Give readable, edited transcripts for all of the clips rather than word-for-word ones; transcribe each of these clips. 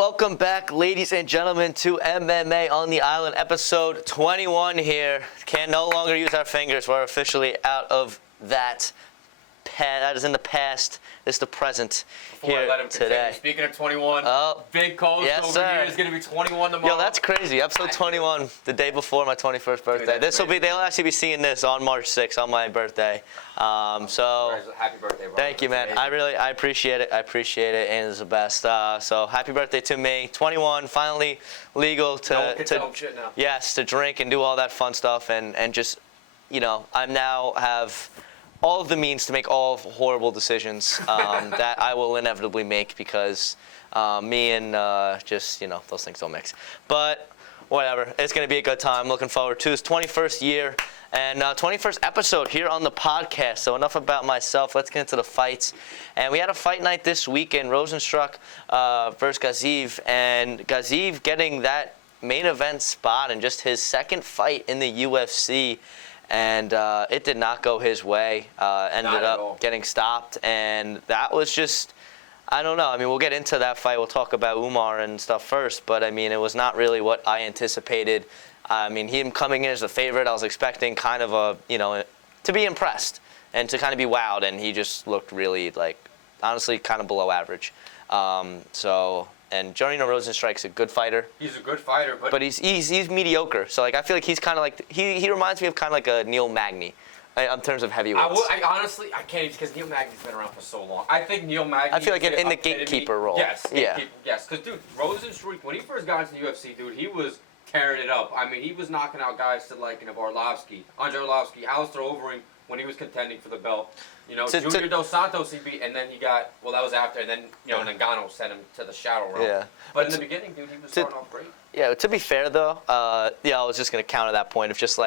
welcome back, ladies and gentlemen, to MMA on the Island, episode 21 here. Can no longer use our fingers. We're officially out of that. That is in the past. This is the present. Before here I let him today. Continue. Speaking of 21, Big Coast over here is going to be 21 tomorrow. Yo, that's crazy. Episode 21, the day before my 21st birthday. Dude, they'll actually be seeing this on March 6th, on my birthday. So happy birthday, bro. Thank you, man. I appreciate it. And it's the best. So happy birthday to me. 21, finally legal to drink and do all that fun stuff and just, I now have all of the means to make all of horrible decisions that I will inevitably make because me and those things don't mix. But whatever, it's going to be a good time. Looking forward to his 21st year and 21st episode here on the podcast. So enough about myself. Let's get into the fights. And we had a fight night this weekend, Rosenstruck versus Gaziv. And Gaziv getting that main event spot and just his second fight in the UFC. And it did not go his way. Ended up getting stopped. And that was just, I don't know. I mean, we'll get into that fight. We'll talk about Umar and stuff first. But, I mean, it was not really what I anticipated. I mean, him coming in as a favorite, I was expecting kind of to be impressed and to kind of be wowed. And he just looked really, honestly, kind of below average. And Jarino Rozenstruik's a good fighter. He's a good fighter, but he's mediocre. So I feel like he's kind of he reminds me of kind of like a Neil Magny in terms of heavyweights. I honestly can't because Neil Magny's been around for so long. I think Neil Magny. I feel like in the gatekeeper role. Yes. Yes. Because dude, Rozenstruik, when he first got into the UFC, dude, he was tearing it up. I mean, he was knocking out guys to like Arlovsky, Andre Arlovsky, Alistair Overeem when he was contending for the belt. Junior Dos Santos he beat, and then he got, that was after, and then, Ngannou sent him to the shadow realm. Yeah. But in the beginning, dude, he was starting off great. Yeah, to be fair, though, I was just going to counter that point of just,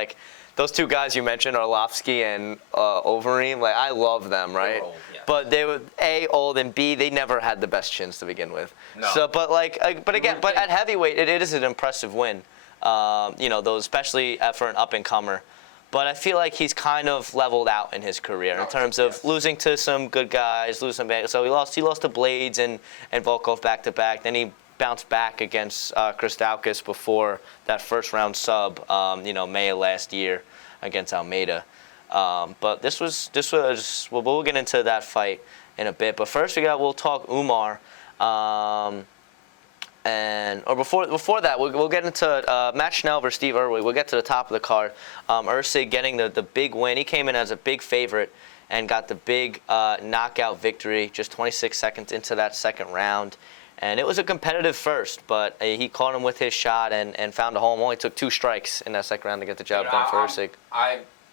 those two guys you mentioned, Arlovsky and Overeem, I love them, right? Old, yeah. But they were, A, old, and B, they never had the best chins to begin with. No. So, but at heavyweight, it is an impressive win, those, especially for an up-and-comer. But I feel like he's kind of leveled out in his career in terms of losing to some good guys, losing some bad. So he lost to Blades and Volkov back-to-back. Then he bounced back against Chris Daukaus before that first-round sub, May of last year against Almeida. But this was we'll get into that fight in a bit. But first we'll talk Umar. Before that, we'll get into Matt Schnell versus Steve Irwin. We'll get to the top of the card. Ursig getting the big win. He came in as a big favorite and got the big knockout victory just 26 seconds into that second round. And it was a competitive first, but he caught him with his shot and found a home. Only took 2 strikes in that second round to get the job done for Ursig.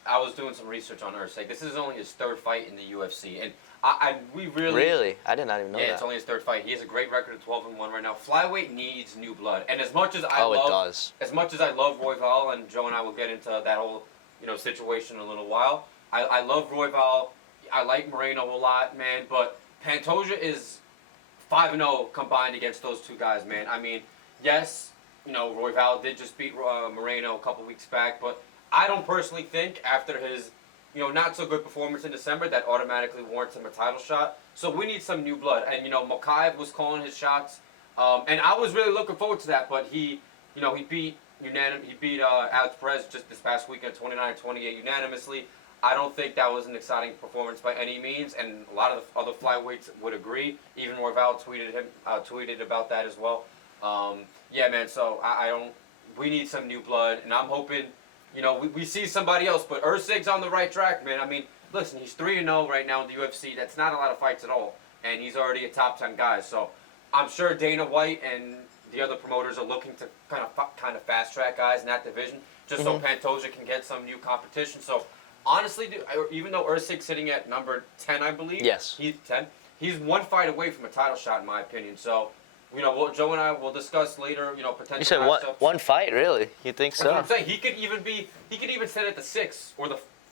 I was doing some research on Ursig. This is only his 3rd fight in the UFC, and we really. I did not even know that. Yeah, it's only his 3rd fight. He has a great record of 12-1 right now. Flyweight needs new blood, and as much as I love Royval, and Joe and I will get into that whole situation in a little while. I love Royval. I like Moreno a lot, man. But Pantoja is 5-0 combined against those two guys, man. I mean, yes, Royval did just beat Moreno a couple weeks back, but I don't personally think after his not so good performance in December that automatically warrants him a title shot. So we need some new blood. And Mokaev was calling his shots, and I was really looking forward to that. But he beat Alex Perez just this past weekend, 29-28 unanimously. I don't think that was an exciting performance by any means, and a lot of the other flyweights would agree. Even Royval tweeted about that as well. Yeah, man. So we need some new blood, and I'm hoping. We see somebody else, but Ursig's on the right track, man. I mean, listen, he's 3-0 right now in the UFC. That's not a lot of fights at all, and he's already a top 10 guy. So I'm sure Dana White and the other promoters are looking to kind of fast track guys in that division, just so Pantoja can get some new competition. So honestly, dude, even though Ursig's sitting at number 10, I believe, he's 10. He's 1 fight away from a title shot, in my opinion. So. Joe and I will discuss later. Potential. You said one fight, really? You think so? That's what I'm saying. He could even sit at the 6 or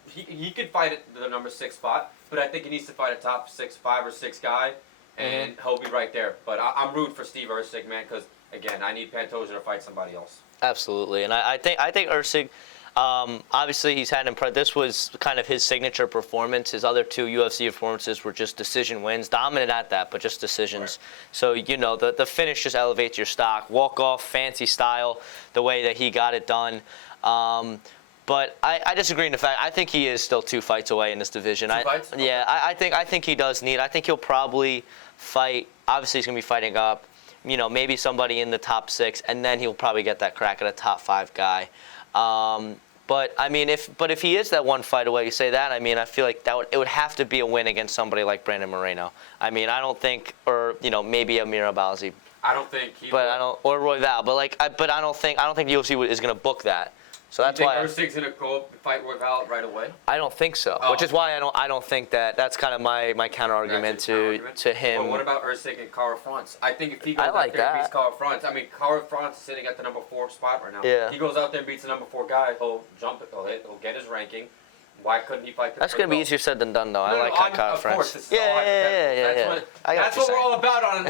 he could fight at the number 6 spot. But I think he needs to fight a top 5 or 6 guy, and he'll be right there. But I'm rooting for Steve Ursig, man, because again, I need Pantoja to fight somebody else. Absolutely, and I think Ursig. Obviously, he's had this was kind of his signature performance. His other 2 UFC performances were just decision wins, dominant at that, but just decisions. Right. So, the finish just elevates your stock. Walk off, fancy style, the way that he got it done. But I disagree in the fact I think he is still 2 fights away in this division. 2 fights? Okay. Yeah, I think he does need. I think he'll probably fight. Obviously, he's gonna be fighting up. Maybe somebody in the top 6, and then he'll probably get that crack at a top 5 guy. But I mean, if he is that 1 fight away, you say that. I mean, I feel like it would have to be a win against somebody like Brandon Moreno. I mean, I don't think, or maybe Amir Albazi. I don't think he. But I don't, or Royval. But I don't think the UFC is gonna book that. So that's why. You think Usyk's gonna go up and fight Royval right away? I don't think so. Which is why I don't think that. That's kind of my counter argument to him. Well, what about Usyk and Carl France? I think if he goes out there and beats Carl France, I mean Carl France is sitting at the number 4 spot right now. Yeah. He goes out there and beats the number 4 guy. He'll jump it. He'll get his ranking. Why couldn't he fight? That's gonna be easier said than done, though. I like Carl France. Of course, yeah. That's what we're all about on.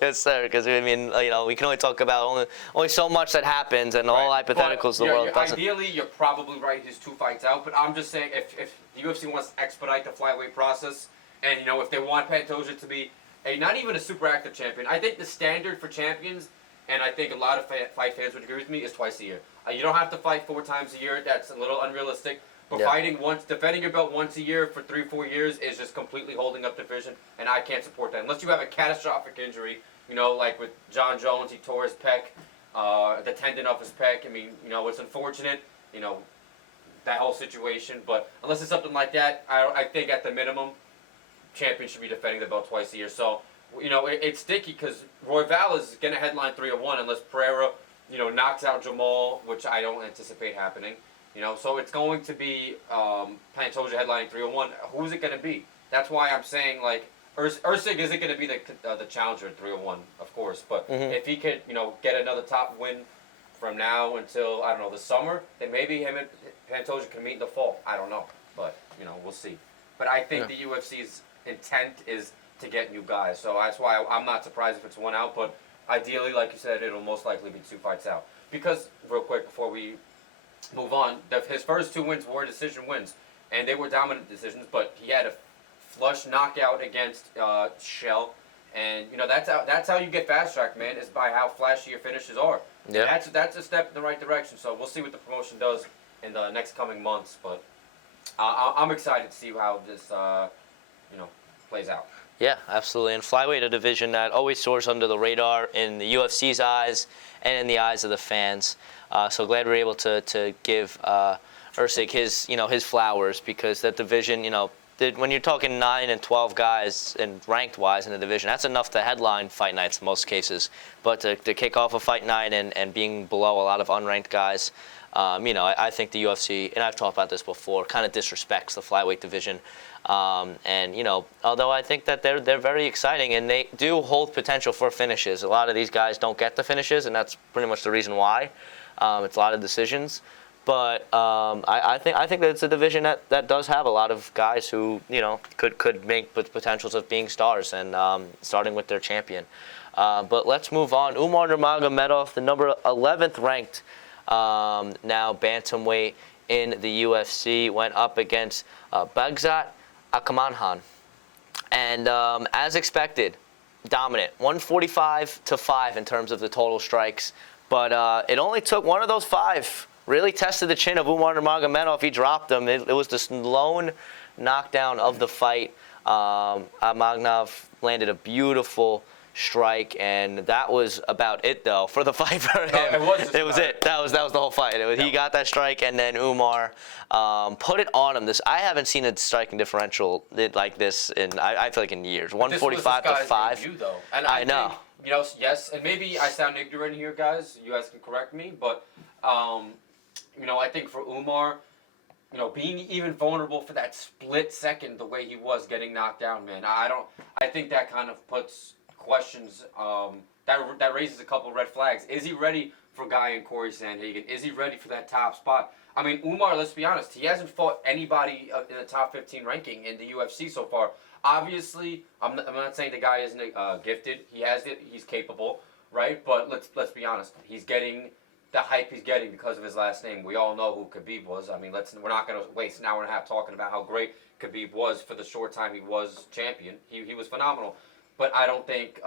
Yes, sir. Because I mean, we can only talk about only so much that happens, and all hypotheticals the world doesn't. Ideally, you're probably right. He's 2 fights out, but I'm just saying if the UFC wants to expedite the flyweight process, and if they want Pantoja to be not even a super active champion, I think the standard for champions, and I think a lot of fight fans would agree with me, is twice a year. You don't have to fight 4 times a year. That's a little unrealistic. But defending your belt once a year for 3-4 years is just completely holding up division, and I can't support that unless you have a catastrophic injury. Like with John Jones, he tore his pec, the tendon of his pec. I mean, it's unfortunate. That whole situation. But unless it's something like that, I think at the minimum, champions should be defending the belt twice a year. So, it's sticky because Royval is going to headline 301 unless Pereira, knocks out Jamal, which I don't anticipate happening. So it's going to be Pantoja headlining 301. Who's it going to be? That's why I'm saying, Usyk isn't going to be the challenger in 301, of course. But if he could, get another top win from now until, I don't know, the summer, then maybe him and Pantoja can meet in the fall. I don't know. But, we'll see. But I think the UFC's intent is to get new guys. So that's why I'm not surprised if it's 1 out. But ideally, like you said, it'll most likely be 2 fights out. Because, real quick, before we move on, his first 2 wins were decision wins. And they were dominant decisions, but he had a flush knockout against Shell. And, that's how you get fast-tracked, man, is by how flashy your finishes are. Yeah. That's a step in the right direction. So we'll see what the promotion does in the next coming months. But I'm excited to see how this, plays out. Yeah, absolutely. And flyweight, a division that always soars under the radar in the UFC's eyes and in the eyes of the fans. So glad we're able to give Usyk his flowers, because that division, when you're talking 9 and 12 guys and ranked-wise in the division, that's enough to headline fight nights in most cases. But to kick off a fight night and being below a lot of unranked guys, I think the UFC, and I've talked about this before, kind of disrespects the flyweight division. Although I think that they're very exciting and they do hold potential for finishes. A lot of these guys don't get the finishes, and that's pretty much the reason why. It's a lot of decisions. But I think that it's a division that does have a lot of guys who could make potentials of being stars, and starting with their champion. But let's move on. Umar Nurmagomedov, the number 11th ranked now bantamweight in the UFC, went up against Bagzat Akamanhan, and as expected, dominant, 145-5 in terms of the total strikes. But it only took one of those 5. Really tested the chin of Umar Nurmagomedov. He dropped him. It was the lone knockdown of the fight. Amagnov landed a beautiful strike, and that was about it, though, for the fight for him. It was it. That was the whole fight. He got that strike, and then Umar put it on him. I haven't seen a striking differential like this I feel like in years. 145-5. Debut, though. And I know. Yes, and maybe I sound ignorant here, guys. You guys can correct me, but I think for Umar, being even vulnerable for that split second, the way he was getting knocked down, man, I think that kind of puts questions, that raises a couple red flags. Is he ready for Guy and Corey Sandhagen? Is he ready for that top spot? I mean, Umar, let's be honest, he hasn't fought anybody in the top 15 ranking in the UFC so far. Obviously, I'm not saying the guy isn't gifted. He has it. He's capable, right? But let's be honest. He's getting the hype he's getting because of his last name. We all know who Khabib was. I mean, we're not going to waste an hour and a half talking about how great Khabib was for the short time he was champion. He was phenomenal. But I don't think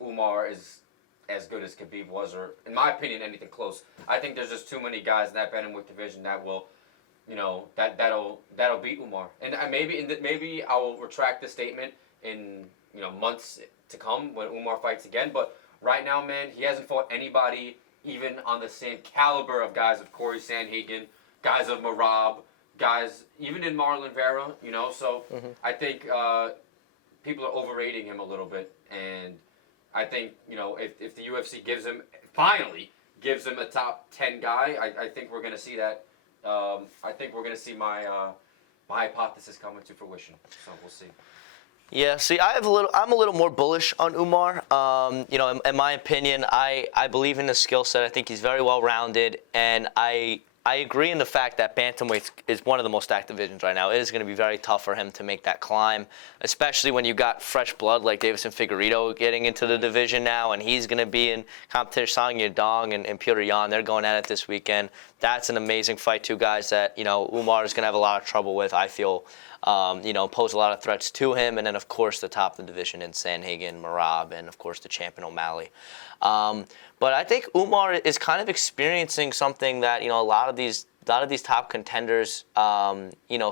Umar is as good as Khabib was, or in my opinion, anything close. I think there's just too many guys in that bantamweight division that will, that'll beat Umar. And maybe I will retract the statement in months to come when Umar fights again. But right now, man, he hasn't fought anybody even on the same caliber of guys of Corey Sandhagen, guys of Marab, guys even in Marlon Vera. So I think people are overrating him a little bit, and I think if the UFC finally gives him a top 10 guy, I think we're gonna see that. I think we're gonna see my hypothesis coming to fruition. So we'll see. Yeah, see, I'm a little more bullish on Umar. In my opinion, I believe in his skill set. I think he's very well rounded, and I agree in the fact that bantamweight is one of the most active divisions right now. It is going to be very tough for him to make that climb, especially when you got fresh blood like Davison Figueiredo getting into the division now, and he's going to be in competition. Sang Yadong and Petr Yan, they're going at it this weekend. That's an amazing fight, two guys that Umar is going to have a lot of trouble with, I feel. Pose a lot of threats to him, and then of course the top of the division in Sandhagen, Marab, and of course the champion O'Malley. But I think Umar is kind of experiencing something that a lot of these top contenders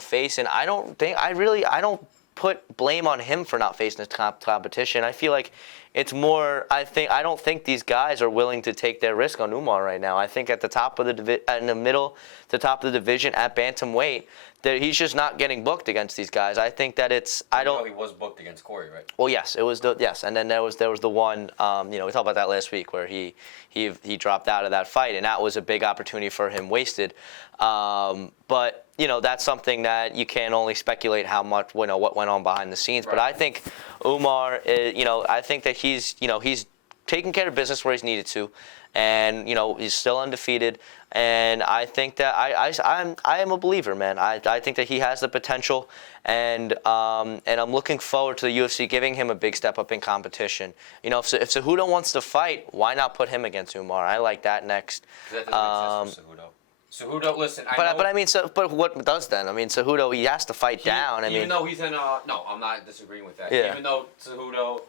face, and I don't put blame on him for not facing this competition. I feel like it's more. I don't think these guys are willing to take their risk on Umar right now. I think at the top of the top of the division at bantamweight, that he's just not getting booked against these guys. I think that it's. I don't. He was booked against Corey, right? Well, yes, it was and then there was the one. We talked about that last week where he dropped out of that fight, and that was a big opportunity for him wasted. But that's something that you can only speculate how much what went on behind the scenes. Right. But I think Umar, I think that he's taking care of business where he's needed to, and he's still undefeated. And I think that I am a believer, man. I think that he has the potential, and I'm looking forward to the UFC giving him a big step up in competition. If Cejudo wants to fight, why not put him against Umar? I like that next. That doesn't make sense for Cejudo. Cejudo, listen. But what does then? I mean, Cejudo, he has to fight down. Even though he's in no, I'm not disagreeing with that. Yeah. Even though Cejudo,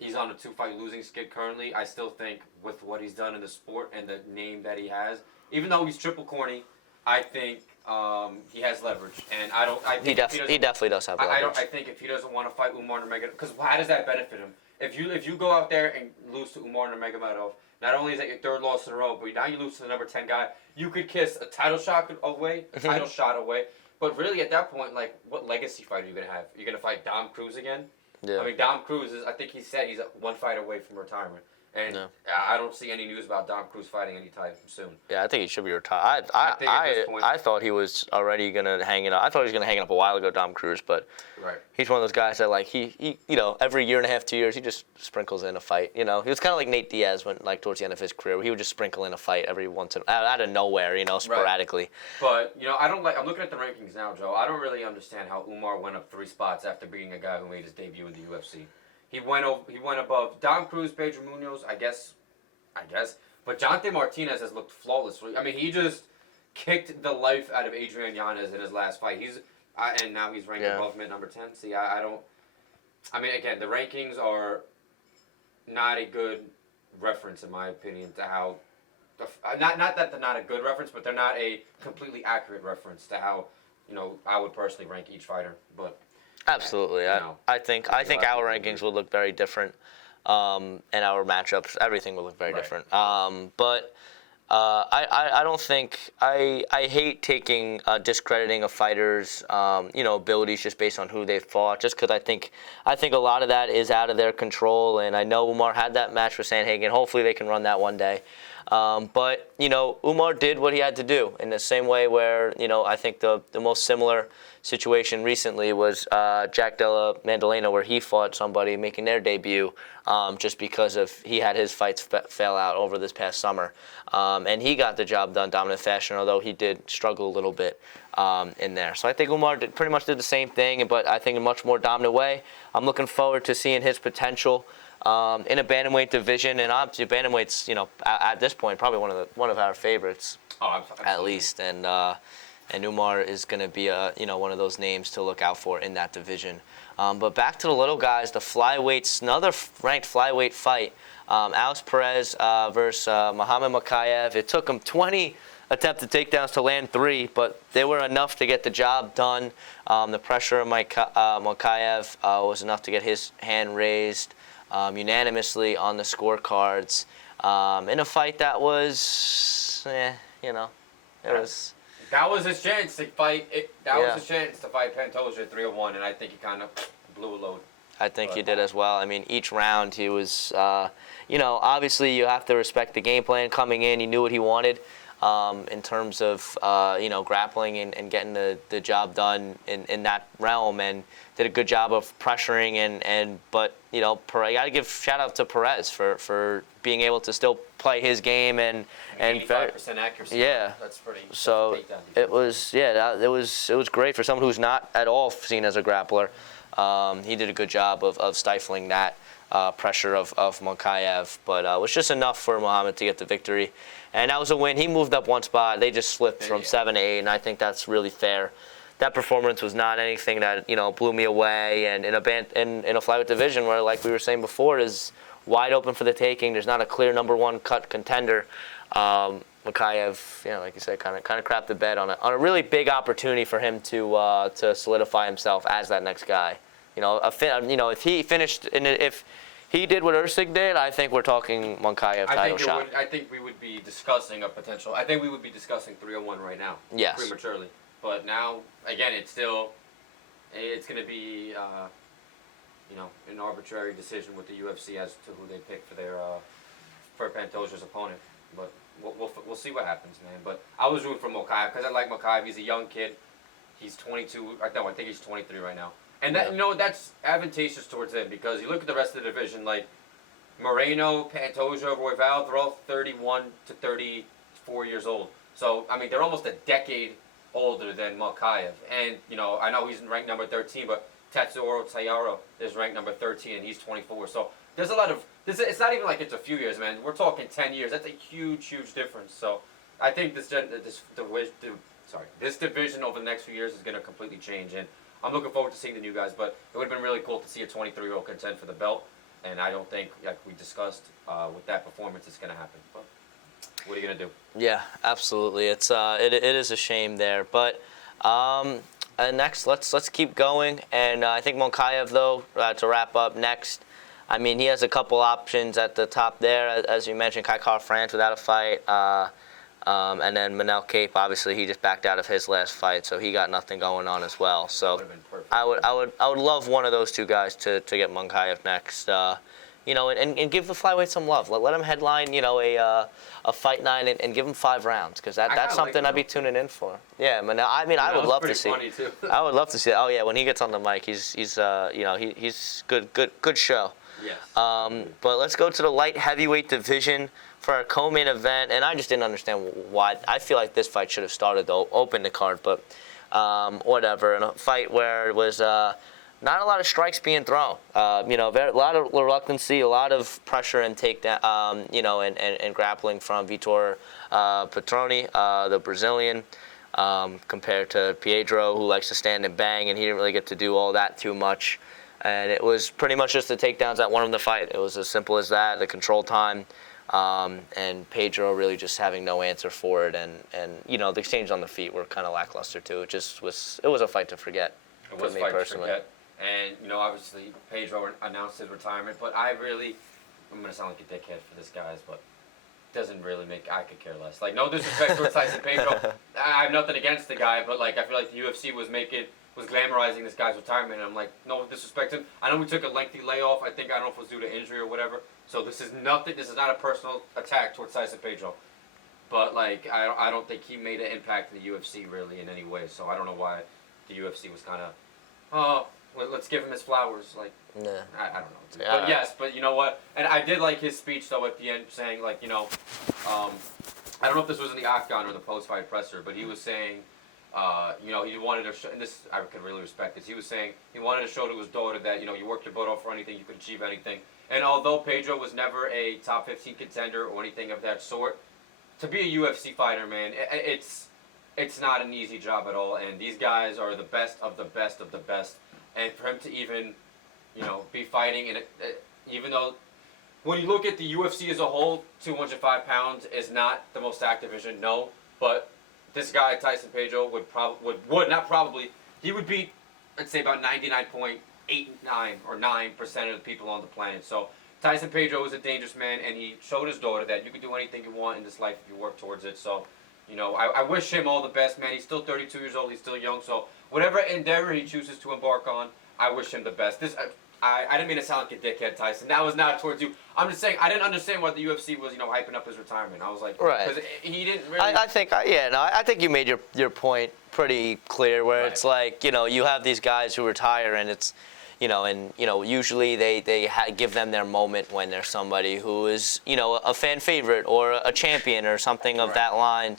he's on a 2-fight losing skid currently, I still think with what he's done in the sport and the name that he has, even though he's triple corny, I think he has leverage, and he definitely does have leverage. I think if he doesn't want to fight Umar Nurmagomedov, because how does that benefit him? If you go out there and lose to Umar Nurmagomedov, not only is that your third loss in a row, but now you lose to the number 10 guy. You could kiss a title shot away, But really, at that point, like, what legacy fight are you gonna have? You're gonna fight Dom Cruz again? Yeah. I mean, Dom Cruz is. I think he said he's one fight away from retirement. And I don't see any news about Dom Cruz fighting anytime soon. Yeah, I think he should be retired. I thought he was already gonna hang it up. I thought he was gonna hang it up a while ago, Dom Cruz, but he's one of those guys that he every year and a half, 2 years, he just sprinkles in a fight. He was kind of like Nate Diaz towards the end of his career, where he would just sprinkle in a fight every once in out of nowhere, sporadically. Right. But I'm looking at the rankings now, Joe. I don't really understand how Umar went up 3 spots after being a guy who made his debut in the UFC. He went above Dom Cruz, Pedro Munoz, I guess. But Jonte Martinez has looked flawless. I mean, he just kicked the life out of Adrian Yanez in his last fight. And now he's ranked above him at number 10. See, I don't. I mean, again, the rankings are not a good reference, in my opinion, to how. Not that they're not a good reference, but they're not a completely accurate reference to how I would personally rank each fighter, but. Absolutely. I think our rankings will look very different, and our matchups, everything will look very different. But I don't think I hate taking discrediting a fighter's abilities just based on who they fought, just because I think a lot of that is out of their control, and I know Umar had that match with Sandhagen. Hopefully they can run that one day. But Umar did what he had to do in the same way where I think the most similar situation recently was Jack Della Maddalena, where he fought somebody making their debut just because he had his fights fail out over this past summer, and he got the job done dominant fashion, although he did struggle a little bit in there. So I think Umar pretty much did the same thing, but I think in a much more dominant way. I'm looking forward to seeing his potential. in a bantamweight division, and obviously bantamweight's, at this point probably one of our favorites, at least, and Umar is going to be one of those names to look out for in that division. But back to the little guys, the flyweights, another ranked flyweight fight. Alex Perez versus Muhammad Mokaev. It took him 20 attempted takedowns to land 3, but they were enough to get the job done. The pressure of Mokaev was enough to get his hand raised unanimously on the scorecards in a fight that was, it was. That was his chance to fight. Was his chance to fight Pantoja at 301, and I think he kind of blew a load. I think he did as well. I mean, each round he was, obviously you have to respect the game plan coming in. He knew what he wanted in terms of, grappling and getting the job done in that realm, and did a good job of pressuring. But you got to give shout out to Perez for being able to still play his game and 85% accuracy. Yeah, that's pretty. So it was great for someone who's not at all seen as a grappler. He did a good job of stifling that pressure of Mokaev, but it was just enough for Muhammad to get the victory. And that was a win. He moved up one spot. They just slipped from 7 to 8, and I think that's really fair. That performance was not anything that blew me away. And in a flyweight division where, like we were saying before, is wide open for the taking. There's not a clear number 1 cut contender. Mokaev, like you said, kind of crapped the bed on a really big opportunity for him to solidify himself as that next guy. If he finished if he did what Usyk did, I think we're talking Mokaev title shot. I think we would be discussing a potential. I think we would be discussing 301 right now. Yes. Prematurely, but now again, it's going to be an arbitrary decision with the UFC as to who they pick for Pantoja's opponent. But we'll see what happens, man. But I was rooting for Mokaev because I like Mokaev. He's a young kid. He's 22. I think he's 23 right now. And that that's advantageous towards him because you look at the rest of the division, like Moreno, Pantoja, Royval, they're all 31 to 34 years old. So, I mean, they're almost a decade older than Mokaev. And, I know he's ranked number 13, but Tatsuro Taira is ranked number 13, and he's 24. So, there's a lot of this. It's not even like it's a few years, man. We're talking 10 years. That's a huge, huge difference. So, I think this division over the next few years is going to completely change. And I'm looking forward to seeing the new guys, but it would have been really cool to see a 23-year-old contend for the belt, and I don't think, like we discussed, with that performance, it's going to happen. But what are you going to do? Yeah, absolutely. It is a shame there, but next, let's keep going, and I think Mokaev, though, to wrap up next. I mean, he has a couple options at the top there, as you mentioned, Kai France without a fight. And then Manel Kape, obviously, he just backed out of his last fight, so he got nothing going on as well. So I would love one of those two guys to get Mokaev next, and give the flyweight some love. Let him headline, a fight night and give him 5 rounds because that's something I'd be tuning in for. Yeah, Manel. I mean, I would love to see. I would love to see it. Oh yeah, when he gets on the mic, he's good show. Yes. But let's go to the light heavyweight division for our co-main event, and I just didn't understand why. I feel like this fight should have started to open the card, but whatever. In a fight where it was not a lot of strikes being thrown, a lot of reluctancy, a lot of pressure and takedown, and grappling from Vitor Petroni, the Brazilian, compared to Pedro, who likes to stand and bang, and he didn't really get to do all that too much. And it was pretty much just the takedowns that won him the fight. It was as simple as that, the control time. And Pedro really just having no answer for it, and the exchange on the feet were kind of lackluster too. It was a fight to forget. It was a fight to forget, and obviously Pedro announced his retirement, but I'm gonna sound like a dickhead for this guys, but it doesn't really I could care less. Like, no disrespect towards Tyson Pedro, I have nothing against the guy, but like I feel like the UFC was glamorizing this guy's retirement, and I'm like, no disrespect to him. I know we took a lengthy layoff. I don't know if it was due to injury or whatever. So this is nothing. This is not a personal attack towards Tyson Pedro, but like I don't think he made an impact in the UFC really in any way. So I don't know why the UFC was kind of, let's give him his flowers. Like, nah. I don't know. But yes, but you know what? And I did like his speech though at the end, saying like, I don't know if this was in the octagon or the post-fight presser, but he was saying. He wanted to show, and this I could really respect this. He was saying he wanted to show to his daughter that you worked your butt off for anything, you could achieve anything, And although Pedro was never a top 15 contender or anything of that sort, to be a UFC fighter, man, it's not an easy job at all. And these guys are the best of the best of the best. And for him to even, be fighting in even though when you look at the UFC as a whole, 205 pounds is not the most active division, no. But this guy, Tyson Pedro, he would beat, let's say, about 99.89 or 9% of the people on the planet. So Tyson Pedro is a dangerous man, and he showed his daughter that you can do anything you want in this life if you work towards it. So, I wish him all the best, man. He's still 32 years old. He's still young. So whatever endeavor he chooses to embark on, I wish him the best. I didn't mean to sound like a dickhead, Tyson. That was not towards you. I'm just saying I didn't understand why the UFC was, hyping up his retirement. I was like, right, because he didn't really. I think you made your point pretty clear. Where Right. it's like, you have these guys who retire, and it's, usually they give them their moment when there's somebody who is, a fan favorite or a champion or something of Right. that line.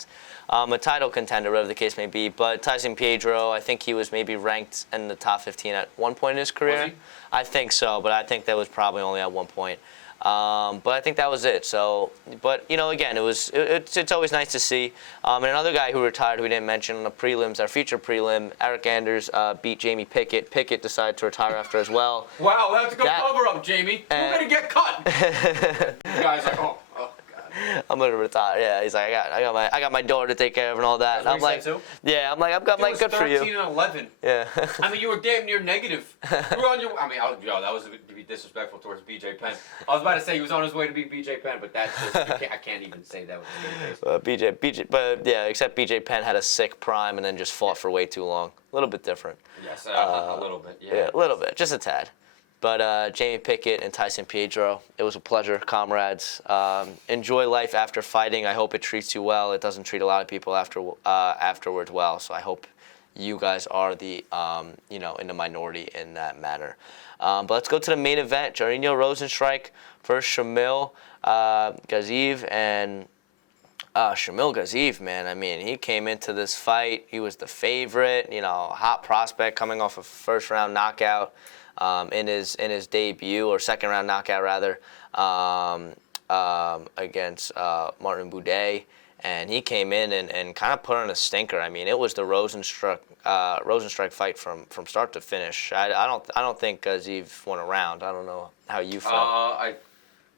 A title contender, whatever the case may be. But Tyson Pedro, I think he was maybe ranked in the top 15 at one point in his career. Was he? I think so, but I think that was probably only at one point. But I think that was it. So, but again, it's always nice to see. And another guy who retired, who we didn't mention on the prelims, our feature prelim, Eric Anders beat Jamie Pickett. Pickett decided to retire after as well. Wow, we'll have to go cover up, Jamie. We're gonna get cut. You guys like, oh God. I'm gonna retire. Yeah, he's like, I got my daughter to take care of and all that. And I'm like, yeah, I'm like, I've got my good for you. 13 and 11. Yeah. I mean, you were damn near negative. You were on your. I mean, that was to be disrespectful towards BJ Penn. I was about to say he was on his way to beat BJ Penn, but that's just I can't even say that with BJ, but yeah, except BJ Penn had a sick prime and then just fought for way too long. A little bit different. Yes, a little bit. Yeah, a little bit, just a tad. But Jamie Pickett and Tyson Pedro, it was a pleasure, comrades. Enjoy life after fighting. I hope it treats you well. It doesn't treat a lot of people afterwards well. So I hope you guys are the in the minority in that matter. But let's go to the main event. Jairzinho Rozenstruik versus Shamil Gaziev. And Shamil Gaziev, man, I mean, he came into this fight. He was the favorite, hot prospect coming off a first-round knockout. In his debut, or second round knockout rather, against Martin Boudet, and he came in and kind of put on a stinker. I mean, it was the Rozenstruik fight from start to finish. I don't think Gaziev won a round. I don't know how you felt.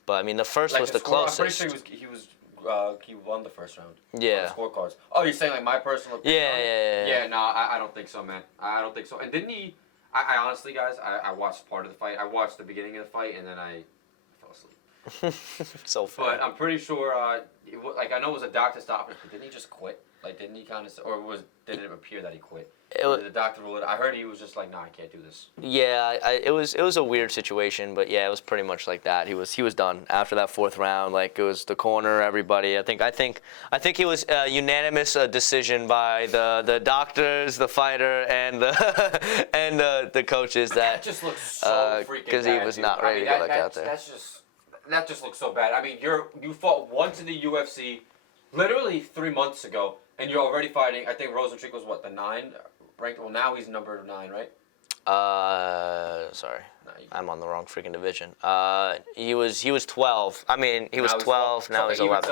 But I mean, the first was the closest. I'm pretty sure he won the first round. Yeah. On the scorecards. Oh, you're saying like my personal opinion? Yeah. Yeah, no, I don't think so, man. I don't think so. And didn't he? I honestly, guys, I watched part of the fight. I watched the beginning of the fight, and then I fell asleep. So fair. But I'm pretty sure, I know it was a doctor stoppage, but didn't he just quit? Like, didn't he kind of, or did it appear that he quit? The doctor ruled it. I heard he was just like, "No, I can't do this." Yeah, it was a weird situation, but yeah, it was pretty much like that. He was done after that fourth round. Like, it was the corner, everybody. I think it was a unanimous decision by the doctors, the fighter, and the coaches that just looks so freaking bad. Because he was not ready to go back out there. That just looks so bad. I mean, you fought once in the UFC, literally 3 months ago, and you're already fighting. I think Rozenstruik was the 9 ranked. Well, now he's number 9, right? Sorry, I'm on the wrong freaking division. He was 12. I mean, he was 12. Now he's 11.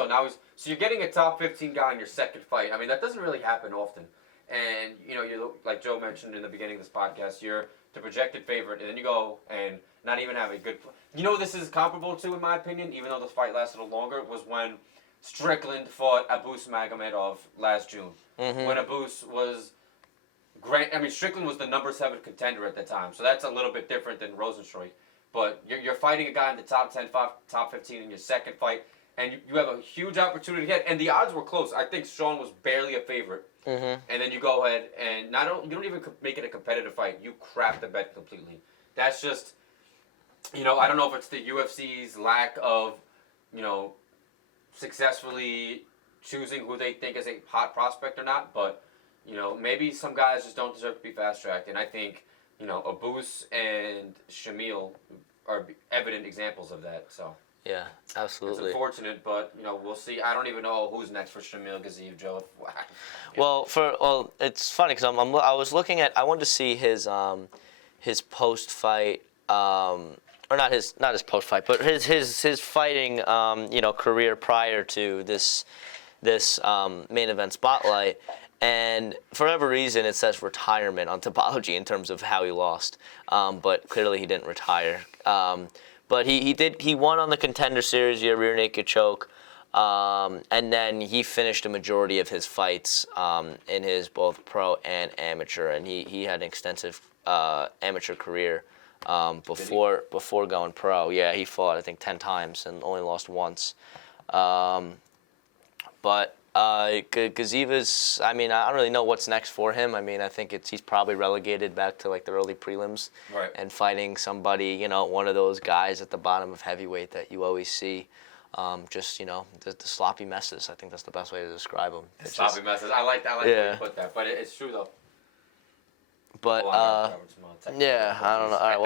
So you're getting a top 15 guy in your second fight. I mean, that doesn't really happen often. And you like Joe mentioned in the beginning of this podcast, you're the projected favorite, and then you go and not even have a good. This is comparable to, in my opinion, even though the fight lasted a little longer, was when Strickland fought Abus Magomedov last June. Mm-hmm. When Abus was Strickland was the number 7 contender at the time, so that's a little bit different than Rozenstruik. But you're fighting a guy in the top 10, top 15 in your second fight, and you have a huge opportunity ahead. And the odds were close. I think Sean was barely a favorite. Mm-hmm. And then you go ahead and you don't even make it a competitive fight. You crap the bet completely. That's just, I don't know if it's the UFC's lack of, successfully choosing who they think is a hot prospect or not, but maybe some guys just don't deserve to be fast-tracked, and I think, Abus and Shamil are evident examples of that, so. Yeah, absolutely. It's unfortunate, but, we'll see. I don't even know who's next for Shamil Gaziev, Joe. Well, it's funny, because I was looking at, I wanted to see his post-fight, or or not his post fight, but his fighting career prior to this main event spotlight. And for whatever reason, it says retirement on Topology in terms of how he lost. But clearly he didn't retire. But he won on the Contender Series via rear naked choke. And then he finished a majority of his fights in his both pro and amateur. And he had an extensive amateur career before going pro. Yeah, he fought, I think, 10 times and only lost once. But Gaziva's, I mean, I don't really know what's next for him. I mean, I think he's probably relegated back to like the early prelims, right, and fighting somebody, one of those guys at the bottom of heavyweight that you always see. Just the sloppy messes. I think that's the best way to describe them. Sloppy messes. I like the way you put that, but it's true though. But yeah, I don't know. All right,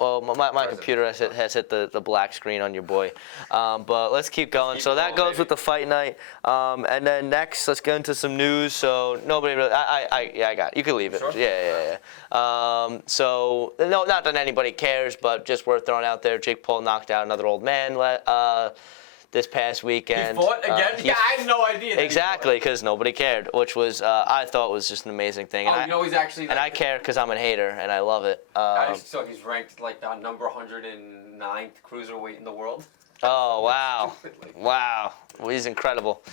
well, my computer has hit the black screen on your boy. But let's keep going. So that goes with the fight night. And then next, let's get into some news. So nobody really. I got it. You can leave it. Sure? Yeah. So no, not that anybody cares, but just worth throwing out there. Jake Paul knocked out another old man this past weekend. He fought again? I had no idea. Exactly, because nobody cared, which was I thought was just an amazing thing. And he's actually. And I care because I'm a hater, and I love it. So he's ranked like the number 109th cruiserweight in the world. Oh wow, wow! Well, he's incredible.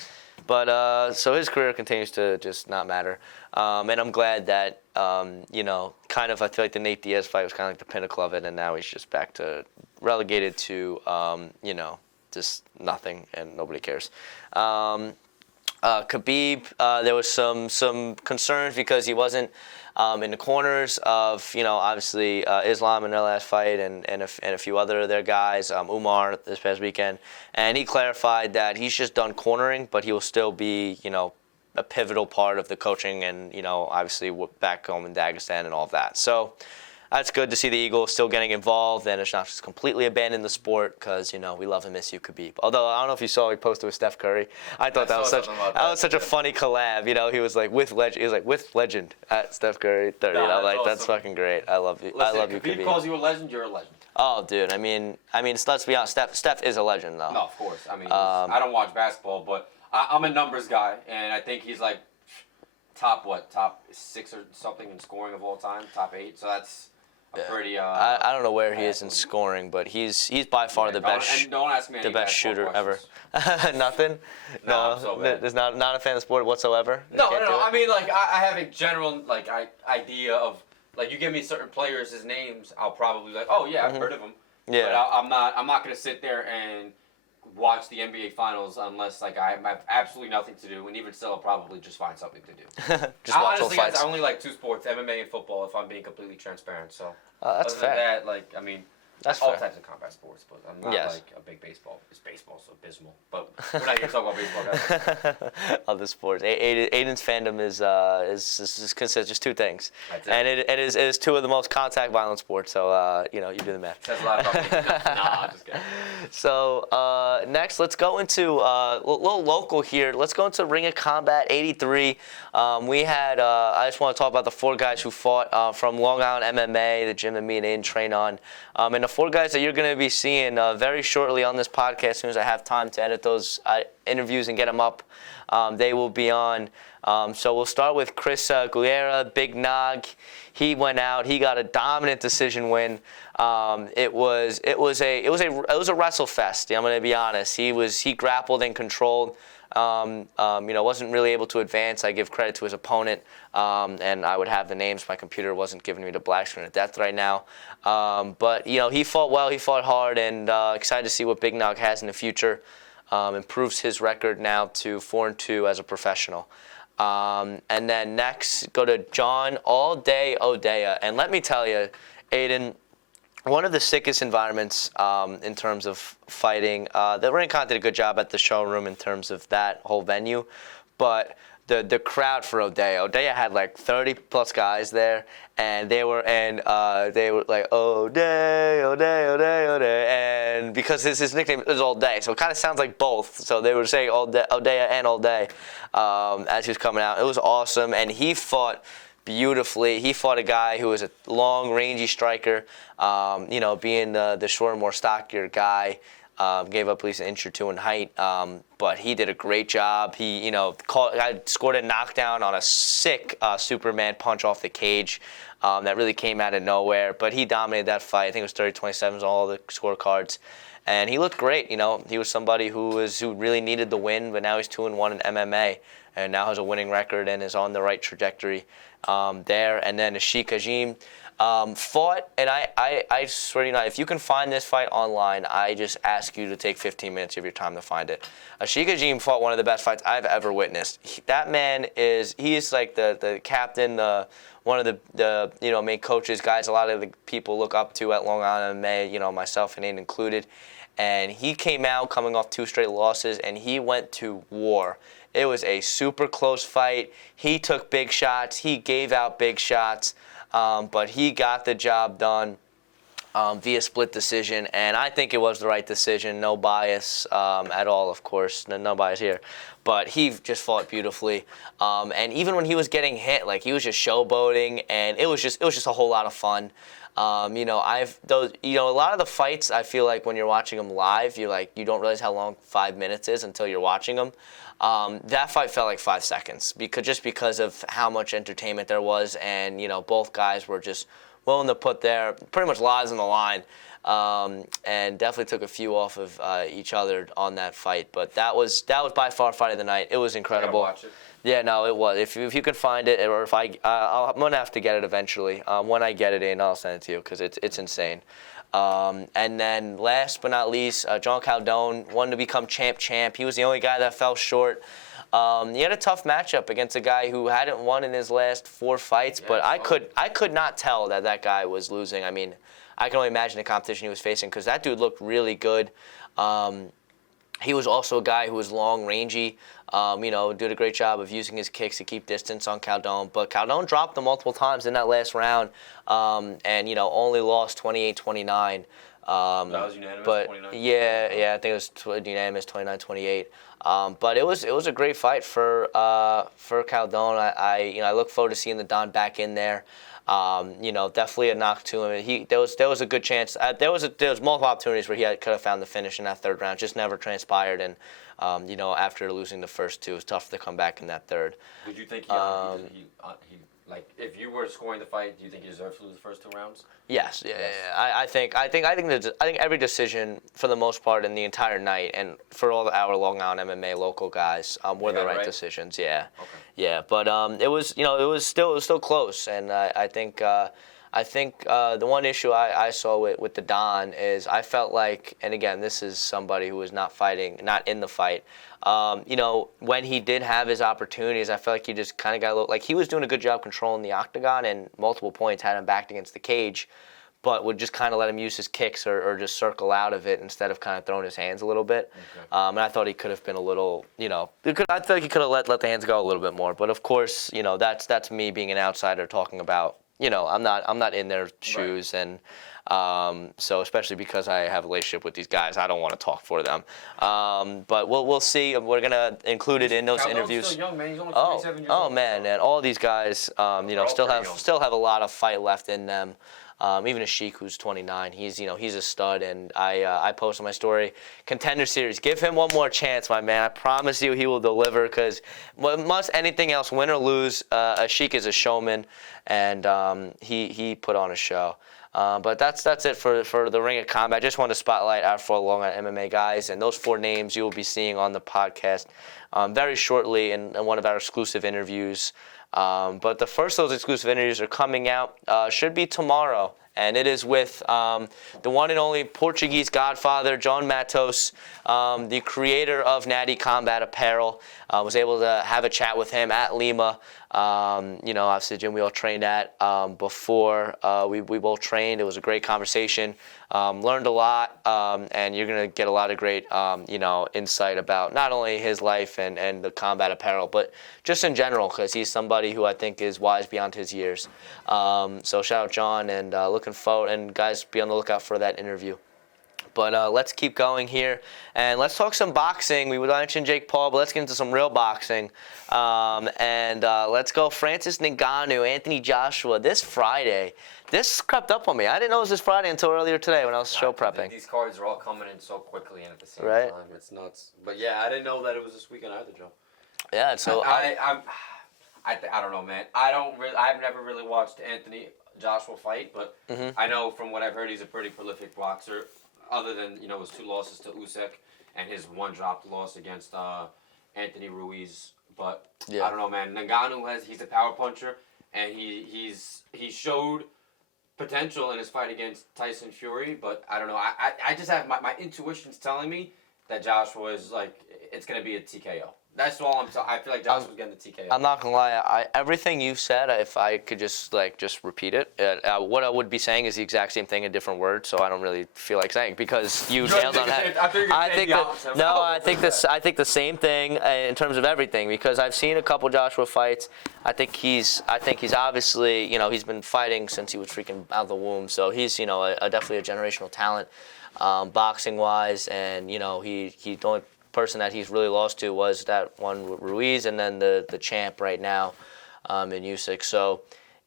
But so his career continues to just not matter, and I'm glad that kind of I feel like the Nate Diaz fight was kind of like the pinnacle of it, and now he's just back to relegated to just nothing, and nobody cares. Khabib, there was some concerns because he wasn't in the corners of obviously Islam in their last fight and a few other of their guys, Umar this past weekend, and he clarified that he's just done cornering, but he will still be a pivotal part of the coaching and obviously back home in Dagestan and all of that. So. That's good to see the Eagles still getting involved, and it's not just completely abandoned the sport because we love and miss you, Khabib. Although I don't know if you saw he posted with Steph Curry. I thought that was such a funny collab. He was like with legend. He was like with legend at Steph Curry 30. I'm like, awesome. That's fucking great. I love you. Listen, I love you, Khabib. Khabib Calls you a legend. You're a legend. Oh, dude. I mean, let's be honest. Steph is a legend, though. No, of course. I mean, I don't watch basketball, but I'm a numbers guy, and I think he's like top 6 or something in scoring of all time, top 8. So that's. Pretty, I don't know where he is in scoring, but he's by far the best. And don't ask me the best shooter questions. ever. Nothing. No, so there's not a fan of the sport whatsoever. No. I mean, like I have a general idea of like you give me certain players' names, I'll probably be like, oh yeah, I've heard of them. Yeah. But I'm not gonna sit there and watch the NBA Finals unless I have absolutely nothing to do, and even still, I'll probably just find something to do. Just watch those fights. I only like 2 sports, MMA and football, if I'm being completely transparent. So that's other fair. than that, that's all fair. types of combat sports, but I'm not like a big baseball. It's baseball, so abysmal. But we're not here to talk about baseball, guys. Other sports. Aiden's fandom is consists just 2 things, That's it. And it is 2 of the most contact violent sports. So you do the math. Says a lot about me. Nah, I'm just kidding. So next, let's go into a little local here. Let's go into Ring of Combat 83. We had I just want to talk about the 4 guys who fought from Long Island MMA, the gym that me and Aiden train on. And the 4 guys that you're going to be seeing very shortly on this podcast, as soon as I have time to edit those interviews and get them up, they will be on. So we'll start with Chris Guerra, Big Nog. He went out. He got a dominant decision win. It was a wrestle fest. I'm going to be honest. He grappled and controlled. Wasn't really able to advance. I give credit to his opponent, and I would have the names. My computer wasn't giving me the black screen of death right now. But he fought well. He fought hard, and excited to see what Big Nog has in the future. Improves his record now to 4-2 as a professional. And then next, go to John All Day Odea. And let me tell you, Aiden, one of the sickest environments in terms of fighting. The Ring Con did a good job at the showroom in terms of that whole venue, but the crowd for Odea had like 30 plus guys there, and they were like Odea, and because his nickname is All Day, so it kind of sounds like both. So they were saying Odea and All Day as he was coming out. It was awesome, and he fought beautifully. He fought a guy who was a long, rangy striker. Being the shorter, more stockier guy, gave up at least an inch or two in height. But he did a great job. He, scored a knockdown on a sick Superman punch off the cage that really came out of nowhere. But he dominated that fight. I think it was 30-27 on all the scorecards. And he looked great. He was somebody who really needed the win, but now he's 2-1 in MMA, and now has a winning record and is on the right trajectory there. And then Ashik Hajim fought, and I swear to you, if you can find this fight online, I just ask you to take 15 minutes of your time to find it. Ashik Hajim fought one of the best fights I've ever witnessed. That man he's like the captain, one of the main coaches, guys a lot of the people look up to at Long Island MMA, myself and Nate included. And he came out coming off 2 straight losses, and he went to war. It was a super close fight. He took big shots. He gave out big shots, but he got the job done via split decision, and I think it was the right decision. No bias at all, of course. No bias here. But he just fought beautifully, and even when he was getting hit, he was just showboating, and it was just a whole lot of fun. A lot of the fights, I feel like when you're watching them live, you don't realize how long 5 minutes is until you're watching them. That fight felt like 5 seconds because of how much entertainment there was, and both guys were just willing to put their pretty much lives on the line, and definitely took a few off of each other on that fight. But that was by far fight of the night. It was incredible. Watch it. Yeah, no, it was. If you can find it, or if I'm gonna have to get it eventually. When I get it in, I'll send it to you because it's insane. And then last but not least, John Caldone wanted to become champ. He was the only guy that fell short. He had a tough matchup against a guy who hadn't won in his last 4 fights, but I could not tell that guy was losing. I mean, I can only imagine the competition he was facing because that dude looked really good. He was also a guy who was long, rangy, did a great job of using his kicks to keep distance on Caldone. But Caldone dropped him multiple times in that last round, and only lost 28-29. That was unanimous. But 29? yeah, I think it was unanimous 29-28. But it was a great fight for Caldone. I look forward to seeing the Don back in there. Definitely a knock to him. There was a good chance. There was multiple opportunities where he could have found the finish in that 3rd round, just never transpired. And after losing the first 2, it was tough to come back in that 3rd. Did you think if you were scoring the fight, do you think he deserved to lose the first 2 rounds? Yes. Yeah. I think every decision for the most part in the entire night and for all our Long Island MMA local guys were the right decisions. Yeah. Okay. Yeah, but it was still close, and I think the one issue I saw with the Don is I felt like, and again, this is somebody who was not in the fight. When he did have his opportunities, I felt like he just kind of got he was doing a good job controlling the octagon, and multiple points had him backed against the cage, but would just kind of let him use his kicks or just circle out of it instead of kind of throwing his hands a little bit. Okay. And I thought he could have been a little, I feel like he could have let the hands go a little bit more. But of course, that's me being an outsider talking about, I'm not in their shoes, right. And so especially because I have a relationship with these guys, I don't want to talk for them. But we'll see. We're gonna include it in those interviews. Still young, man. He's only 27 years old. Oh man, and all these guys, still have a lot of fight left in them. Even Ashik, who's 29, he's a stud, and I posted my story, Contender Series. Give him one more chance, my man. I promise you, he will deliver. Because must anything else, win or lose, Ashik is a showman, and he put on a show. But that's it for the Ring of Combat. I just want to spotlight our 4 Long Island MMA guys, and those 4 names you will be seeing on the podcast very shortly in one of our exclusive interviews. But the first of those exclusive interviews are coming out, should be tomorrow, and it is with the one and only Portuguese Godfather, John Matos, the creator of Natty Combat Apparel. Was able to have a chat with him at Lima. Obviously the gym we all trained at before we both trained. It was a great conversation. Learned a lot, and you're going to get a lot of great, insight about not only his life and the combat apparel, but just in general, because he's somebody who I think is wise beyond his years. So shout out John, and looking forward, and guys, be on the lookout for that interview. But let's keep going here, and let's talk some boxing. We mentioned Jake Paul, but let's get into some real boxing. Let's go Francis Ngannou, Anthony Joshua, this Friday. This crept up on me. I didn't know it was this Friday until earlier today when I was show prepping. These cards are all coming in so quickly and at the same right? time. It's nuts. But yeah, I didn't know that it was this weekend either, Joe. Yeah, so I don't know, man. I've never really watched Anthony Joshua fight, but I know from what I've heard he's a pretty prolific boxer. Other than his 2 losses to Usyk and his 1 dropped loss against Anthony Ruiz, but yeah. I don't know, man. Ngannou he's a power puncher, and he showed potential in his fight against Tyson Fury, but I don't know. I just have my intuition's telling me that Joshua is it's gonna be a TKO. That's all I feel like Joshua's getting the TKO. I'm not gonna lie. Everything you said, if I could just repeat it, what I would be saying is the exact same thing in different words. So I don't really feel like saying because you nailed on that. I think the same thing in terms of everything because I've seen a couple Joshua fights. I think he's obviously he's been fighting since he was freaking out of the womb. So he's definitely a generational talent, boxing wise, and he the only person that he's really lost to was that one with Ruiz and then the champ right now in Usyk. So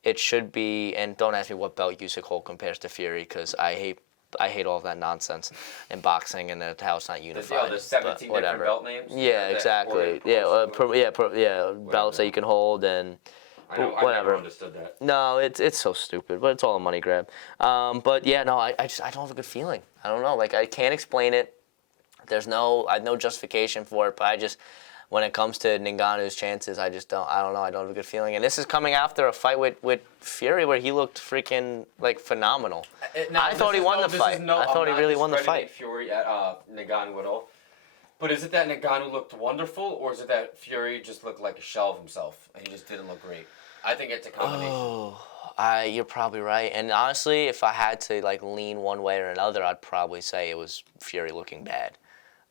it should be, and don't ask me what belt Usyk hold compares to Fury because I hate all of that nonsense in boxing and how it's not unified. There's 17 different belt names? Yeah, exactly. Belts that you can hold and whatever. I never understood that. No, it's so stupid, but it's all a money grab. But yeah, no, I don't have a good feeling. I don't know, I can't explain it. There's no justification for it, but when it comes to Ngannou's chances, I don't know. I don't have a good feeling. And this is coming after a fight with Fury where he looked freaking phenomenal. I thought he won the fight. I thought he really won the fight. Fury at Ngannou at all. But is it that Ngannou looked wonderful, or is it that Fury just looked like a shell of himself and he just didn't look great? I think it's a combination. Oh, you're probably right. And honestly, if I had to lean one way or another, I'd probably say it was Fury looking bad.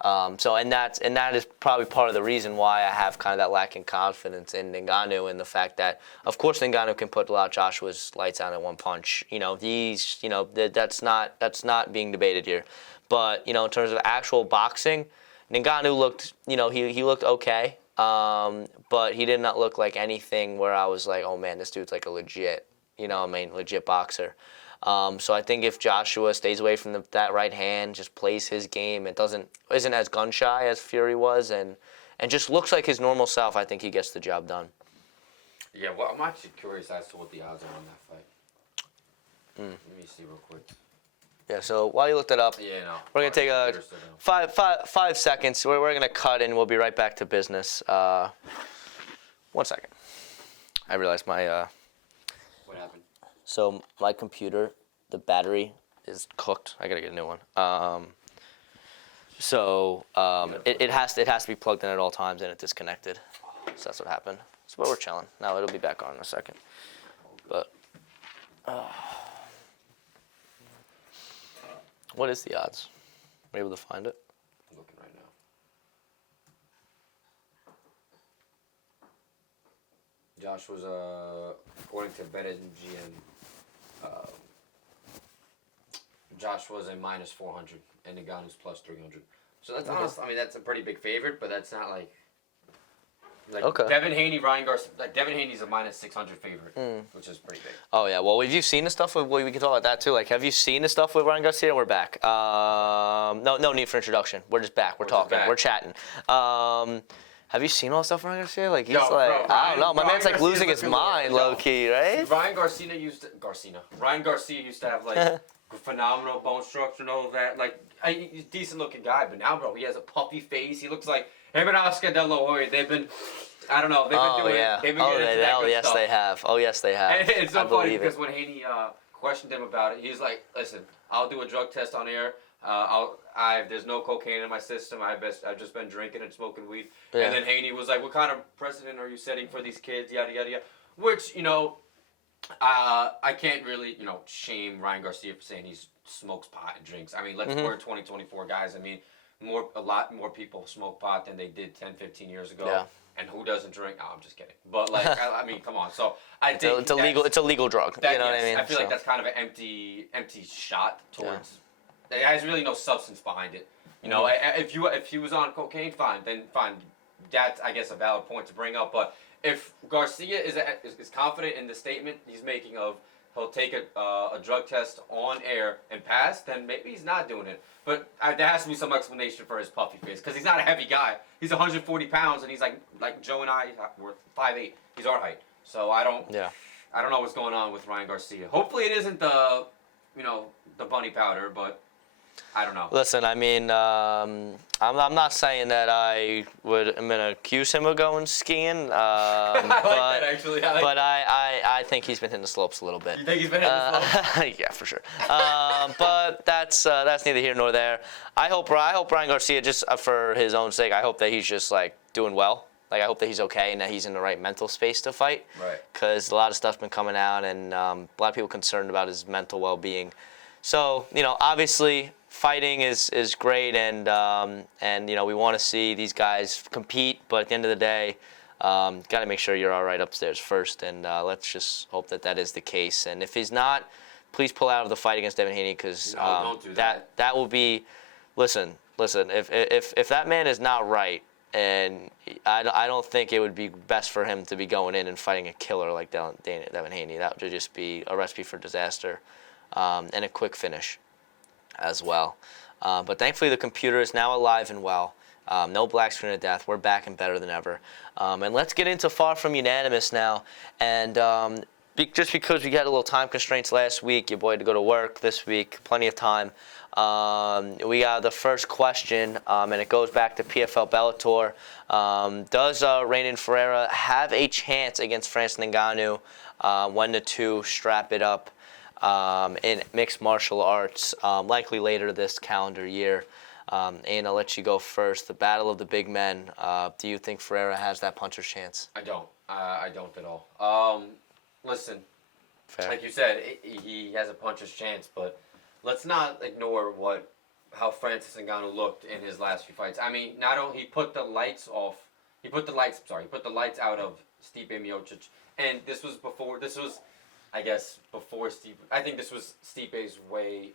That is probably part of the reason why I have kind of that lacking confidence in Ngannou and the fact that, of course, Ngannou can put Joshua's lights on in one punch. That's not being debated here. But in terms of actual boxing, Ngannou looked, he looked okay. But he did not look like anything where I was like, oh man, this dude's a legit, legit boxer. So I think if Joshua stays away from that right hand, just plays his game, isn't as gun shy as Fury was, and just looks like his normal self, I think he gets the job done. Yeah, well, I'm actually curious as to what the odds are on that fight. Let me see real quick. Yeah, so while you look that up, we're gonna take a 5 seconds. We're gonna cut and we'll be right back to business. 1 second. I realized my. What happened? So my computer, the battery is cooked. I gotta get a new one. It has to be plugged in at all times, and it disconnected. So that's what happened. So we're chilling. Now it'll be back on in a second. But what is the odds? Are you able to find it? I'm looking right now. Josh was according to BetMGM. Josh was a minus 400 and Ngannou's plus 300. So that's honest. I mean, that's a pretty big favorite, but that's not like okay. Devin Haney, Ryan Garcia. Devin Haney's a minus 600 favorite, which is pretty big. Oh yeah. Well, have you seen the stuff with? Well, we can talk about that too. Have you seen the stuff with Ryan Garcia? We're back. No need for introduction. We're just back. We're talking. We're chatting. Have you seen all the stuff with Ryan Garcia? He's I don't know. My man's losing his mind, low key, right? Ryan Garcia used to have phenomenal bone structure and all of that. He's a decent looking guy, but now, bro, he has a puffy face. He looks like him and Oscar De La Hoya. They've been, I don't know. They've been doing it. They've been getting into that good stuff. Yes, they have. And it's so funny because when Haney questioned him about it, he's like, "Listen, I'll do a drug test on air. There's no cocaine in my system. I've just been drinking and smoking weed." Yeah. And then Haney was like, "What kind of precedent are you setting for these kids?" Yada yada yada. Which I can't really shame Ryan Garcia for saying he smokes pot and drinks. I mean, we're 2024 guys. I mean, a lot more people smoke pot than they did 10, 15 years ago. Yeah. And who doesn't drink? No, I'm just kidding. But I mean, come on. So I think it's a legal drug. You know what I mean? I feel like that's kind of an empty shot towards It has really no substance behind it. You know, if he was on cocaine, fine. That's, I guess, a valid point to bring up. But if Garcia is confident in the statement he's making of he'll take a drug test on air and pass, then maybe he's not doing it. But there has to be some explanation for his puffy face, because he's not a heavy guy. He's 140 pounds, and he's like Joe and I, we're 5'8". He's our height. So I don't know what's going on with Ryan Garcia. Hopefully it isn't the bunny powder, but I don't know. Listen, I mean, I'm not saying that I'm gonna accuse him of going skiing. I like that, actually. I think he's been hitting the slopes a little bit. You think he's been hitting the slopes? Yeah, for sure. But that's neither here nor there. I hope Ryan Garcia, just for his own sake, I hope that he's just like doing well. Like, I hope that he's okay and that he's in the right mental space to fight. Right. Because a lot of stuff's been coming out, and a lot of people concerned about his mental well-being. So, obviously, fighting is great, and we want to see these guys compete. But at the end of the day, got to make sure you're all right upstairs first, and let's just hope that is the case. And if he's not, please pull out of the fight against Devin Haney, because don't do that. That will be. Listen. If that man is not right, and I don't think it would be best for him to be going in and fighting a killer like Devin Haney. That would just be a recipe for disaster. And a quick finish as well. But thankfully the computer is now alive and well. No black screen of death. We're back and better than ever. And let's get into Far From Unanimous now. And just because we had a little time constraints last week, your boy had to go to work this week, plenty of time. We got the first question, and it goes back to PFL Bellator. Does Renan Ferreira have a chance against Francis Ngannou when the two strap it up in mixed martial arts, likely later this calendar year? And I'll let you go first. The battle of the big men. Do you think Ferreira has that puncher's chance? I don't. I don't at all. Listen, Fair. Like you said, he has a puncher's chance, but let's not ignore how Francis Ngannou looked in his last few fights. I mean, not only he put the lights out of Stipe Miocic, and this was before Stipe. I think this was Stipe's way.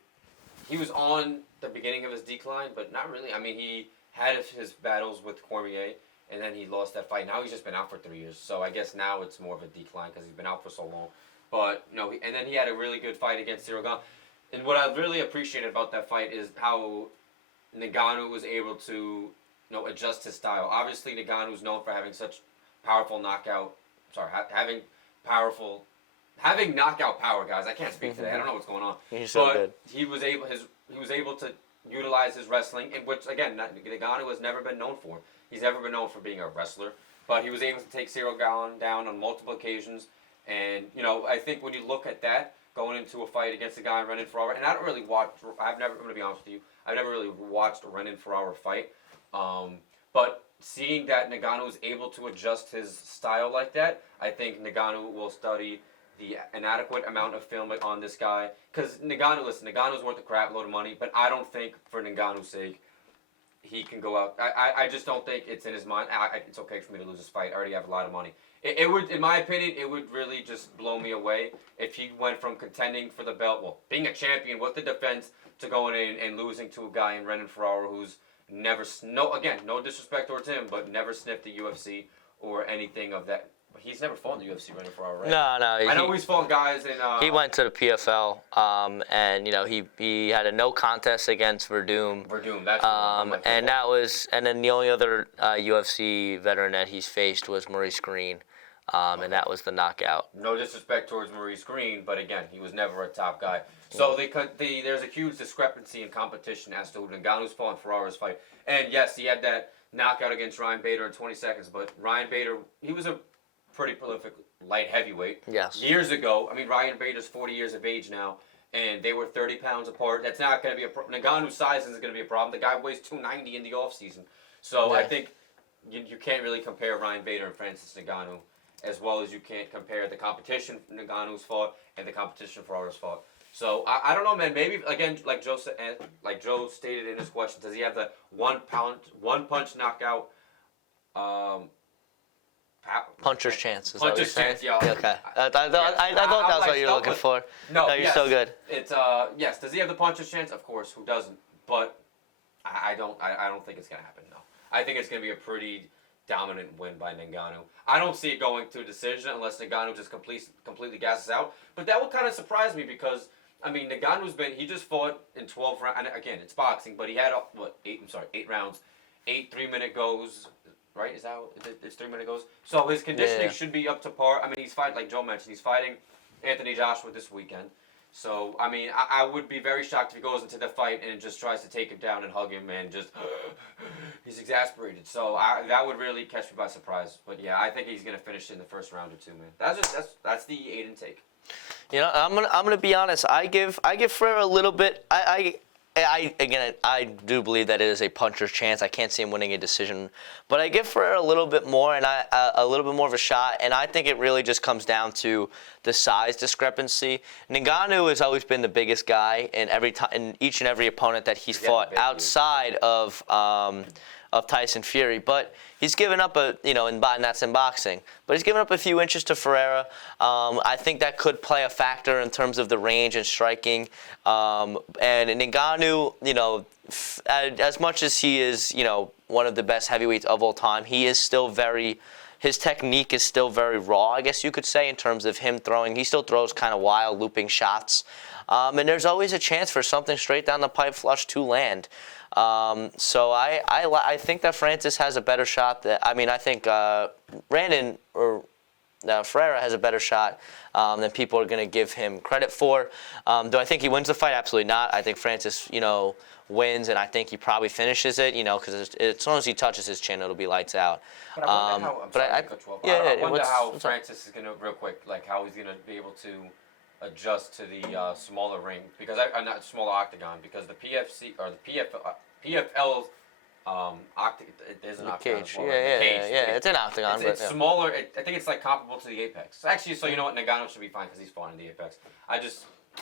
He was on the beginning of his decline, but not really. I mean, he had his battles with Cormier, and then he lost that fight. Now he's just been out for 3 years, so I guess now it's more of a decline because he's been out for so long. But and then he had a really good fight against Cyril Gane. And what I really appreciated about that fight is how Ngannou was able to adjust his style. Obviously, Ngannou is known for having such powerful knockout. Having knockout power, guys. I can't speak today. I don't know what's going on. He's so good. He was able to utilize his wrestling, in which again Ngannou has never been known for. He's never been known for being a wrestler, but he was able to take Cyril Gane down on multiple occasions. And I think when you look at that going into a fight against a guy in Renan Ferreira, and I don't really watch. I'm going to be honest with you. I've never really watched a Renan Ferreira fight, but seeing that Ngannou is able to adjust his style like that, I think Ngannou will study an adequate amount of film on this guy. Because Ngannou's worth a crap load of money, but I don't think for Ngannou's sake he can go out. I just don't think it's in his mind. It's okay for me to lose this fight. I already have a lot of money. It would, in my opinion, it would really just blow me away if he went from contending for the belt, being a champion with the defense, to going in and losing to a guy in Renan Ferreira who's never, no disrespect towards him, but never sniffed the UFC or anything of that. He's never fought in the UFC, Renan Ferreira, right? No. I know he's fought guys in. He went to the PFL, and he had a no contest against Verdum. That's. And then the only other UFC veteran that he's faced was Maurice Green, and that was the knockout. No disrespect towards Maurice Green, but again, he was never a top guy. So there's a huge discrepancy in competition as to who Ngannou's fought in Ferreira's fight. And yes, he had that knockout against Ryan Bader in 20 seconds, but Ryan Bader, he was a pretty prolific light heavyweight. Yes. Years ago, I mean, Ryan Bader's 40 years of age now, and they were 30 pounds apart. That's not going to be a problem. Ngannou's size isn't going to be a problem. The guy weighs 290 in the offseason. So yeah. I think you can't really compare Ryan Bader and Francis Ngannou as well as you can't compare the competition Ngannou's fought and the competition Ferreira's fought. So I don't know, man. Maybe again, like Joe stated in his question, does he have the one punch knockout Puncher's chance. Is Puncher's chance, yeah. Okay. I thought that was what you were looking for. No, you're so good. It's yes. Does he have the puncher's chance? Of course. Who doesn't? But I don't think it's gonna happen. No. I think it's gonna be a pretty dominant win by Ngannou. I don't see it going to a decision unless Ngannou just completely gasses out. But that would kind of surprise me because I mean he just fought in 12 rounds. And again, it's boxing, but he had 8 rounds, 8 3-minute goes. Right? Is that it's 3-minute goes? So his conditioning should be up to par. I mean, he's fighting, like Joe mentioned, he's fighting Anthony Joshua this weekend. So, I mean, I would be very shocked if he goes into the fight and just tries to take him down and hug him and just, he's exasperated. So, that would really catch me by surprise. But, yeah, I think he's going to finish in the first round or two, man. That's the Aiden take. You know, I'm gonna be honest. I give Ferreira a little bit. I do believe that it is a puncher's chance. I can't see him winning a decision, but I give Ferreira a little bit more, and a little bit more of a shot. And I think it really just comes down to the size discrepancy. Ngannou has always been the biggest guy in each and every opponent that he's fought outside of Tyson Fury, but he's given up and that's in boxing. But he's given up a few inches to Ferreira. I think that could play a factor in terms of the range and striking. And Ngannou, as much as he is, one of the best heavyweights of all time, his technique is still very raw, I guess you could say, in terms of him throwing. He still throws kind of wild, looping shots. And there's always a chance for something straight down the pipe flush to land. So I think that Francis has a better shot. I think Ferreira has a better shot than people are going to give him credit for. Do I think he wins the fight? Absolutely not. I think Francis, wins, and I think he probably finishes it, because as long as he touches his chin, it'll be lights out. But I wonder I wonder how Francis is going to, real quick, like how he's going to be able to adjust to the smaller ring, because not smaller octagon, because the PFC or the PFL there's an octagon. Cage. It's an octagon. It's smaller. I think it's like comparable to the Apex. Actually, so you know what, Ngannou should be fine because he's fought in the Apex. I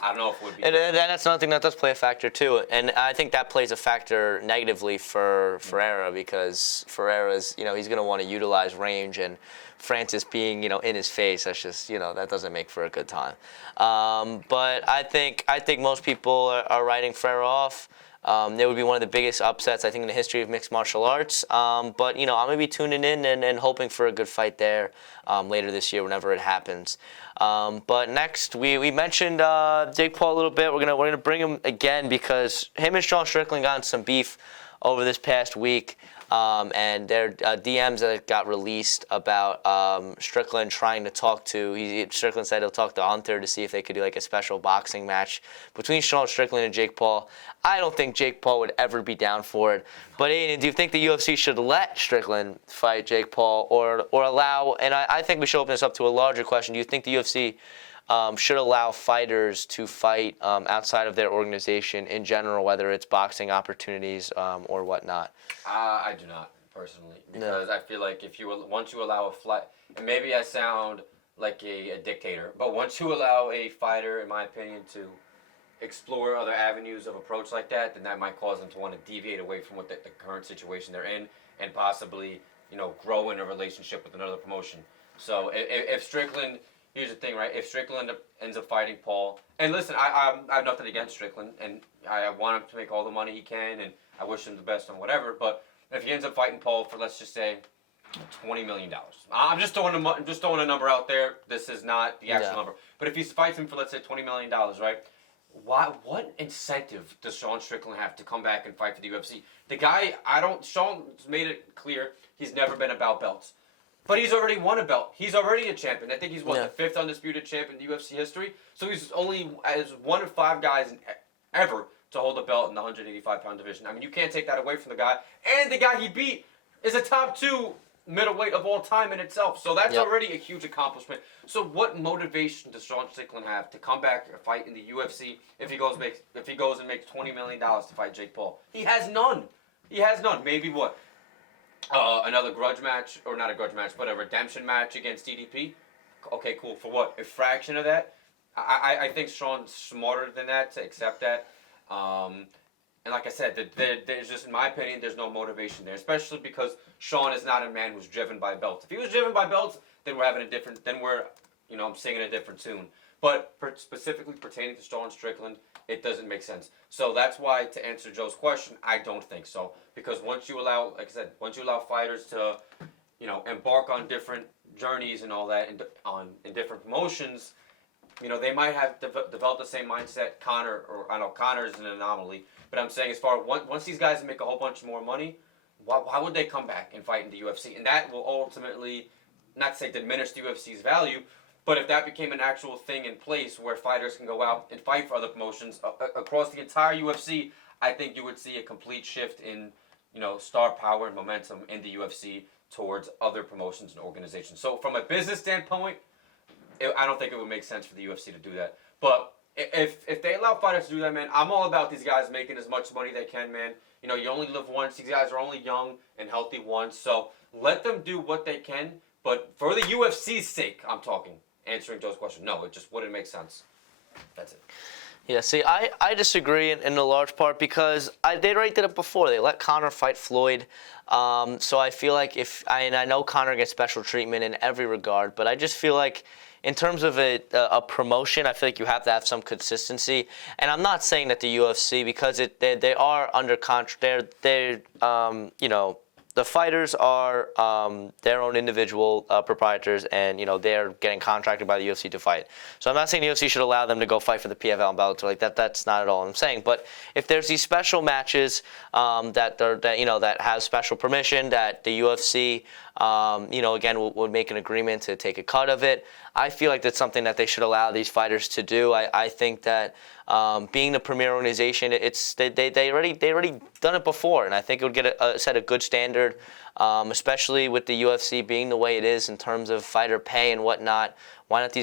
don't know if it would be. And that's another thing that does play a factor too, and I think that plays a factor negatively for Ferreira, because Ferreira's, he's going to want to utilize range, and Francis being, in his face, that's just, that doesn't make for a good time. But I think most people are writing Ferreira off. It would be one of the biggest upsets, I think, in the history of mixed martial arts. But, I'm going to be tuning in and hoping for a good fight there later this year, whenever it happens. But next, we mentioned Jake Paul a little bit. We're gonna bring him again because him and Sean Strickland got in some beef over this past week. And their DMs that got released about Strickland trying to talk to, Strickland said he'll talk to Hunter to see if they could do like a special boxing match between Sean Strickland and Jake Paul. I don't think Jake Paul would ever be down for it. But Aiden, do you think the UFC should let Strickland fight Jake Paul or allow, and I think we should open this up to a larger question, do you think the UFC should allow fighters to fight outside of their organization in general, whether it's boxing opportunities or whatnot? I do not, personally, because I feel like once you allow a fight, and maybe I sound like a dictator, but once you allow a fighter, in my opinion, to explore other avenues of approach like that, then that might cause them to want to deviate away from what the current situation they're in, and possibly, grow in a relationship with another promotion. So if Strickland, here's the thing, right? If Strickland ends up fighting Paul, and listen, I have nothing against Strickland, and I want him to make all the money he can, and I wish him the best on whatever. But if he ends up fighting Paul for, let's just say, $20 million, I'm just throwing a number out there. This is not the actual number. But if he fights him for, let's say, $20 million, right? What incentive does Sean Strickland have to come back and fight for the UFC? The guy, Sean's made it clear he's never been about belts. But he's already won a belt. He's already a champion. I think he's the fifth undisputed champion in UFC history. So he's only as one of 5 guys ever to hold a belt in the 185-pound division. I mean, you can't take that away from the guy. And the guy he beat is a top 2 middleweight of all time in itself. So that's already a huge accomplishment. So what motivation does Sean Strickland have to come back and fight in the UFC if he goes and makes $20 million to fight Jake Paul? He has none. Maybe what? Another grudge match, or not a grudge match, but a redemption match against DDP. Okay, cool. For what? A fraction of that? I think Sean's smarter than that to accept that. And like I said, there's just, in my opinion, there's no motivation there, especially because Sean is not a man who's driven by belts. If he was driven by belts, then we're having a different, then we're, I'm singing a different tune. But specifically pertaining to Sean Strickland, it doesn't make sense. So that's why, to answer Joe's question, I don't think so. Because once you allow, like I said, once you allow fighters to, embark on different journeys and all that, in different promotions, they might have developed the same mindset Connor, or I know Connor is an anomaly, but I'm saying as far as once these guys make a whole bunch more money, why would they come back and fight in the UFC? And that will ultimately, not to say diminish the UFC's value, but if that became an actual thing in place where fighters can go out and fight for other promotions across the entire UFC, I think you would see a complete shift in, star power and momentum in the UFC towards other promotions and organizations. So from a business standpoint, I don't think it would make sense for the UFC to do that. But if they allow fighters to do that, man, I'm all about these guys making as much money they can, man. You only live once. These guys are only young and healthy once. So let them do what they can. But for the UFC's sake, I'm talking, answering Joe's question, no, it just wouldn't make sense. That's it. Yeah, see, I disagree in a large part because they already did it before. They let Conor fight Floyd. So I feel like I know Conor gets special treatment in every regard, but I just feel like in terms of a promotion, I feel like you have to have some consistency. And I'm not saying that the UFC, because they are under contract, the fighters are their own individual proprietors, and they're getting contracted by the UFC to fight. So I'm not saying the UFC should allow them to go fight for the PFL and Bellator like that. That's not at all what I'm saying. But if there's these special matches that have special permission, that the UFC again would make an agreement to take a cut of it, I feel like that's something that they should allow these fighters to do. I think that being the premier organization, they already done it before, and I think it would set a good standard, especially with the UFC being the way it is in terms of fighter pay and whatnot. Why not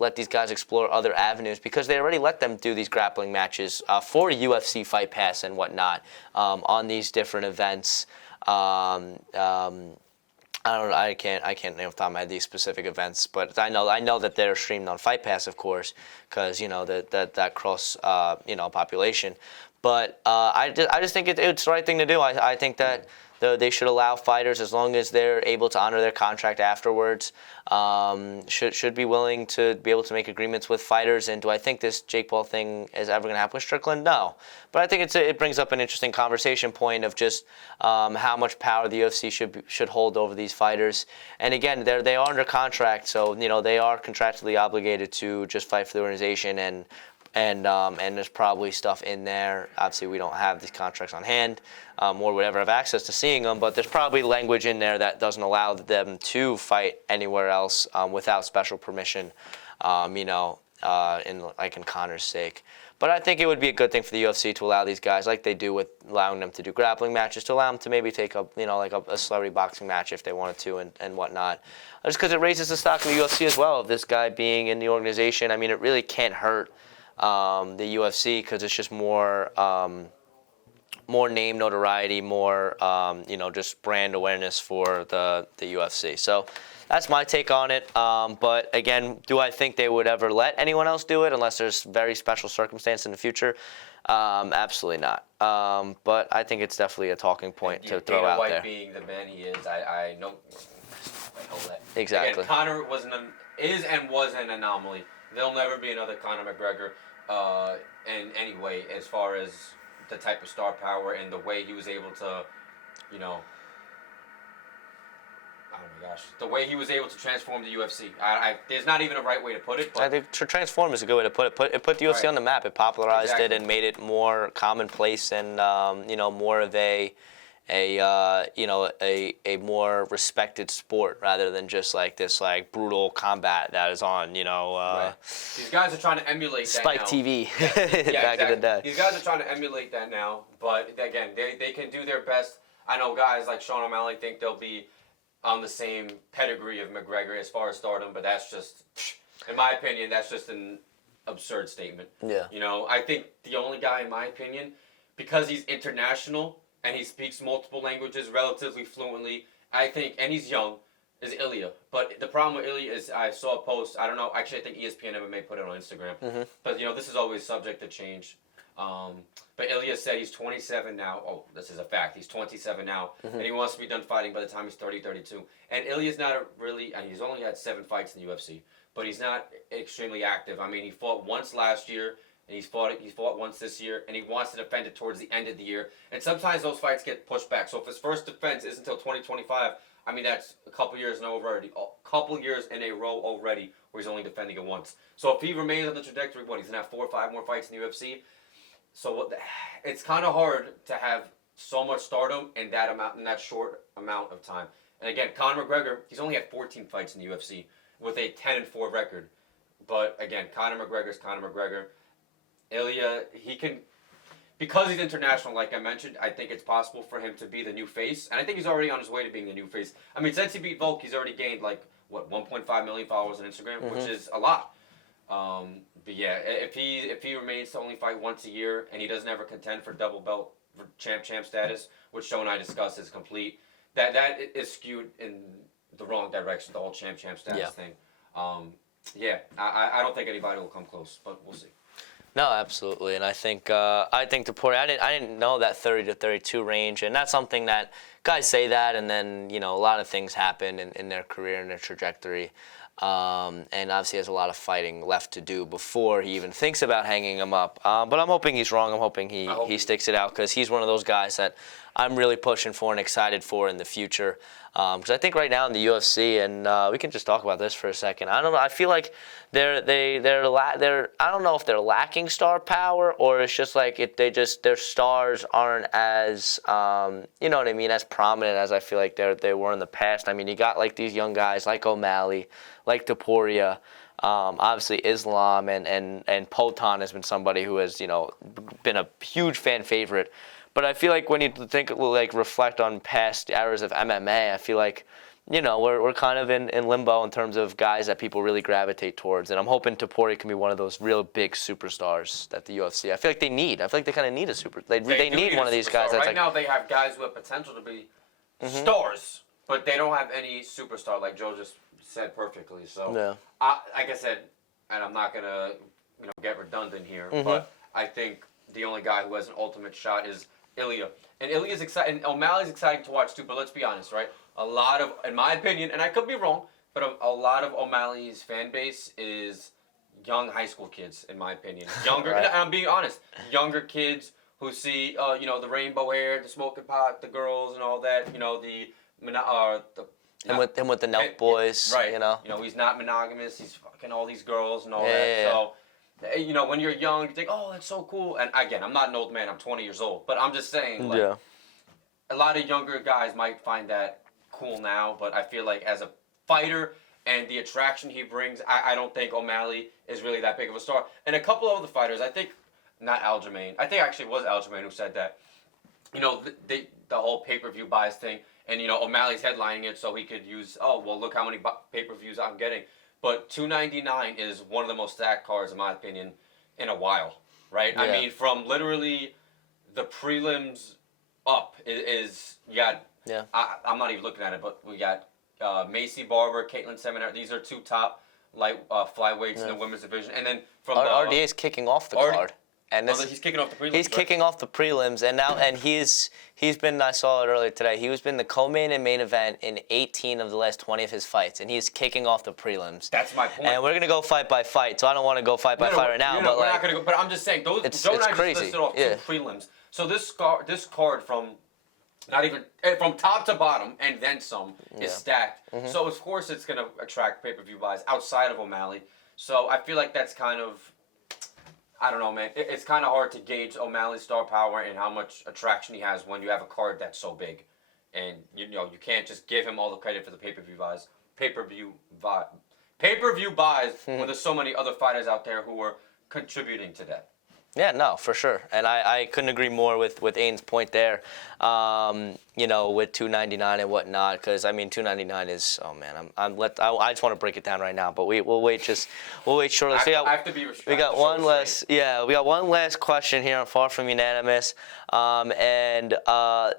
let these guys explore other avenues? Because they already let them do these grappling matches for UFC Fight Pass and whatnot on these different events. I can't name off the top of my head these specific events, but I know that they're streamed on Fight Pass, of course, because that cross population. But I just think it's the right thing to do. I think that they should allow fighters, as long as they're able to honor their contract afterwards, should be willing to be able to make agreements with fighters. And do I think this Jake Paul thing is ever going to happen with Strickland? No. But I think it brings up an interesting conversation point of just how much power the UFC should hold over these fighters. And again, they are under contract, so they are contractually obligated to just fight for the organization, and there's probably stuff in there. Obviously, we don't have these contracts on hand, or would ever have access to seeing them, but there's probably language in there that doesn't allow them to fight anywhere else without special permission, in Conor's sake. But I think it would be a good thing for the UFC to allow these guys, like they do with allowing them to do grappling matches, to allow them to maybe take a celebrity boxing match if they wanted to and whatnot. Just because it raises the stock of the UFC as well, of this guy being in the organization. I mean, it really can't hurt the UFC, because it's just more name notoriety, more just brand awareness for the UFC. So that's my take on it. But again, do I think they would ever let anyone else do it unless there's very special circumstance in the future? Absolutely not. But I think it's definitely a talking point to throw out there. Being the man he is, I know. I know that. Exactly. Again, Conor was an anomaly. There'll never be another Conor McGregor in any way, as far as the type of star power and the way he was able to, oh my gosh, the way he was able to transform the UFC. There's not even a right way to put it. But I think transform is a good way to put it. It put the UFC on the map. It popularized it and made it more commonplace and more of a more respected sport, rather than just like this brutal combat that is on right. These guys are trying to emulate Spike that now. TV back in the day. These guys are trying to emulate that now, but again, they can do their best. I know guys like Sean O'Malley think they'll be on the same pedigree of McGregor as far as stardom, but that's just, in my opinion, that's just an absurd statement. Yeah. I think the only guy, in my opinion, because he's international and he speaks multiple languages relatively fluently, I think, and he's young, is Ilya. But the problem with Ilya is, I saw a post, I don't know, actually I think ESPN MMA put it on Instagram, but this is always subject to change. But Ilya said he's 27 now. Oh, this is a fact. He's 27 now, and he wants to be done fighting by the time he's 30, 32. And Ilya's not and he's only had 7 fights in the UFC, but he's not extremely active. I mean, he fought once last year, and he's fought once this year, and he wants to defend it towards the end of the year. And sometimes those fights get pushed back. So if his first defense isn't until 2025, I mean, that's a couple years in a row already where he's only defending it once. So if he remains on the trajectory, he's going to have 4 or 5 more fights in the UFC. So it's kind of hard to have so much stardom in that short amount of time. And again, Conor McGregor, he's only had 14 fights in the UFC with a 10-4 record. But again, Conor McGregor's Conor McGregor. Ilya, he can, because he's international, like I mentioned, I think it's possible for him to be the new face. And I think he's already on his way to being the new face. I mean, since he beat Volk, he's already gained 1.5 million followers on Instagram, which is a lot. But yeah, if he remains to only fight once a year and he doesn't ever contend for double belt for champ status, which Joe and I discussed is complete, that is skewed in the wrong direction. The whole champ status thing. I don't think anybody will come close, but we'll see. No, absolutely, and I think Topuria. I didn't know that 30 to 32 range, and that's something that guys say that, and then a lot of things happen in their career and their trajectory. And obviously has a lot of fighting left to do before he even thinks about hanging him up. But I'm hoping he's wrong. I'm hoping he sticks it out, because he's one of those guys that I'm really pushing for and excited for in the future. Because I think right now in the UFC, and we can just talk about this for a second. I don't know. I feel like they're I don't know if they're lacking star power, or it's just like their stars aren't as you know what I mean, as prominent as I feel like they were in the past. I mean, you got like these young guys like O'Malley, like Topuria, obviously Islam, and Poatan has been somebody who has been a huge fan favorite. But I feel like when you reflect on past eras of MMA, I feel like we're kind of in limbo in terms of guys that people really gravitate towards, and I'm hoping Topuria can be one of those real big superstars that the UFC. I feel like they need. I feel like they kind of need a super. They need one of these guys. Right now they have guys who have potential to be stars, but they don't have any superstar, like Joe just said perfectly. So, like I said, and I'm not gonna get redundant here, but I think the only guy who has an ultimate shot is Ilya. And Ilya's exciting, and O'Malley's exciting to watch too, but let's be honest, right? A lot of, in my opinion, and I could be wrong, but a lot of O'Malley's fan base is young high school kids, in my opinion. Younger, right. And I'm being honest, younger kids who see, the rainbow hair, the smoking pot, the girls and all that, and with the Nelk boys, right? He's not monogamous. He's fucking all these girls and all that. Yeah. So, when you're young, you think, oh, that's so cool. And again, I'm not an old man. I'm 20 years old. But I'm just saying, a lot of younger guys might find that cool now. But I feel like as a fighter and the attraction he brings, I don't think O'Malley is really that big of a star. And a couple of other fighters, I think, not Aljamain. I think actually it was Aljamain who said that. The whole pay-per-view buys thing. And, O'Malley's headlining it so he could use, look how many pay-per-views I'm getting. But $299 is one of the most stacked cards, in my opinion, in a while, right? Yeah. I mean, from literally the prelims up is you got. Yeah. I'm not even looking at it, but we got Macy Barber, Caitlin Seminar. These are 2 top light flyweights in the women's division, and then from RDA is kicking off the card. And he's kicking off the prelims. He's kicking off the prelims, and he's been. I saw it earlier today. He's been the co-main and main event in 18 of the last 20 of his fights, and he's kicking off the prelims. That's my point. And we're gonna go fight by fight, so I don't want to go fight by fight right now. But we're not gonna go. But I'm just saying, Joe and I just listed off 2 prelims. So this card from from top to bottom and then some is stacked. Mm-hmm. So of course it's gonna attract pay-per-view buys outside of O'Malley. So I feel like that's kind of. I don't know, man. It's kind of hard to gauge O'Malley's star power and how much attraction he has when you have a card that's so big, and you can't just give him all the credit for the pay-per-view buys. Pay-per-view buys when there's so many other fighters out there who are contributing to that. Yeah, no, for sure, and I couldn't agree more with Ains' point there. With $299 and whatnot, because I mean $299 is I just want to break it down right now, but we'll wait shortly. I have to be respectful. We got one last question here on Far From Unanimous. And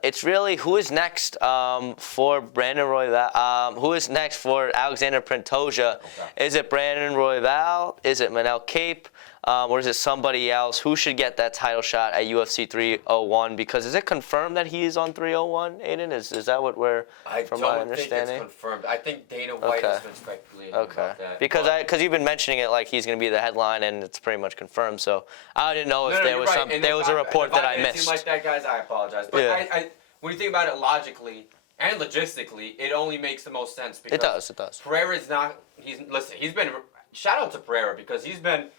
it's really who is next for Brandon Royval. Who is next for Alexander Pantoja? Okay. Is it Brandon Royval? Is it Manel Cape? Or is it somebody else? Who should get that title shot at UFC 301? Because is it confirmed that he is on 301, Aiden? Is that what we're, from my understanding? I don't think it's confirmed. I think Dana White has been speculating about that. Because you've been mentioning it like he's going to be the headline, and it's pretty much confirmed. So I didn't know if there was there was a report that I missed. If I didn't seem like that, guys, I apologize. But I, when you think about it logically and logistically, it only makes the most sense. Because it does. Pereira's not. He's been. Shout out to Pereira because he's been.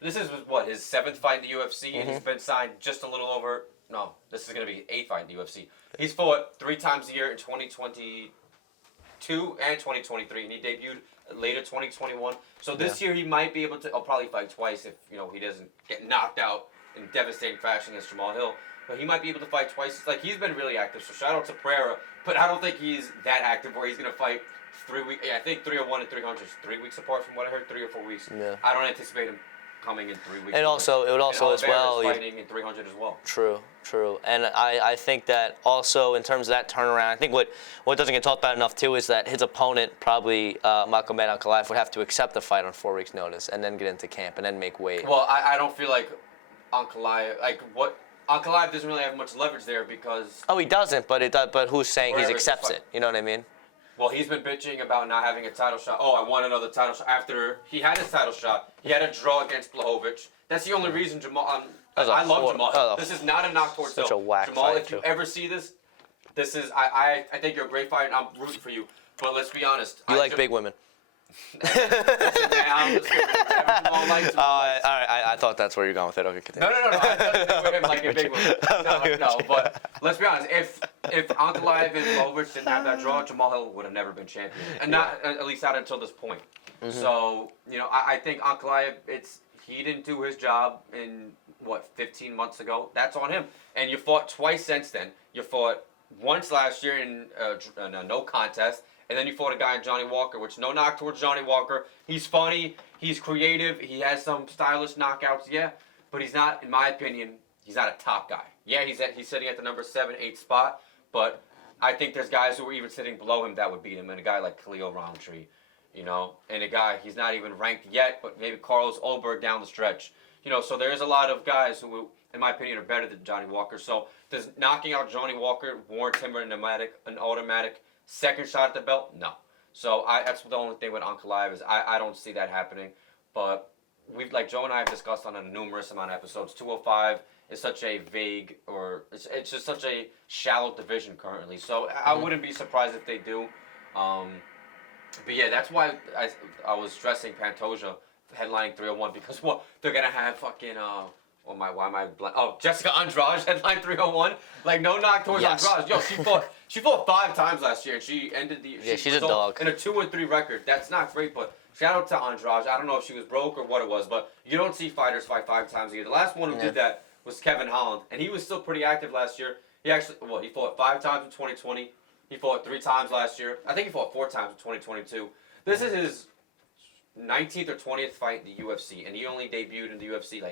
This is what, his 7th fight in the UFC, and he's been signed just a little over. No, this is going to be 8th fight in the UFC. He's fought 3 times a year in 2022 and 2023, and he debuted later 2021. So this year he might be able to. I'll probably fight twice if he doesn't get knocked out in devastating fashion against Jamal Hill. But he might be able to fight twice. It's like he's been really active. So shout out to Pereira. But I don't think he's that active where he's going to fight 3 weeks. Yeah, I think 301 and 300 is 3 weeks apart from what I heard, 3 or 4 weeks. Yeah. I don't anticipate him coming in 3 weeks. And also, it would also as well. Fighting in 300 as well. True. And I think that also in terms of that turnaround, I think what doesn't get talked about enough too is that his opponent, probably Magomed Ankalaev, would have to accept the fight on 4 weeks' notice and then get into camp and then make weight. Well, I don't feel like Ankalaev, Ankalaev doesn't really have much leverage there because. Oh, he doesn't, but who's saying he accepts it? You know what I mean? Well, he's been bitching about not having a title shot. Oh, I want another title shot. After he had his title shot, he had a draw against Blachowicz. That's the only reason Jamal. I love Jamal. This is not a knock towards Hill. Jamal, if you ever see this is. I think you're a great fighter, and I'm rooting for you. But let's be honest. You like big women. Listen, man, I'm just Jamal likes. All right. I thought that's where you're going with it. Okay, continue. No. I don't like a big woman. No. But let's be honest. If Ankalaev and Blachowicz didn't have that draw, Jamal Hill would have never been champion, and not at least not until this point. So I think Ankalaev, he didn't do his job in 15 months ago. That's on him. And you fought twice since then. You fought once last year in a no contest. And then you fought a guy, Johnny Walker, which no knock towards Johnny Walker. He's funny. He's creative. He has some stylish knockouts, but he's not, in my opinion, he's not a top guy. Yeah, he's sitting at the number 7, 8 spot, but I think there's guys who are even sitting below him that would beat him, and a guy like Khalil Roundtree, and a guy, he's not even ranked yet, but maybe Carlos Ulberg down the stretch. So there's a lot of guys who, in my opinion, are better than Johnny Walker. So does knocking out Johnny Walker warrant him an automatic second shot at the belt? No. So that's the only thing with Ankalaev is I don't see that happening. But Joe and I have discussed on a numerous amount of episodes, 205 is such a vague, or it's just such a shallow division currently. So I wouldn't be surprised if they do. But yeah, that's why I was stressing Pantoja headlining 301 because they're gonna have fucking Jessica Andrade headline 301. No knock towards Andrade. Yo, she fought 5 times last year and she ended the. She's a dog. In a 2-3 record. That's not great, but shout out to Andrade. I don't know if she was broke or what it was, but you don't see fighters fight 5 times a year. The last one who did that was Kevin Holland, and he was still pretty active last year. He fought 5 times in 2020. He fought 3 times last year. I think he fought 4 times in 2022. This is his 19th or 20th fight in the UFC, and he only debuted in the UFC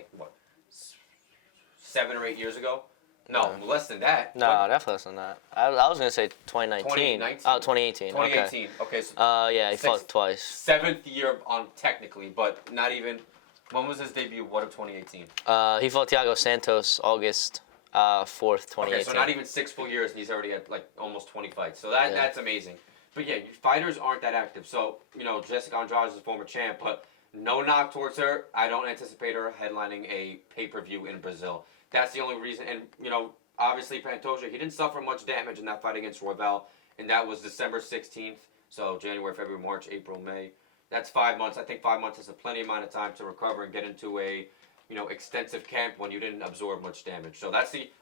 7 or 8 years ago? No, less than that. No, definitely less than that. I was going to say 2019. 2018. 2018. Okay. So he fought twice. 7th year on technically, but not even. When was his debut? What of 2018? He fought Thiago Santos August 4th, 2018. Okay, so not even 6 full years, and he's already at almost 20 fights. So that's amazing. But yeah, fighters aren't that active. So Jessica Andrade is a former champ, but no knock towards her. I don't anticipate her headlining a pay-per-view in Brazil. That's the only reason. And, obviously Pantoja, he didn't suffer much damage in that fight against Royval, and that was December 16th. So January, February, March, April, May. That's 5 months. I think 5 months is a plenty amount of time to recover and get into a, extensive camp when you didn't absorb much damage. So and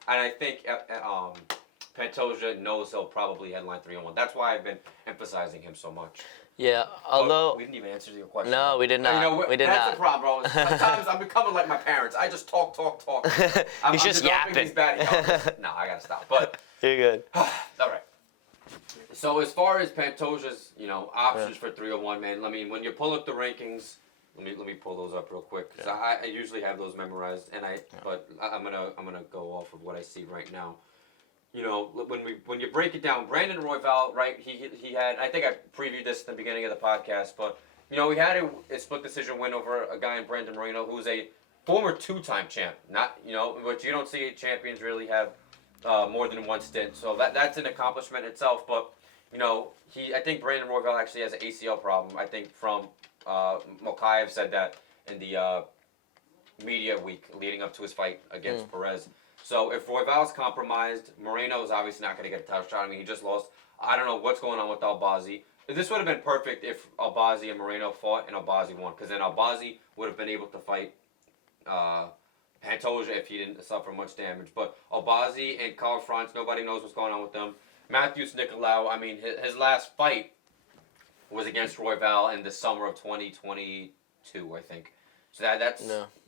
I think Pantoja knows he'll probably headline 301. That's why I've been emphasizing him so much. Yeah, although we didn't even answer your question. No, we did not. That's the problem, bro. Sometimes I'm becoming like my parents. I just talk. He's just yapping. No, I gotta stop. But you're good. All right. So as far as Pantoja's, options for 301, man. I mean, when you pull up the rankings, Let me pull those up real quick, because I usually have those memorized, but I'm gonna go off of what I see right now. You know, when you break it down, Brandon Royval, right? He had, I think I previewed this at the beginning of the podcast, but you know, he had a split decision win over a guy in Brandon Moreno who's a former 2-time champ. Not, you know, but you don't see champions really have more than one stint, so that's an accomplishment itself. But you know, I think Brandon Royval actually has an ACL problem. I think from Mokaev said that in the media week leading up to his fight against Perez. So if Royval's compromised, Moreno is obviously not going to get a title shot. I mean, he just lost. I don't know what's going on with Albazi. This would have been perfect if Albazi and Moreno fought and Albazi won, because then Albazi would have been able to fight Pantoja if he didn't suffer much damage. But Albazi and Carl Franz, nobody knows what's going on with them. Matthews Nicolau, I mean, his last fight was against Royval in the summer of 2022, I think. So that's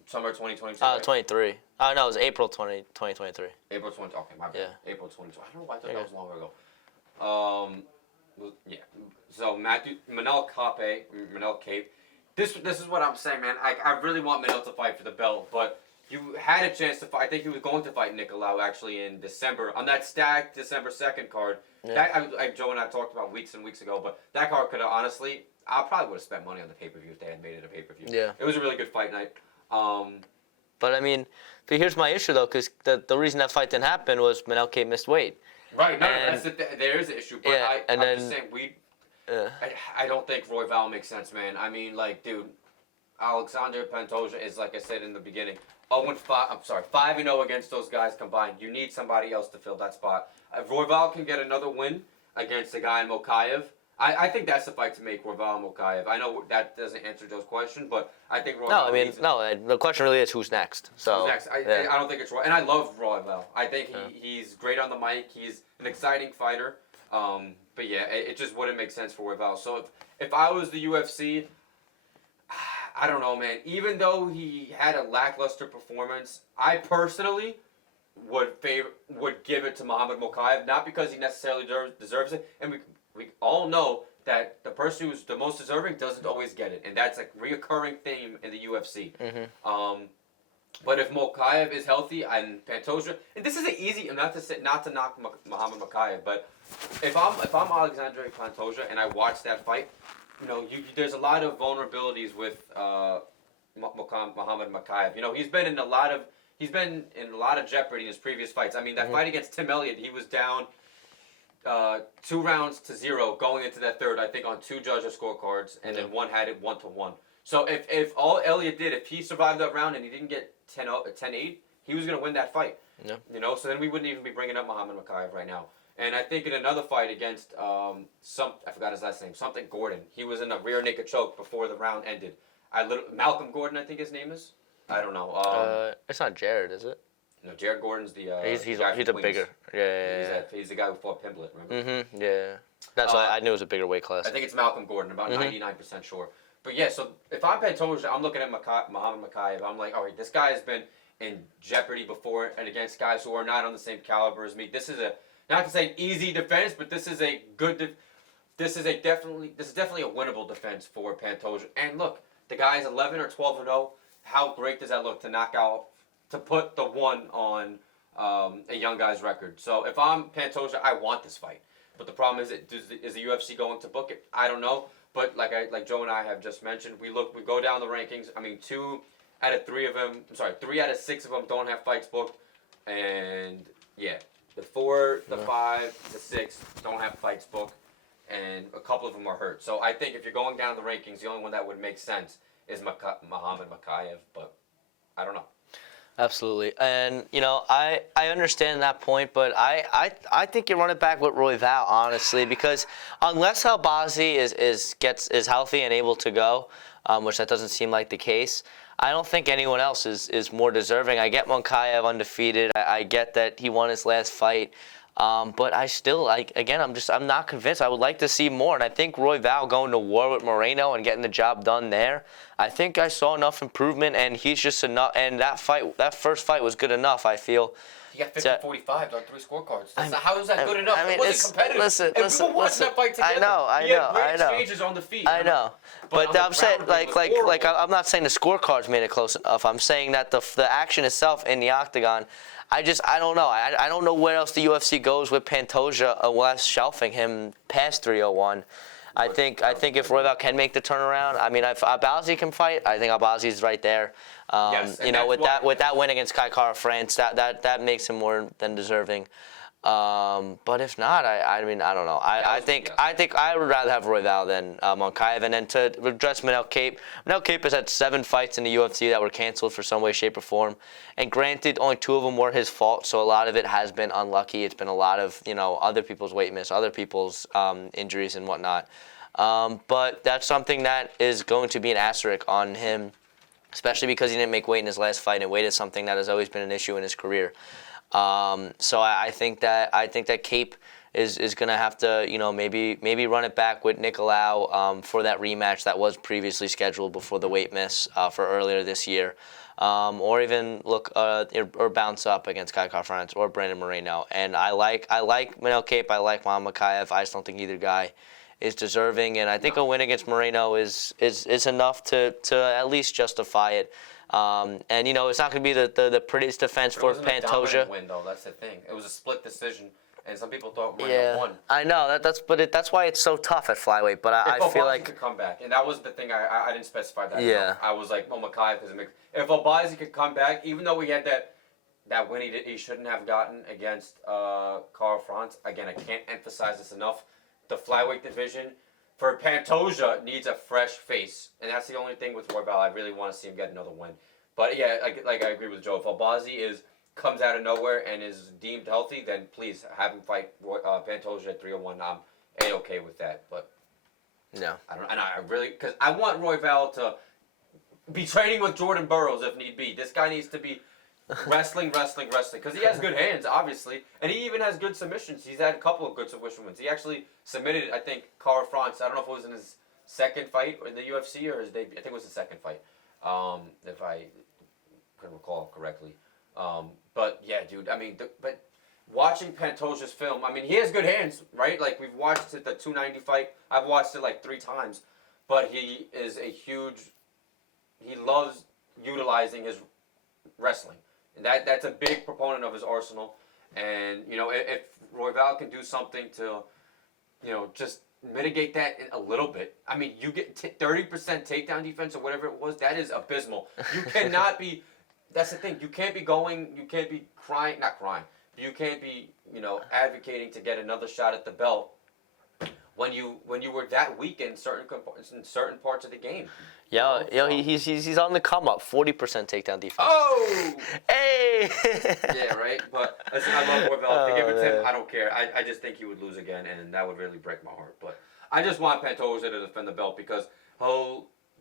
summer 2022. Right? 23. No, it was April 2023. April 20. Okay, my bad. Yeah. April 20. I don't know why I thought that was longer ago. Yeah. So Manel Cape. This is what I'm saying, man. I really want Manel to fight for the belt, but you had a chance to fight. I think he was going to fight Nicolau actually in December on that stacked December 2nd card. Yeah. That Joe and I talked about weeks and weeks ago, but that card could have honestly, I probably would have spent money on the pay-per-view if they had made it a pay-per-view. Yeah. It was a really good fight night. But I mean, here's my issue though, because the reason that fight didn't happen was Manel Cape missed weight. Right. No, there is an issue, but I'm just saying I don't think Royval makes sense, man. I mean, like, dude, Alexander Pantoja is, like I said in the beginning, 5-0 against those guys combined. You need somebody else to fill that spot. If Royval can get another win against a guy in Mokaev, I think that's the fight to make, Royval and Mokaev. I know that doesn't answer Joe's question, but I think Royval the question really is who's next. So who's next? I don't think it's Roy, and I love Royval. I think he's great on the mic. He's an exciting fighter. But yeah, it just wouldn't make sense for Royval. So if I was the UFC, I don't know, man. Even though he had a lackluster performance, I personally would give it to Muhammad Mokaev, not because he necessarily deserves it, and we all know that the person who's the most deserving doesn't always get it, and that's a reoccurring theme in the UFC. But if Mokaev is healthy and Pantoja, and this is an easy, not to knock Muhammad Mokaev, but if I'm Alexandre Pantoja and I watch that fight, you know, there's a lot of vulnerabilities with Muhammad Mokaev. You know, he's been in a lot of jeopardy in his previous fights. I mean, that fight against Tim Elliott, he was down 2 rounds to 0 going into that third, I think, on 2 judges' scorecards, and then one had it 1-1. So if all Elliott did, if he survived that round and he didn't get 10-8, he was going to win that fight. Yeah. You know, so then we wouldn't even be bringing up Muhammad Mokaev right now. And I think in another fight against I forgot his last name, something Gordon. He was in a rear naked choke before the round ended. Malcolm Gordon, I think his name is. I don't know. It's not Jared, is it? No, Jared Gordon's the. He's a bigger. Yeah. He's the guy who fought Pimblett, remember? Yeah. That's why I knew it was a bigger weight class. I think it's Malcolm Gordon, about 99% sure. But yeah, so if I'm Pantoja, I'm looking at Muhammad Mokaev. I'm like, all right, this guy has been in jeopardy before and against guys who are not on the same caliber as me. This is not to say easy defense, but this is a good. This is definitely a winnable defense for Pantoja. And look, the guy's 11 or 12-0. How great does that look to put the 1 on a young guy's record? So if I'm Pantoja, I want this fight. But the problem is the UFC going to book it? I don't know. But like Joe and I have just mentioned, we go down the rankings. I mean, 3 out of 6 of them don't have fights booked, and yeah, the 4, the 5, the 6 don't have fights booked, and a couple of them are hurt. So I think if you're going down the rankings, the only one that would make sense is Muhammad Mokaev, but I don't know. Absolutely, and you know I understand that point, but I think you run it back with Royval, honestly, because unless Albazi is healthy and able to go, which that doesn't seem like the case, I don't think anyone else is more deserving. I get Mokaev undefeated. I get that he won his last fight. But I still, I'm not convinced. I would like to see more. And I think Royval going to war with Moreno and getting the job done there, I think I saw enough improvement, and he's just enough. And that first fight was good enough, I feel. He got 50-45 on 3 scorecards. How is that good enough? I mean, it wasn't competitive. Listen. That fight together. I know. He had great exchanges on the feet. I know. But I'm saying, I'm not saying the scorecards made it close enough. I'm saying that the action itself in the octagon, I don't know. I don't know where else the UFC goes with Pantoja unless shelving him past 301. I think if Royval can make the turnaround, I mean, if Albazi can fight, I think Albazi's right there. Yes, with that win against Kai Kara France, that makes him more than deserving. But if not, I mean, I don't know. I think I would rather have Royval than Monkayev. And then to address Manel Kape, Manel Kape has had 7 fights in the UFC that were canceled for some way, shape, or form. And granted, only 2 of them were his fault, so a lot of it has been unlucky. It's been a lot of other people's weight miss, other people's injuries and whatnot. But that's something that is going to be an asterisk on him, especially because he didn't make weight in his last fight, and weight is something that has always been an issue in his career. So I think that Kape is going to have to maybe run it back with Nicolau for that rematch that was previously scheduled before the weight miss for earlier this year, or even look or bounce up against Kai Kara France or Brandon Moreno. And I like Manel Kape, I like Muhammad Mokaev. I just don't think either guy is deserving, and I think a win against Moreno is enough to at least justify it. And it's not going to be the prettiest defense for Pantoja. It wasn't a win though. That's the thing. It was a split decision, and some people thought Moreno won. I know that's why it's so tough at flyweight. But I feel like could come back, and that was the thing. I didn't specify that. Yeah. I was like, Mokaev because if Albazi could come back, even though we had that win he shouldn't have gotten against Kara France. Again, I can't emphasize this enough. The flyweight division for Pantoja needs a fresh face, and that's the only thing with Royval. I really want to see him get another win. But yeah, I agree with Joe. If Albazi comes out of nowhere and is deemed healthy, then please have him fight Pantoja at 301. I'm A-okay with that. But no, I don't. And I really because I want Royval to be training with Jordan Burroughs if need be. This guy needs to be wrestling, because he has good hands, obviously, and he even has good submissions. He's had a couple of good submission wins. He actually submitted, I think, Kara France. I don't know if it was in his second fight in the UFC or his debut. I think it was his second fight, if I can recall correctly. But yeah, dude, I mean, but watching Pantoja's film, I mean, he has good hands, right? Like we've watched it, the 290 fight. I've watched it like 3 times, but he loves utilizing his wrestling. And that's a big proponent of his arsenal. And, if Royval can do something to, just mitigate that a little bit. I mean, you get 30% takedown defense or whatever it was. That is abysmal. You cannot be, that's the thing. You can't be crying, not crying. You can't be, advocating to get another shot at the belt when you were that weak in certain parts of the game. He's on the come up. 40% takedown defense. Oh, hey. Yeah, right. But listen, I love Royval. To give it to him, I don't care. I just think he would lose again, and that would really break my heart. But I just want Pantoja to defend the belt because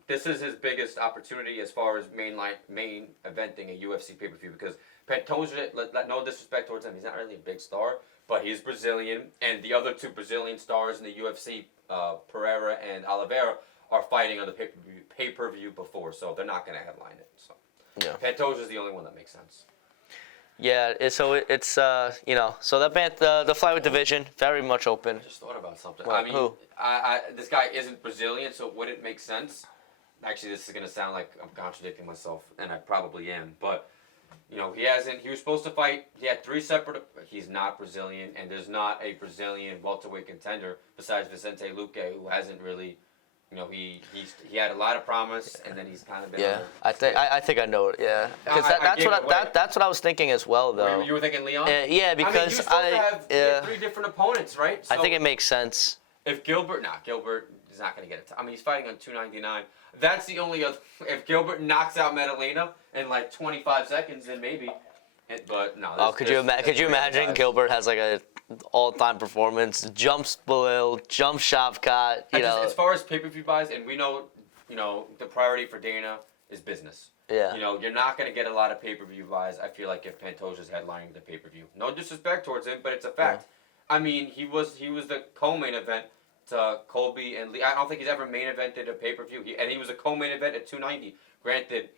this is his biggest opportunity as far as main eventing a UFC pay-per-view. Because Pantoja, no disrespect towards him, he's not really a big star. But he's Brazilian, and the other 2 Brazilian stars in the UFC, Pereira and Oliveira, are fighting on the pay-per-view before, so they're not going to headline it. So Pantoja's the only one that makes sense. Yeah, so it's so the flyweight division very much open. I just thought about something. Well, I mean, who? This guy isn't Brazilian, so it wouldn't make sense. Actually, this is going to sound like I'm contradicting myself, and I probably am, but. He was supposed to fight, he had 3 separate, he's not Brazilian, and there's not a Brazilian welterweight contender besides Vicente Luque, who hasn't really, he had a lot of promise, and then he's kind of been. Yeah, I think I know it. Yeah, because that's what I was thinking as well, though. You were thinking Leon? Yeah, because he had 3 different opponents, right? So I think it makes sense. If Gilbert is not going to get it. I mean, he's fighting on 299. That's the only other. If Gilbert knocks out Medellina in like 25 seconds, then maybe. But no. Could you imagine Gilbert has like a all-time performance, jumps below, jump Shavkat, As far as pay-per-view buys, and we know, the priority for Dana is business. Yeah. You're not going to get a lot of pay-per-view buys, I feel like, if Pantoja's headlining the pay-per-view. No disrespect towards him, but it's a fact. Yeah. I mean, he was the co-main event to Colby and Lee. I don't think he's ever main evented a pay-per-view. He was a co-main event at 290. Granted,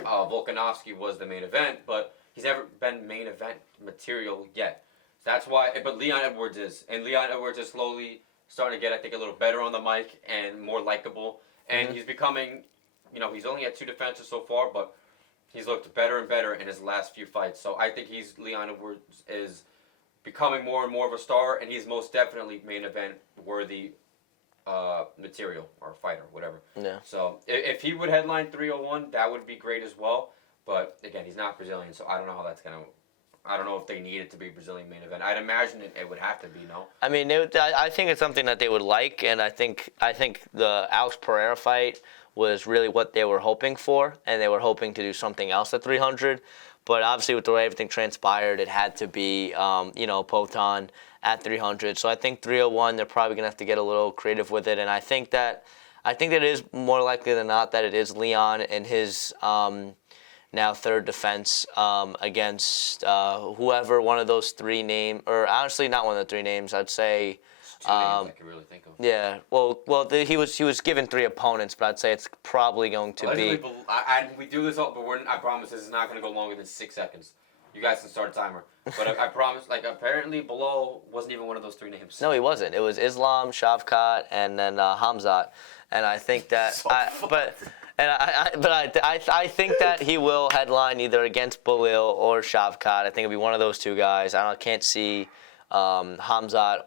Volkanovski was the main event, but he's ever been main event material yet. That's why, but Leon Edwards is. And Leon Edwards is slowly starting to get, I think, a little better on the mic and more likable. And he's becoming, he's only had 2 defenses so far, but he's looked better and better in his last few fights. So I think Leon Edwards is becoming more and more of a star, and he's most definitely main event worthy material or fighter, whatever. Yeah. So if he would headline 301, that would be great as well. But again, he's not Brazilian, so I don't know how that's going to. I don't know if they need it to be Brazilian main event. I'd imagine it would have to be, no? I mean, I think it's something that they would like, and I think the Alex Pereira fight was really what they were hoping for, and they were hoping to do something else at 300. But obviously, with the way everything transpired, it had to be, Poatan at 300. So I think 301, they're probably going to have to get a little creative with it, and I think that it is more likely than not that it is Leon and his now third defense against whoever one of those 3 names, or honestly not one of the 3 names. I'd say. 2 names I can really think of. Yeah. Well, he was given 3 opponents, but I'd say it's probably going to be. We do this all, but I promise this is not going to go longer than 6 seconds. You guys can start a timer. But I promise, apparently Bilal wasn't even one of those 3 names. No, he wasn't. It was Islam, Shavkat, and then Hamzat. And I think that. I think that he will headline either against Bilal or Shavkat. I think it'll be one of those 2 guys. I can't see Hamzat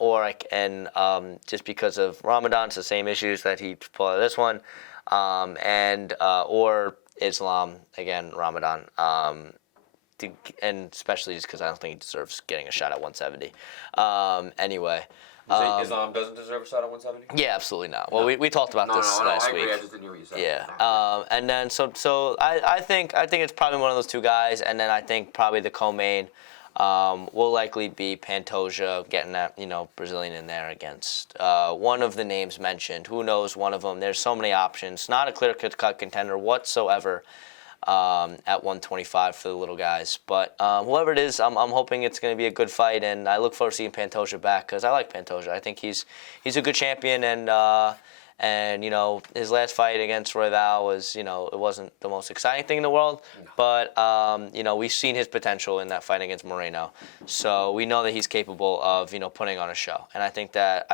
just because of Ramadan, it's the same issues that he pulled out of this one, or Islam again, Ramadan, and especially just because I don't think he deserves getting a shot at 170. Anyway. Islam doesn't deserve a shot at 170? Yeah, absolutely not. Well, we talked about this last week. I agree. I just didn't hear what you said. Yeah. And then so I think it's probably one of those 2 guys, and then I think probably the co-main will likely be Pantoja, getting that Brazilian in there against one of the names mentioned. Who knows? One of them. There's so many options. Not a clear-cut contender whatsoever. At 125 for the little guys. But whoever it is, I'm hoping it's going to be a good fight, and I look forward to seeing Pantoja back because I like Pantoja. I think he's a good champion, and his last fight against Royval was it wasn't the most exciting thing in the world, but we've seen his potential in that fight against Moreno, so we know that he's capable of putting on a show, and I think that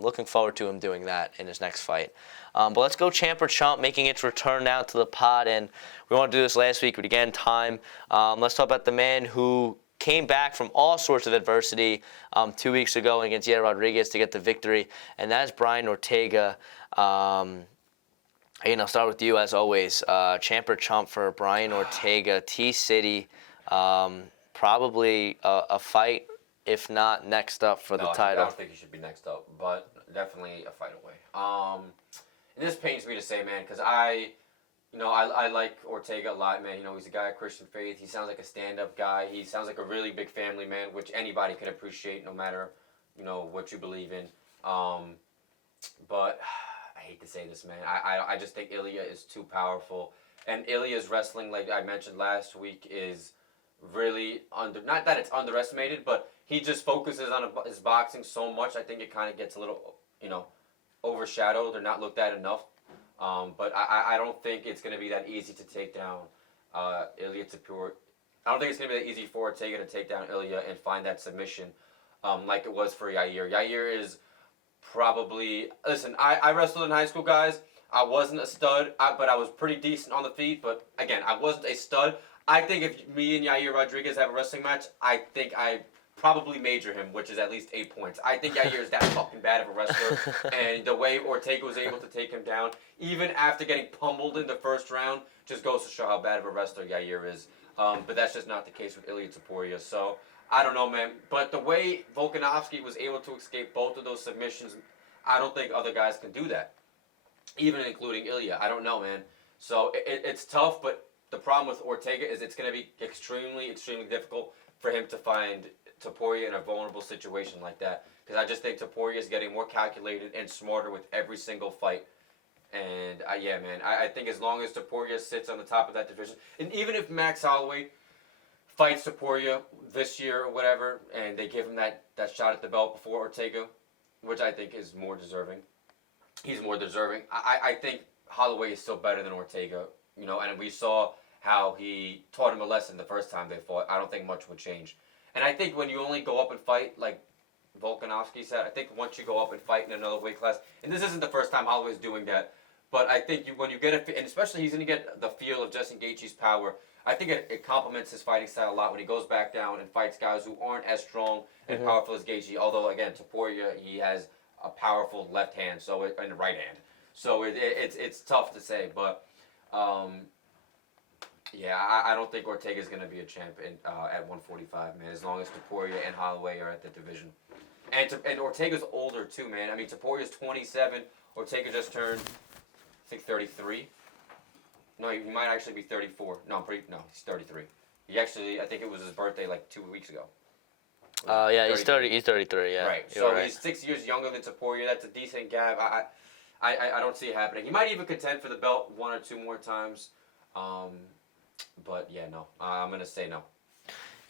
looking forward to him doing that in his next fight. But let's go champ or chump, making its return now to the pod. And we wanted to do this last week, but again, time. Let's talk about the man who came back from all sorts of adversity 2 weeks ago against Yair Rodriguez to get the victory, and that is Brian Ortega. Start with you as always. Champ or chump for Brian Ortega, T-City. Probably a fight, if not next up for the title. I don't think he should be next up, but definitely a fight away. And this pains me to say, man, because I like Ortega a lot, man. He's a guy of Christian faith. He sounds like a stand-up guy. He sounds like a really big family man, which anybody could appreciate, no matter, what you believe in. But I hate to say this, man. I just think Ilya is too powerful. And Ilya's wrestling, like I mentioned last week, is really not that it's underestimated, but he just focuses on his boxing so much. I think it kind of gets a little, overshadowed or not looked at enough. But I don't think it's going to be that easy to take down Ilya Tapur. I don't think it's going to be that easy for Ortega to take down Ilya and find that submission like it was for Yair. Yair is probably... Listen, I wrestled in high school, guys. I wasn't a stud, but I was pretty decent on the feet. But again, I wasn't a stud. I think if me and Yair Rodriguez have a wrestling match, I think I probably major him, which is at least 8 points. I think Yair is that fucking bad of a wrestler, and the way Ortega was able to take him down, even after getting pummeled in the first round, just goes to show how bad of a wrestler Yair is. But that's just not the case with Ilya Taporia. So, I don't know, man. But the way Volkanovski was able to escape both of those submissions, I don't think other guys can do that, even including Ilya. I don't know, man. So, it's tough, but the problem with Ortega is it's going to be extremely, extremely difficult for him to find Taporia in a vulnerable situation like that. Because I just think Taporia is getting more calculated and smarter with every single fight. And, yeah, man, I think as long as Taporia sits on the top of that division, and even if Max Holloway fights Taporia this year or whatever, and they give him that shot at the belt before Ortega, which I think is more deserving, he's more deserving. I think Holloway is still better than Ortega, and we saw how he taught him a lesson the first time they fought. I don't think much would change. And I think when you only go up and fight, like Volkanovski said, I think once you go up and fight in another weight class, and this isn't the first time Holloway's doing that, but I think when you get it, and especially he's going to get the feel of Justin Gaethje's power. I think it complements his fighting style a lot when he goes back down and fights guys who aren't as strong and powerful as Gaethje. Although again, Topuria, he has a powerful left hand, and a right hand. So it's tough to say, but yeah, I don't think Ortega's going to be a champ at 145, man. As long as Topuria and Holloway are at the division, and Ortega's older too, man. I mean, Topuria's 27. Ortega just turned, I think, 33. No, he might actually be 34. No, he's 33. He actually, I think it was his birthday like 2 weeks ago. Yeah, he's 30. He's 33. Yeah. Right. So he's 6 years younger than Topuria. That's a decent gap. I don't see it happening. He might even contend for the belt 1 or 2 more times. But yeah, no. I'm gonna say no.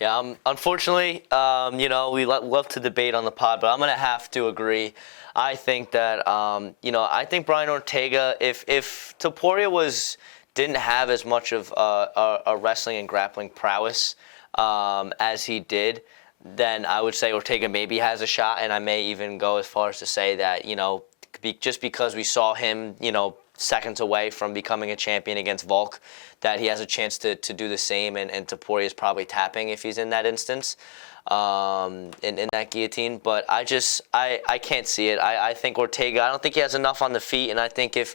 Yeah, unfortunately, we love to debate on the pod, but I'm going to have to agree. I think that, I think Brian Ortega, if Topuria didn't have as much of a wrestling and grappling prowess as he did, then I would say Ortega maybe has a shot, and I may even go as far as to say that, just because we saw him, seconds away from becoming a champion against Volk, that he has a chance to do the same, and Topuria is probably tapping if he's in that instance, in that guillotine. But I can't see it. I think Ortega, I don't think he has enough on the feet, and I think if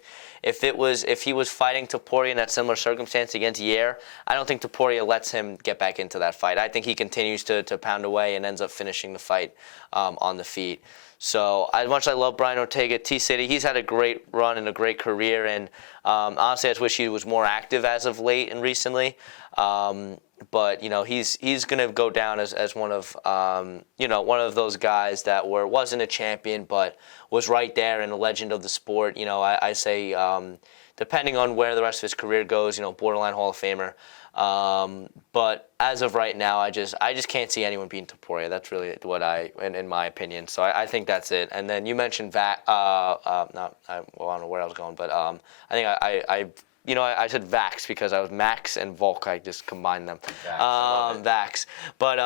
he was fighting Topuria in that similar circumstance against Yair, I don't think Topuria lets him get back into that fight. I think he continues to pound away and ends up finishing the fight on the feet. So as much as I love Brian Ortega, T-City, he's had a great run and a great career, and honestly, I just wish he was more active as of late and recently. But he's going to go down as one of those guys that wasn't a champion but was right there and a legend of the sport. I say depending on where the rest of his career goes, borderline Hall of Famer. But as of right now, I just can't see anyone beating Topuria. That's really what in my opinion. So I think that's it. And then you mentioned I don't know where I was going, but I think I said Vax because I was Max and Volk. I just combined them. Vax. But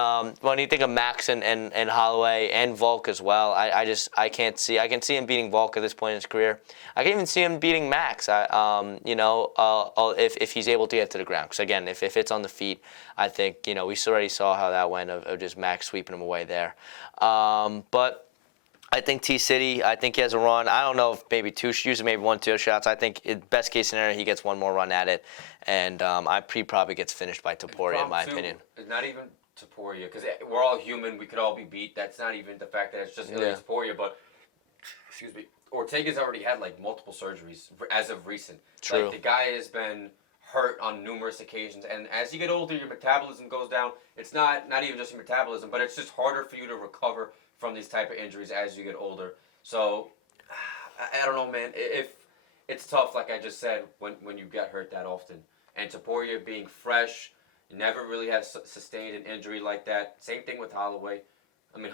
when you think of Max and Holloway and Volk as well, I can't see. I can see him beating Volk at this point in his career. I can even see him beating Max. If he's able to get to the ground. Because again, if it's on the feet, I think we already saw how that went of just Max sweeping him away there. But I think T-City, I think he has a run. I don't know if maybe 2 shoots, maybe 1-2 shots. I think best case scenario, he gets one more run at it. And he probably gets finished by Topuria, in my opinion. It's not even Topuria, because we're all human. We could all be beat. That's not even the fact that it's just Topuria. But, excuse me, Ortega's already had, multiple surgeries as of recent. True. The guy has been hurt on numerous occasions. And as you get older, your metabolism goes down. It's not even just your metabolism, but it's just harder for you to recover from these type of injuries as you get older. So, I don't know, man. If it's tough, like I just said, when you get hurt that often. And Topuria being fresh, never really has sustained an injury like that. Same thing with Holloway. I mean,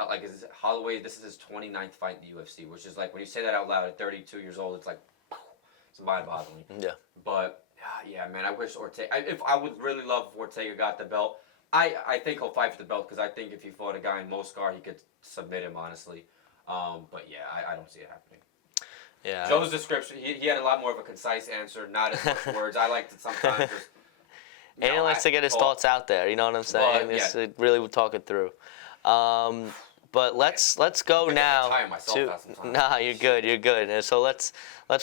Holloway, this is his 29th fight in the UFC, which is when you say that out loud at 32 years old, it's it's mind-boggling. Yeah. But, yeah, man, I wish Ortega, I would really love if Ortega got the belt. I think he'll fight for the belt because I think if he fought a guy in Moscar, he could submit him, honestly. But yeah, I don't see it happening. Yeah. Joe's description, he had a lot more of a concise answer, not as much words. I like to sometimes just... And he likes to get his thoughts out there, you know what I'm saying? It really would talk it through. But let's go now to... Nah, you're good. And so let's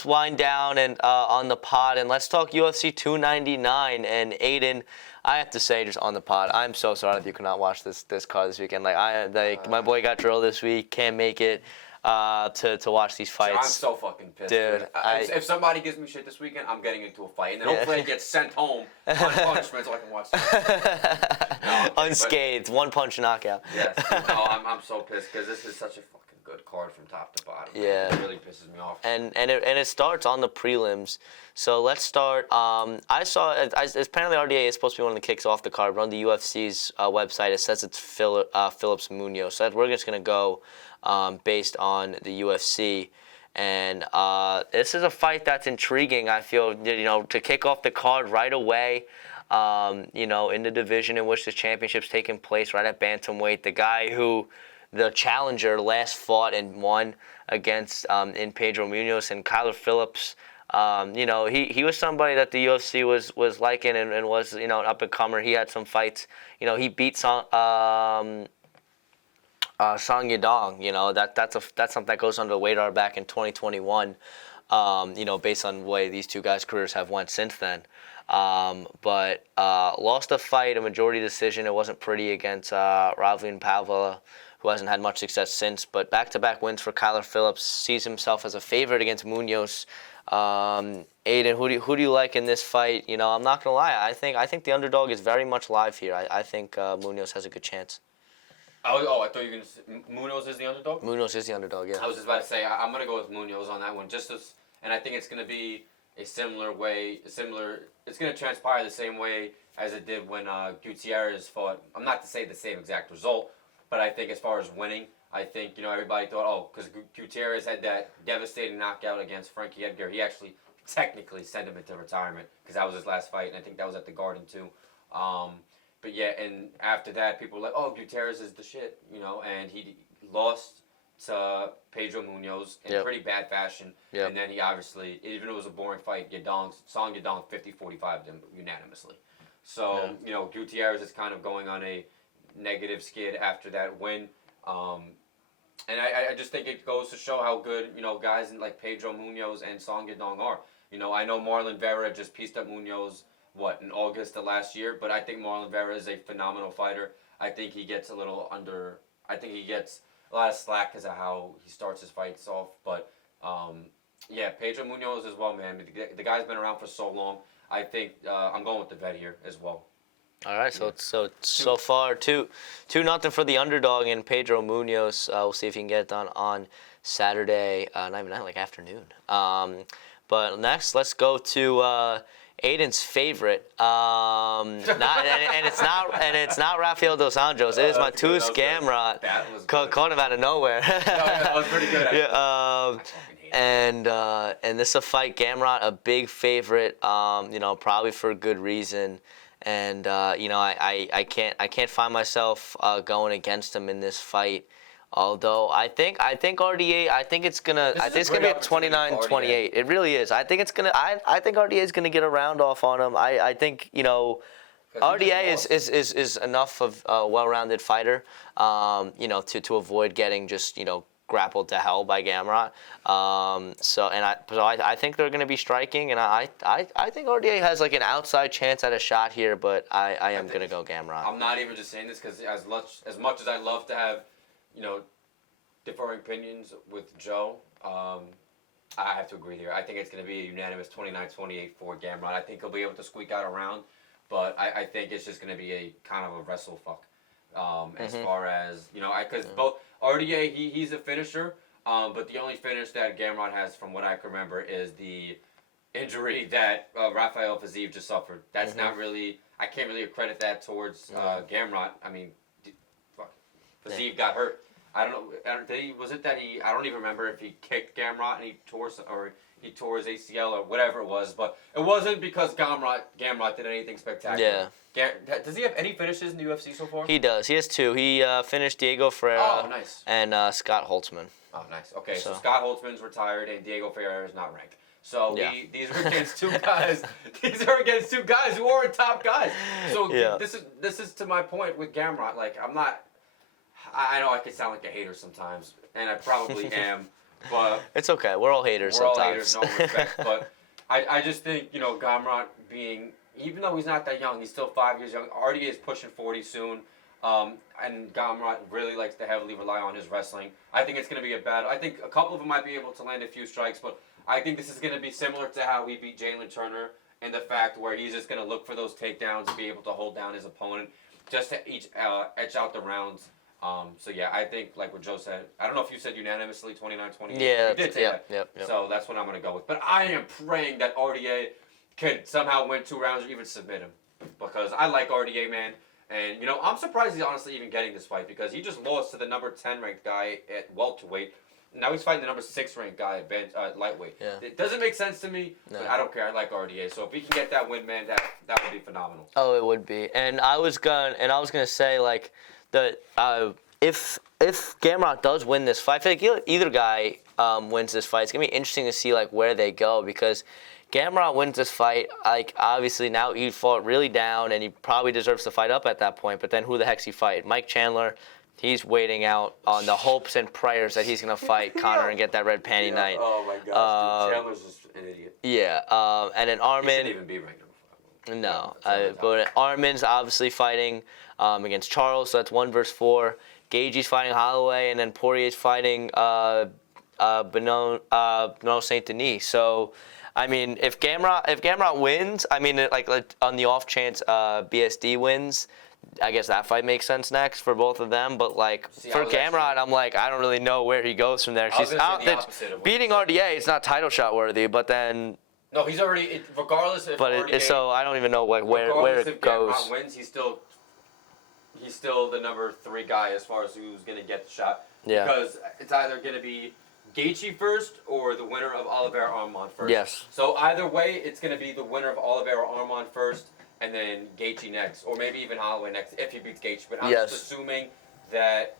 wind down and on the pod, and let's talk UFC 299. And Aiden, I have to say, just on the pod, I'm so sorry that you could not watch this card this weekend. My boy got drilled this week, can't make it to watch these fights. I'm so fucking pissed, dude. If somebody gives me shit this weekend, I'm getting into a fight, and then hopefully I get sent home on punishment so I can watch it. Unscathed, one punch knockout. Yes, no, I'm so pissed because this is such a fucking good card from top to bottom. Yeah, it really pisses me off. And it starts on the prelims. So let's start. I saw apparently RDA is supposed to be one of the kicks off the card, but on the UFC's website it says it's Phillips Munoz. So we're just gonna go based on the UFC. And this is a fight that's intriguing. I feel to kick off the card right away. in the division in which the championship's taking place, right at bantamweight. The guy who the challenger last fought and won against in Pedro Munoz, and Kyler Phillips. He was somebody that the UFC was liking and was an up and comer. He had some fights. He beat Song Yadong. That's something that goes under the radar back in 2021. Based on the way these two guys' careers have went since then. But lost a fight, a majority decision. It wasn't pretty against Ravlin Pavla, who hasn't had much success since. But back-to-back wins for Kyler Phillips. Sees himself as a favorite against Munoz. Aiden, who do you like in this fight? I'm not gonna lie. I think the underdog is very much live here. I think Munoz has a good chance. Oh, I thought you were gonna say Munoz is the underdog. Munoz is the underdog. Yeah. I was just about to say I'm gonna go with Munoz on that one, and I think it's gonna be a similar way. It's gonna transpire the same way as it did when Gutierrez fought. I'm not to say the same exact result, but I think as far as winning, I think everybody thought, because Gutierrez had that devastating knockout against Frankie Edgar. He actually technically sent him into retirement because that was his last fight, and I think that was at the Garden too. But yeah, and after that, people were like, "Oh, Gutierrez is the shit," and he lost to Pedro Munoz in pretty bad fashion. Yep. And then he obviously, even though it was a boring fight, Song Yadong 50-45 them unanimously. So, Gutierrez is kind of going on a negative skid after that win. And I just think it goes to show how good, guys like Pedro Munoz and Song Yadong are. I know Marlon Vera just pieced up Munoz in August of last year, but I think Marlon Vera is a phenomenal fighter. I think he gets I think he gets a lot of slack because of how he starts his fights off. But Pedro Munoz as well, man. The guy's been around for so long. I think I'm going with the vet here as well. All right, so far 2-0 for the underdog in Pedro Munoz. We'll see if he can get it done on Saturday, not even like afternoon. But next, let's go to Aiden's favorite. It's not Rafael dos Anjos. It is Mateusz Gamrot. Caught him out of nowhere. That was pretty good. And this is a fight. Gamrot, a big favorite. Probably for a good reason. And I can't find myself going against him in this fight. Although I think RDA, I think it's gonna be a 29-28. It really is. I think RDA is gonna get a round off on him. I think RDA is enough of a well-rounded fighter, to avoid getting just grappled to hell by Gamrot. I think they're going to be striking, and I think RDA has like an outside chance at a shot here, but I am going to go Gamrot. I'm not even just saying this because as much as I love to have, differing opinions with Joe, I have to agree here. I think it's going to be a unanimous 29-28 for Gamrot. I think he'll be able to squeak out a round, but I think it's just going to be a kind of a wrestle fuck. As far as because both RDA he's a finisher, but the only finish that Gamrot has, from what I can remember, is the injury that Rafael Fiziev just suffered. That's not really, I can't really credit that towards Gamrot. I mean, Fiziev got hurt. I don't know. Was it that he? I don't even remember if he kicked Gamrot and he tore his ACL or whatever it was, but it wasn't because Gamrot did anything spectacular. Yeah. Does he have any finishes in the UFC so far? He does. He has 2. He finished Diego Ferreira and Scott Holtzman. Oh, nice. Okay, so Scott Holtzman's retired and Diego Ferreira is not ranked. So these are against 2 guys. These are against 2 guys who are top guys. So this is to my point with Gamrot. Like, I know I could sound like a hater sometimes, and I probably am. But it's okay. We're all haters sometimes. We're all haters, no respect. But I just think, Gamrot being, even though he's not that young, he's still 5 years young. RDA is pushing 40 soon. And Gamrot really likes to heavily rely on his wrestling. I think it's going to be a battle. I think a couple of them might be able to land a few strikes, but I think this is going to be similar to how he beat Jalen Turner, in the fact where he's just going to look for those takedowns and be able to hold down his opponent just to etch out the rounds. I think, like what Joe said, I don't know if you said unanimously 29-28. Yeah, you did say that. Yep. So that's what I'm going to go with. But I am praying that RDA could somehow win 2 rounds or even submit him, because I like RDA, man. And, I'm surprised he's honestly even getting this fight, because he just lost to the number 10 ranked guy at welterweight, Now he's fighting the number 6 ranked guy at lightweight. Yeah. It doesn't make sense to me, No. but I don't care. I like RDA. So if he can get that win, man, that would be phenomenal. Oh, it would be. And I was gonna say like if Gamrot does win this fight, I feel like either guy wins this fight, it's gonna be interesting to see like where they go, because Gamrot wins this fight, like obviously now he fought really down and he probably deserves to fight up at that point. But then who the heck's he fight? Mike Chandler. He's waiting out on the hopes and prayers that he's gonna fight Conor and get that red panty night. Oh my gosh, dude, Chandler's just an idiot. Yeah, and then Armin. He shouldn't even be ranked number 5. No, but Armin's obviously fighting against Charles, so that's 1 versus 4. Gaethje's fighting Holloway, and then Poirier's fighting Benoit Saint Denis. So, I mean, if Gamrot wins, I mean, like on the off chance BSD wins, I guess that fight makes sense next for both of them. But like for Gamrot, I'm like, I don't really know where he goes from there. Beating RDA, it's not title shot worthy, but then. No, he's already regardless if. But so I don't even know like where it goes. Gamrot wins, he's still the number 3 guy as far as who's gonna get the shot. Yeah. Because it's either gonna be Gaethje first or the winner of Oliveira Armand first. Yes. So either way, it's gonna be the winner of Oliveira Armand first, and then Gaethje next, or maybe even Holloway next if he beats Gaethje. But I'm just assuming that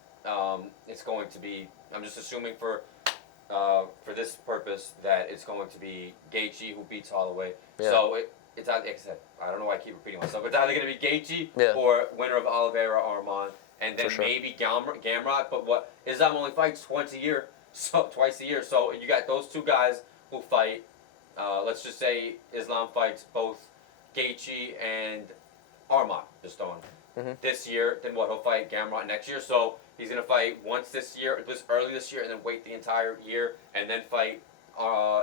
it's going to be. I'm just assuming for this purpose that it's going to be Gaethje who beats Holloway. Yeah. So it's like I said, I don't know why I keep repeating myself. It's either going to be Gaethje or winner of Oliveira Armand, and then maybe Gamrot. But what Islam only fights twice a year. So you got those 2 guys who fight. Let's just say Islam fights both Gaethje and Armand just on this year. Then what? He'll fight Gamrot next year. So he's gonna fight once this early this year, and then wait the entire year, and then fight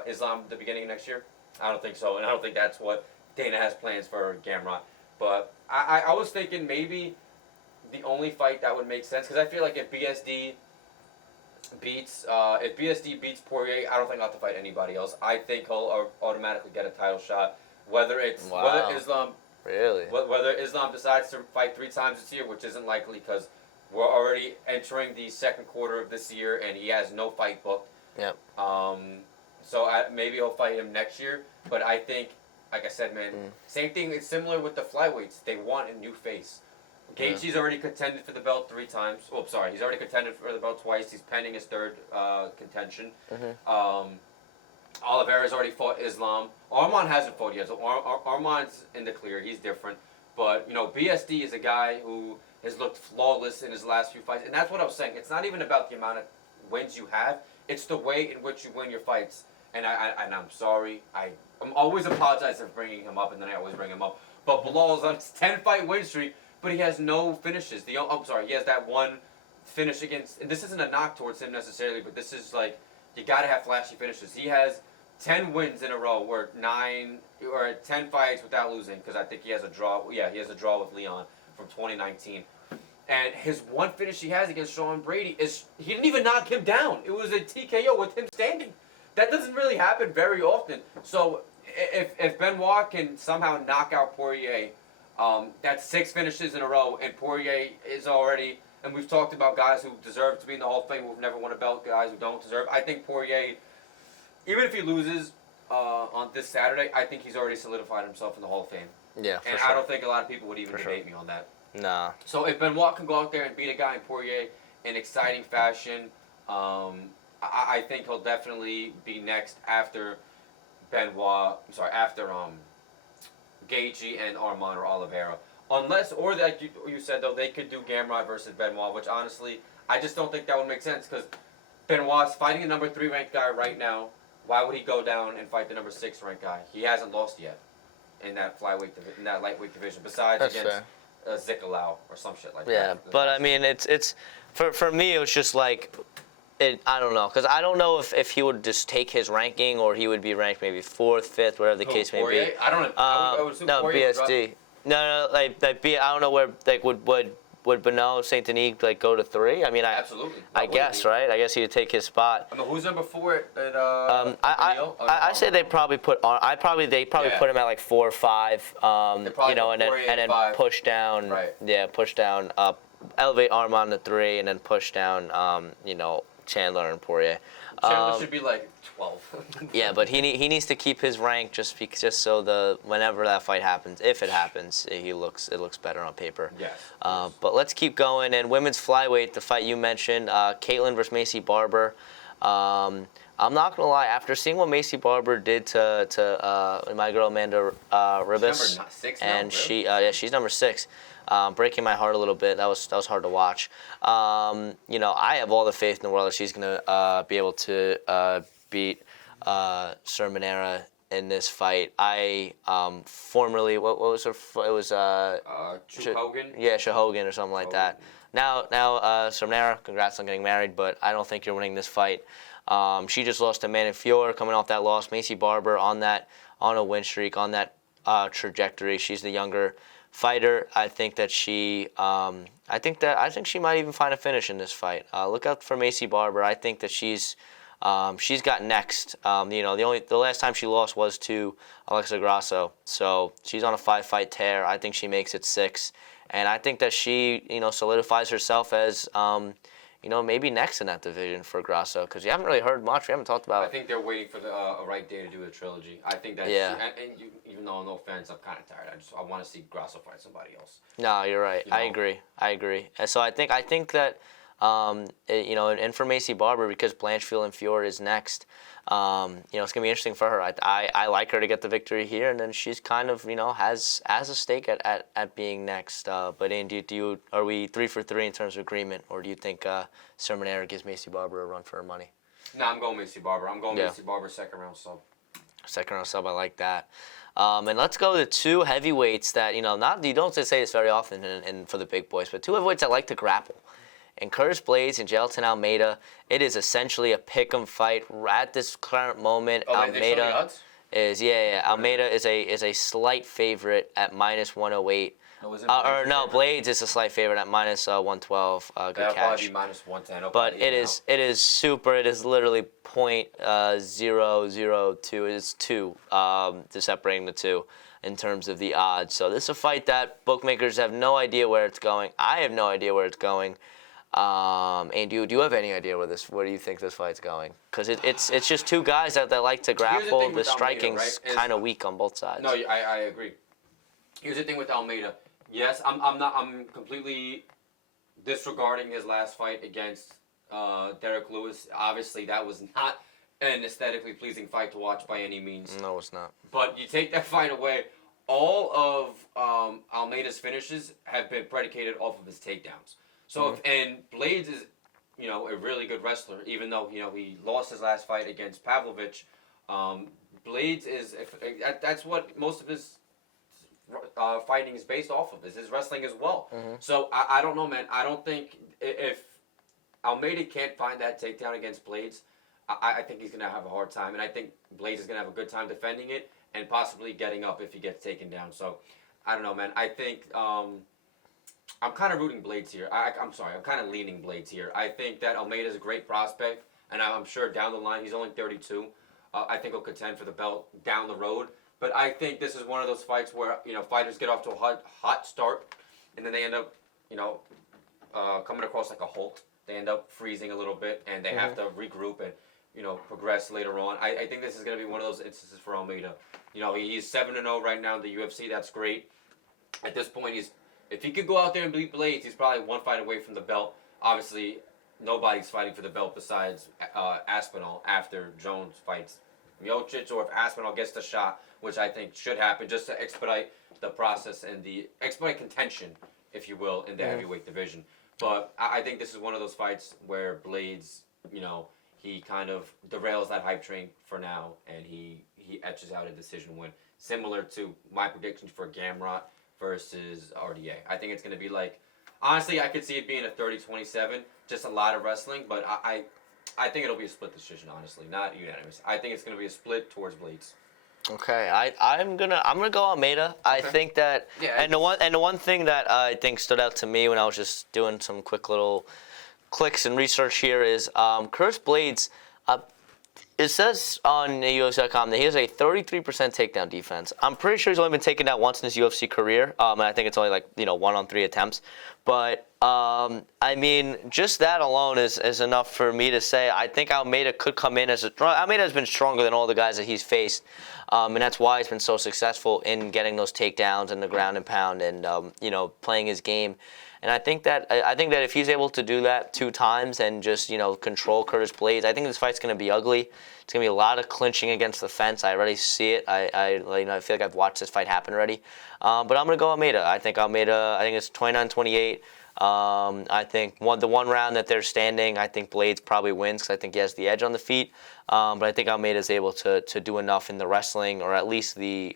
Islam the beginning of next year. I don't think so, and I don't think that's what Dana has plans for Gamrot. But I was thinking maybe the only fight that would make sense, because I feel like if BSD beats Poirier, I don't think I'll have to fight anybody else. I think he'll automatically get a title shot. Whether Islam decides to fight 3 times this year, which isn't likely because we're already entering the second quarter of this year and he has no fight booked. Yep. So maybe he'll fight him next year. But I think, like I said, man, same thing. It's similar with the flyweights. They want a new face. Gaethje's already contended for the belt 3 times. Oh, sorry, he's already contended for the belt twice. He's pending his 3rd contention. Oliveira's already fought Islam. Armand hasn't fought yet. So Armand's in the clear. He's different. But, BSD is a guy who has looked flawless in his last few fights. And that's what I was saying. It's not even about the amount of wins you have. It's the way in which you win your fights. And I'm sorry. I'm always apologizing for bringing him up, and then I always bring him up. But Bilal's on his 10-fight win streak, but he has no finishes. He has that one finish against, and this isn't a knock towards him necessarily, but this is like, you got to have flashy finishes. He has 10 wins in a row, or 10 fights without losing, because I think he has a draw. Yeah, he has a draw with Leon from 2019. And his one finish he has against Sean Brady is, he didn't even knock him down. It was a TKO with him standing. That doesn't really happen very often. So if Benoit can somehow knock out Poirier, that's 6 finishes in a row, and Poirier is already, and we've talked about guys who deserve to be in the Hall of Fame who've never won a belt, guys who don't deserve. I think Poirier, even if he loses on this Saturday, I think he's already solidified himself in the Hall of Fame. Yeah, and sure. I don't think a lot of people would even debate me on that. Nah. So if Benoit can go out there and beat a guy in Poirier in exciting fashion, I think he'll definitely be next after after Gaethje and Armand or Oliveira. Unless, or like you said though, they could do Gamrot versus Benoit, which honestly, I just don't think that would make sense, because Benoit's fighting a number 3 ranked guy right now. Why would he go down and fight the number 6 ranked guy? He hasn't lost yet in that lightweight division, besides against Zikalau or some shit like that. Yeah, but I mean, it's for me, it was just like, I don't know, because I don't know if he would just take his ranking, or he would be ranked maybe 4th, 5th, whatever the case may be. I don't know. I would assume no, Poirier BSD. No, I don't know where, like, would Benoit Saint Denis like go to 3? I mean, absolutely. I guess, right? I guess he would take his spot. I mean, who's number 4 at I say they probably put on. They probably put him at like 4 or 5. And then push down. Right. Yeah, push down. Elevate Armand to 3, and then push down. Chandler and Poirier. Chandler should be like 12. Yeah, but he needs to keep his rank just so whenever that fight happens, if it happens, it looks better on paper. Yes. But let's keep going. And women's flyweight, the fight you mentioned, Caitlin versus Macy Barber. I'm not gonna lie. After seeing what Macy Barber did to my girl Amanda Ribas, She's number 6 now, and really? she's number 6. Breaking my heart a little bit. That was hard to watch. I have all the faith in the world that she's gonna be able to beat Sermonera in this fight. I formerly what was her? It was Hogan. Yeah, Shahogan or something like that. Now Sermonera, congrats on getting married, but I don't think you're winning this fight. She just lost to Manon Fior, coming off that loss. Macy Barber on a win streak, on that trajectory. She's the younger fighter. I think that she might even find a finish in this fight. Look out for Macy Barber. I think that she's got next. The last time she lost was to Alexa Grasso. So she's on a 5-fight tear. I think she makes it 6, and I think that she solidifies herself as maybe next in that division for Grasso, because you haven't really heard much. We haven't talked about. I think they're waiting for the right day to do a trilogy. I think that. Yeah. Even though no offense, I'm kind of tired. I want to see Grasso fight somebody else. No, you're right. I agree. And so I think that and for Macy Barber, because Blanchfield and Fior is next, it's gonna be interesting for her. I like her to get the victory here, and then she's kind of has a stake at being next. But Andy, are we 3 for 3 in terms of agreement, or do you think Sermonera gives Macy Barber a run for her money? No, I'm going Macy Barber. I'm going Macy Barber second round sub. Second round sub, I like that. And let's go to 2 heavyweights that you don't say this very often and for the big boys, but 2 heavyweights that like to grapple. And Curtis Blades and Gelton Almeida, it is essentially a pick'em fight at this current moment. Almeida is Almeida is a slight favorite at -108. Blades is a slight favorite at -112. Good That'll catch. Probably be -110. But it is super. It is literally .002. It is 2 to separating the 2 in terms of the odds. So this is a fight that bookmakers have no idea where it's going. I have no idea where it's going. And do you have any idea where do you think this fight's going? Because it's just 2 guys that like to grapple. The striking's kind of weak on both sides. No, I agree. Here's the thing with Almeida. Yes, I'm completely disregarding his last fight against Derek Lewis. Obviously, that was not an aesthetically pleasing fight to watch by any means. No, it's not. But you take that fight away, all of Almeida's finishes have been predicated off of his takedowns. So and Blades is, a really good wrestler. Even though he lost his last fight against Pavlovich, Blades is that's what most of his fighting is based off of. Is his wrestling as well. So I don't know, man. I don't think if Almeida can't find that takedown against Blades, I think he's gonna have a hard time, and I think Blades is gonna have a good time defending it and possibly getting up if he gets taken down. So I don't know, man. I think. I'm kind of rooting Blades here. I'm sorry, I'm kind of leaning Blades here. I think that Almeida's a great prospect, and I'm sure down the line, he's only 32. I think he'll contend for the belt down the road. But I think this is one of those fights where, fighters get off to a hot start, and then they end up, coming across like a halt. They end up freezing a little bit, and they have to regroup and, progress later on. I think this is going to be one of those instances for Almeida. He's 7-0 right now in the UFC. That's great. At this point, if he could go out there and beat Blades, he's probably 1 fight away from the belt. Obviously, nobody's fighting for the belt besides Aspinall after Jones fights Miocic, or if Aspinall gets the shot, which I think should happen, just to expedite the process and expedite contention, if you will, in the heavyweight division. But I think this is one of those fights where Blades, he kind of derails that hype train for now, and he etches out a decision win, similar to my prediction for Gamrot versus RDA. I think it's going to be honestly, I could see it being a 30-27, just a lot of wrestling, but I think it'll be a split decision, honestly, not unanimous. I think it's going to be a split towards Blades. Okay, I'm gonna go Almeida. Okay. I think that, and the one thing that I think stood out to me when I was just doing some quick little clicks and research here is Curtis Blades. It says on UFC.com that he has a 33% takedown defense. I'm pretty sure he's only been taken down once in his UFC career, and I think it's only 1 on 3 attempts. But I mean, just that alone is enough for me to say I think Almeida could come in as Almeida has been stronger than all the guys that he's faced, and that's why he's been so successful in getting those takedowns and the ground and pound and playing his game. And I think that if he's able to do that 2 times and just control Curtis Blades, I think this fight's going to be ugly. It's going to be a lot of clinching against the fence. I already see it. I feel like I've watched this fight happen already. But I'm going to go Almeida. I think it's 29-28. I think the one round that they're standing, I think Blades probably wins because I think he has the edge on the feet. But I think Almeida is able to do enough in the wrestling or at least the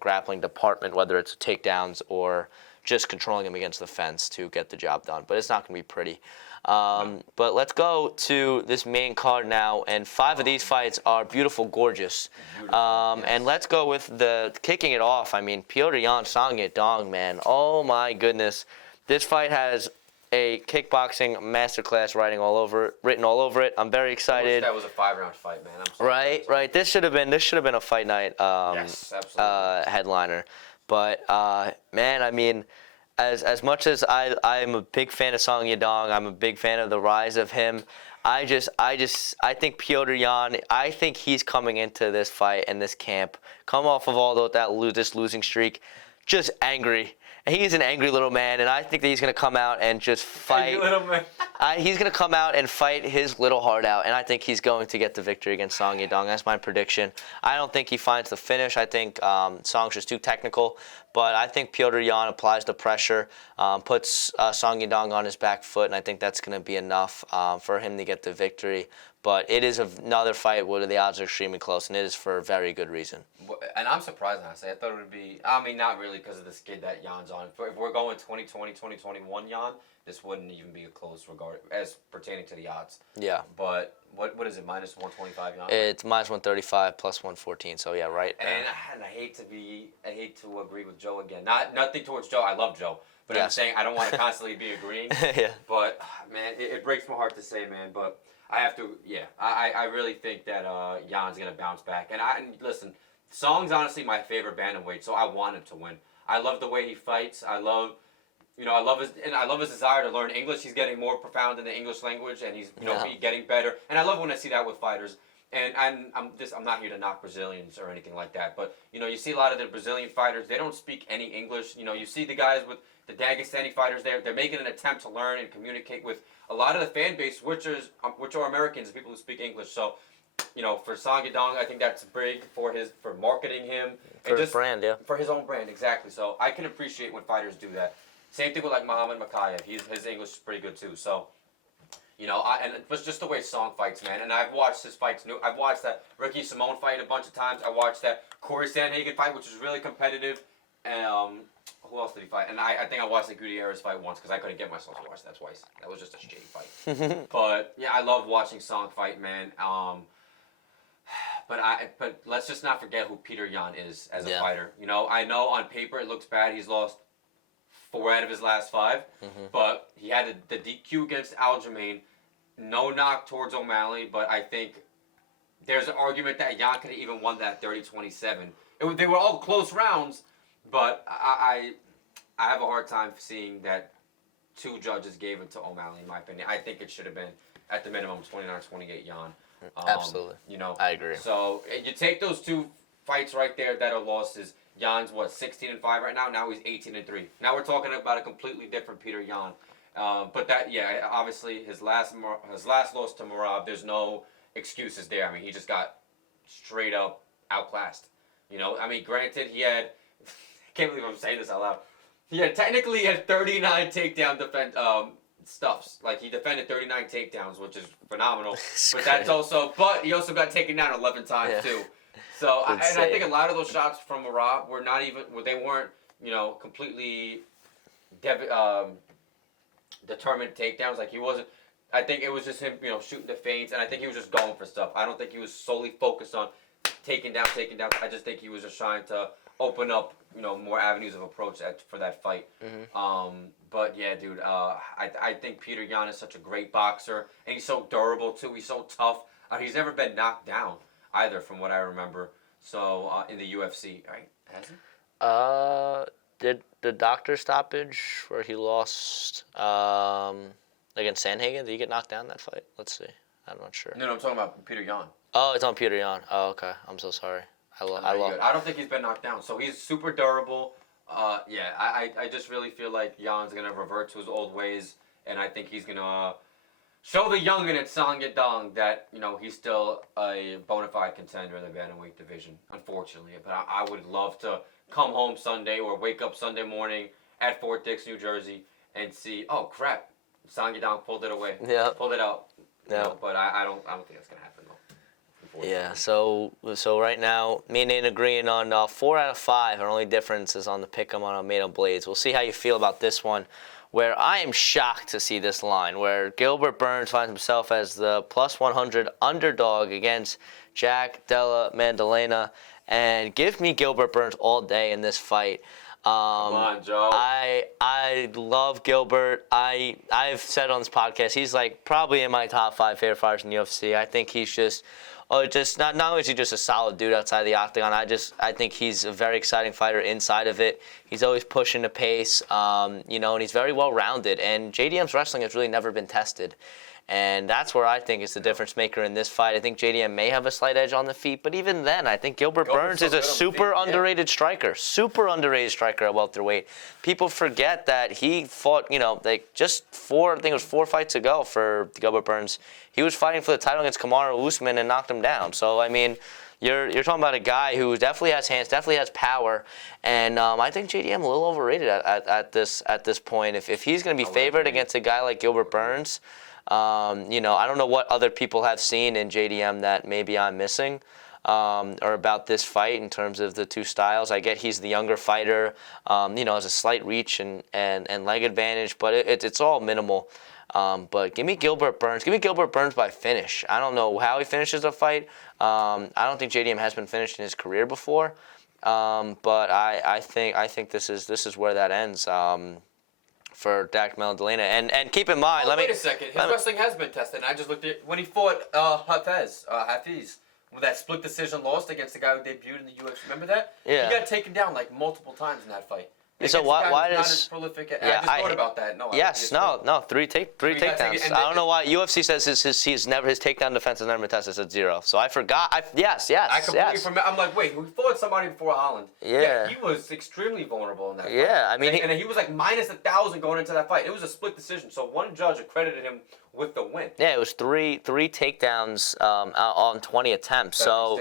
grappling department, whether it's takedowns or just controlling him against the fence to get the job done. But it's not going to be pretty. But let's go to this main card now, and 5 of these fights are beautiful, gorgeous. And let's go with the kicking it off. I mean, Petr Yan, Song Yadong, man. Oh, my goodness. This fight has a kickboxing masterclass written all over it. I'm very excited. I wish that was a 5-round fight, man. I'm sorry. Right. This should have been a fight night yes, absolutely. Headliner. But man, I mean, as much as I'm a big fan of Song Yadong, I'm a big fan of the rise of him. I think Petr Yan, I think he's coming into this fight and this camp, come off of this losing streak, just angry. He's an angry little man, and I think that he's going to come out and just fight. Angry little man. He's going to come out and fight his little heart out, and I think he's going to get the victory against Song Yadong. That's my prediction. I don't think he finds the finish. I think Song's just too technical, but I think Petr Yan applies the pressure, puts Song Yadong on his back foot, and I think that's going to be enough for him to get the victory. But it is another fight where the odds are extremely close, and it is for a very good reason. And I'm surprised, honestly. I thought it would be, not really because of this kid that Jan's on. If we're going 2020, 2021 Jan, this wouldn't even be a close regard as pertaining to the odds. Yeah. But what is it, minus 125 Jan? It's minus 135 plus 114, so yeah, right. And I hate to agree with Joe again. Nothing towards Joe. I love Joe. But yes. I'm saying I don't want to constantly be agreeing. Yeah. But, man, it breaks my heart to say, man, but I have to, I really think that Jan's going to bounce back. And listen, Song's honestly my favorite bantamweight, so I want him to win. I love the way he fights. I love his desire to learn English. He's getting more profound in the English language, and he's getting better. And I love when I see that with fighters. And I'm not here to knock Brazilians or anything like that, but you see a lot of the Brazilian fighters, they don't speak any English. You see the guys with the Dagestani fighters there, they're making an attempt to learn and communicate with a lot of the fan base, which are Americans, people who speak English. So, for Song Yadong, I think that's big for marketing him. For his brand, yeah. For his own brand, exactly. So I can appreciate when fighters do that. Same thing with Muhammad Makayev. His English is pretty good too. So, and it was just the way Song fights, man. And I've watched his fights. I've watched that Ricky Simone fight a bunch of times. I watched that Corey Sandhagen fight, which was really competitive. And who else did he fight? And I think I watched the Gutierrez fight once because I couldn't get myself to watch that twice. That was just a shitty fight. But yeah, I love watching Song fight, man. But let's just not forget who Petr Yan is as a fighter. I know on paper it looks bad. He's lost 4 out of his last 5, but he had the DQ against Aljamain. No knock towards O'Malley, but I think there's an argument that Yan could have even won that 30-27. They were all close rounds, but I have a hard time seeing that 2 judges gave it to O'Malley, in my opinion. I think it should have been, at the minimum, 29-28 Yan. Absolutely. I agree. So you take those 2 fights right there that are losses. Jan's 16-5 right now. Now he's 18-3. Now we're talking about a completely different Petr Yan. But obviously his last loss to Merab, there's no excuses there. I mean, he just got straight up outclassed. Granted, he had. I can't believe I'm saying this out loud. He had 39 takedown stuffs. Like, he defended 39 takedowns, which is phenomenal. But he also got taken down 11 times too. So I think a lot of those shots from Merab weren't completely determined takedowns. Like, he wasn't. I think it was just him shooting the feints, and I think he was just going for stuff. I don't think he was solely focused on taking down. I just think he was just trying to open up more avenues of approach for that fight. But yeah, dude, I think Petr Yan is such a great boxer, and he's so durable too. He's so tough. He's never been knocked down either, from what I remember. So in the UFC, right? Has he? Did the doctor stoppage where he lost against Sandhagen? Did he get knocked down that fight? Let's see. I'm not sure. No, I'm talking about Peter Yan. Oh, it's on Peter Yan. Oh, okay. I'm so sorry. I don't think he's been knocked down. So he's super durable. I just really feel like Jan's gonna revert to his old ways, and I think he's gonna show the youngin at Song Yadong that he's still a bona fide contender in the bantamweight division. Unfortunately, but I would love to come home Sunday or wake up Sunday morning at Fort Dix, New Jersey, and see, oh crap, Song Yadong pulled it away. Yeah. Pulled it out. Yeah. But I don't think that's gonna happen though. Yeah, so right now, me and Nate agreeing on 4 out of 5. Our only difference is on the pick'em on Made on Blades. We'll see how you feel about this one, where I am shocked to see this line, where Gilbert Burns finds himself as the plus 100 underdog against Jack Della Maddalena. And give me Gilbert Burns all day in this fight. Come on, Joe. I love Gilbert. I've said on this podcast, he's like probably in my top 5 favorite fighters in the UFC. I think he's just not only is he just a solid dude outside the octagon. I think he's a very exciting fighter inside of it. He's always pushing the pace, and he's very well rounded. And JDM's wrestling has really never been tested. And that's where I think is the difference maker in this fight. I think JDM may have a slight edge on the feet, but even then, I think Gilbert Burns is a super underrated striker. Super underrated striker at welterweight. People forget that he fought, just 4 fights ago for Gilbert Burns. He was fighting for the title against Kamaru Usman and knocked him down. So, I mean, you're talking about a guy who definitely has hands, definitely has power, and I think JDM a little overrated at this point. If he's going to be favored against a guy like Gilbert Burns, I don't know what other people have seen in JDM that maybe I'm missing, or about this fight in terms of the two styles. I get he's the younger fighter, has a slight reach and leg advantage, but it's all minimal. But give me Gilbert Burns. Give me Gilbert Burns by finish. I don't know how he finishes a fight. I don't think JDM has been finished in his career before, but I think this is where that ends. For Jack Maddalena. And keep in mind, wait a second. His wrestling has been tested. I just looked at when he fought Hafiz with that split decision loss against the guy who debuted in the UFC. Remember that? Yeah. He got taken down like multiple times in that fight. So why does? Not as prolific. I just thought about that. No. Yes. No. Three takedowns. I don't know why UFC says his takedown defense has never been tested at 0. So I forgot. Yes. I completely forgot. I'm like, wait, we fought somebody before Holland. Yeah. He was extremely vulnerable in that fight. Yeah, I mean, he was like minus 1,000 going into that fight. It was a split decision. So one judge accredited him with the win. Yeah, it was three takedowns on 20 attempts. So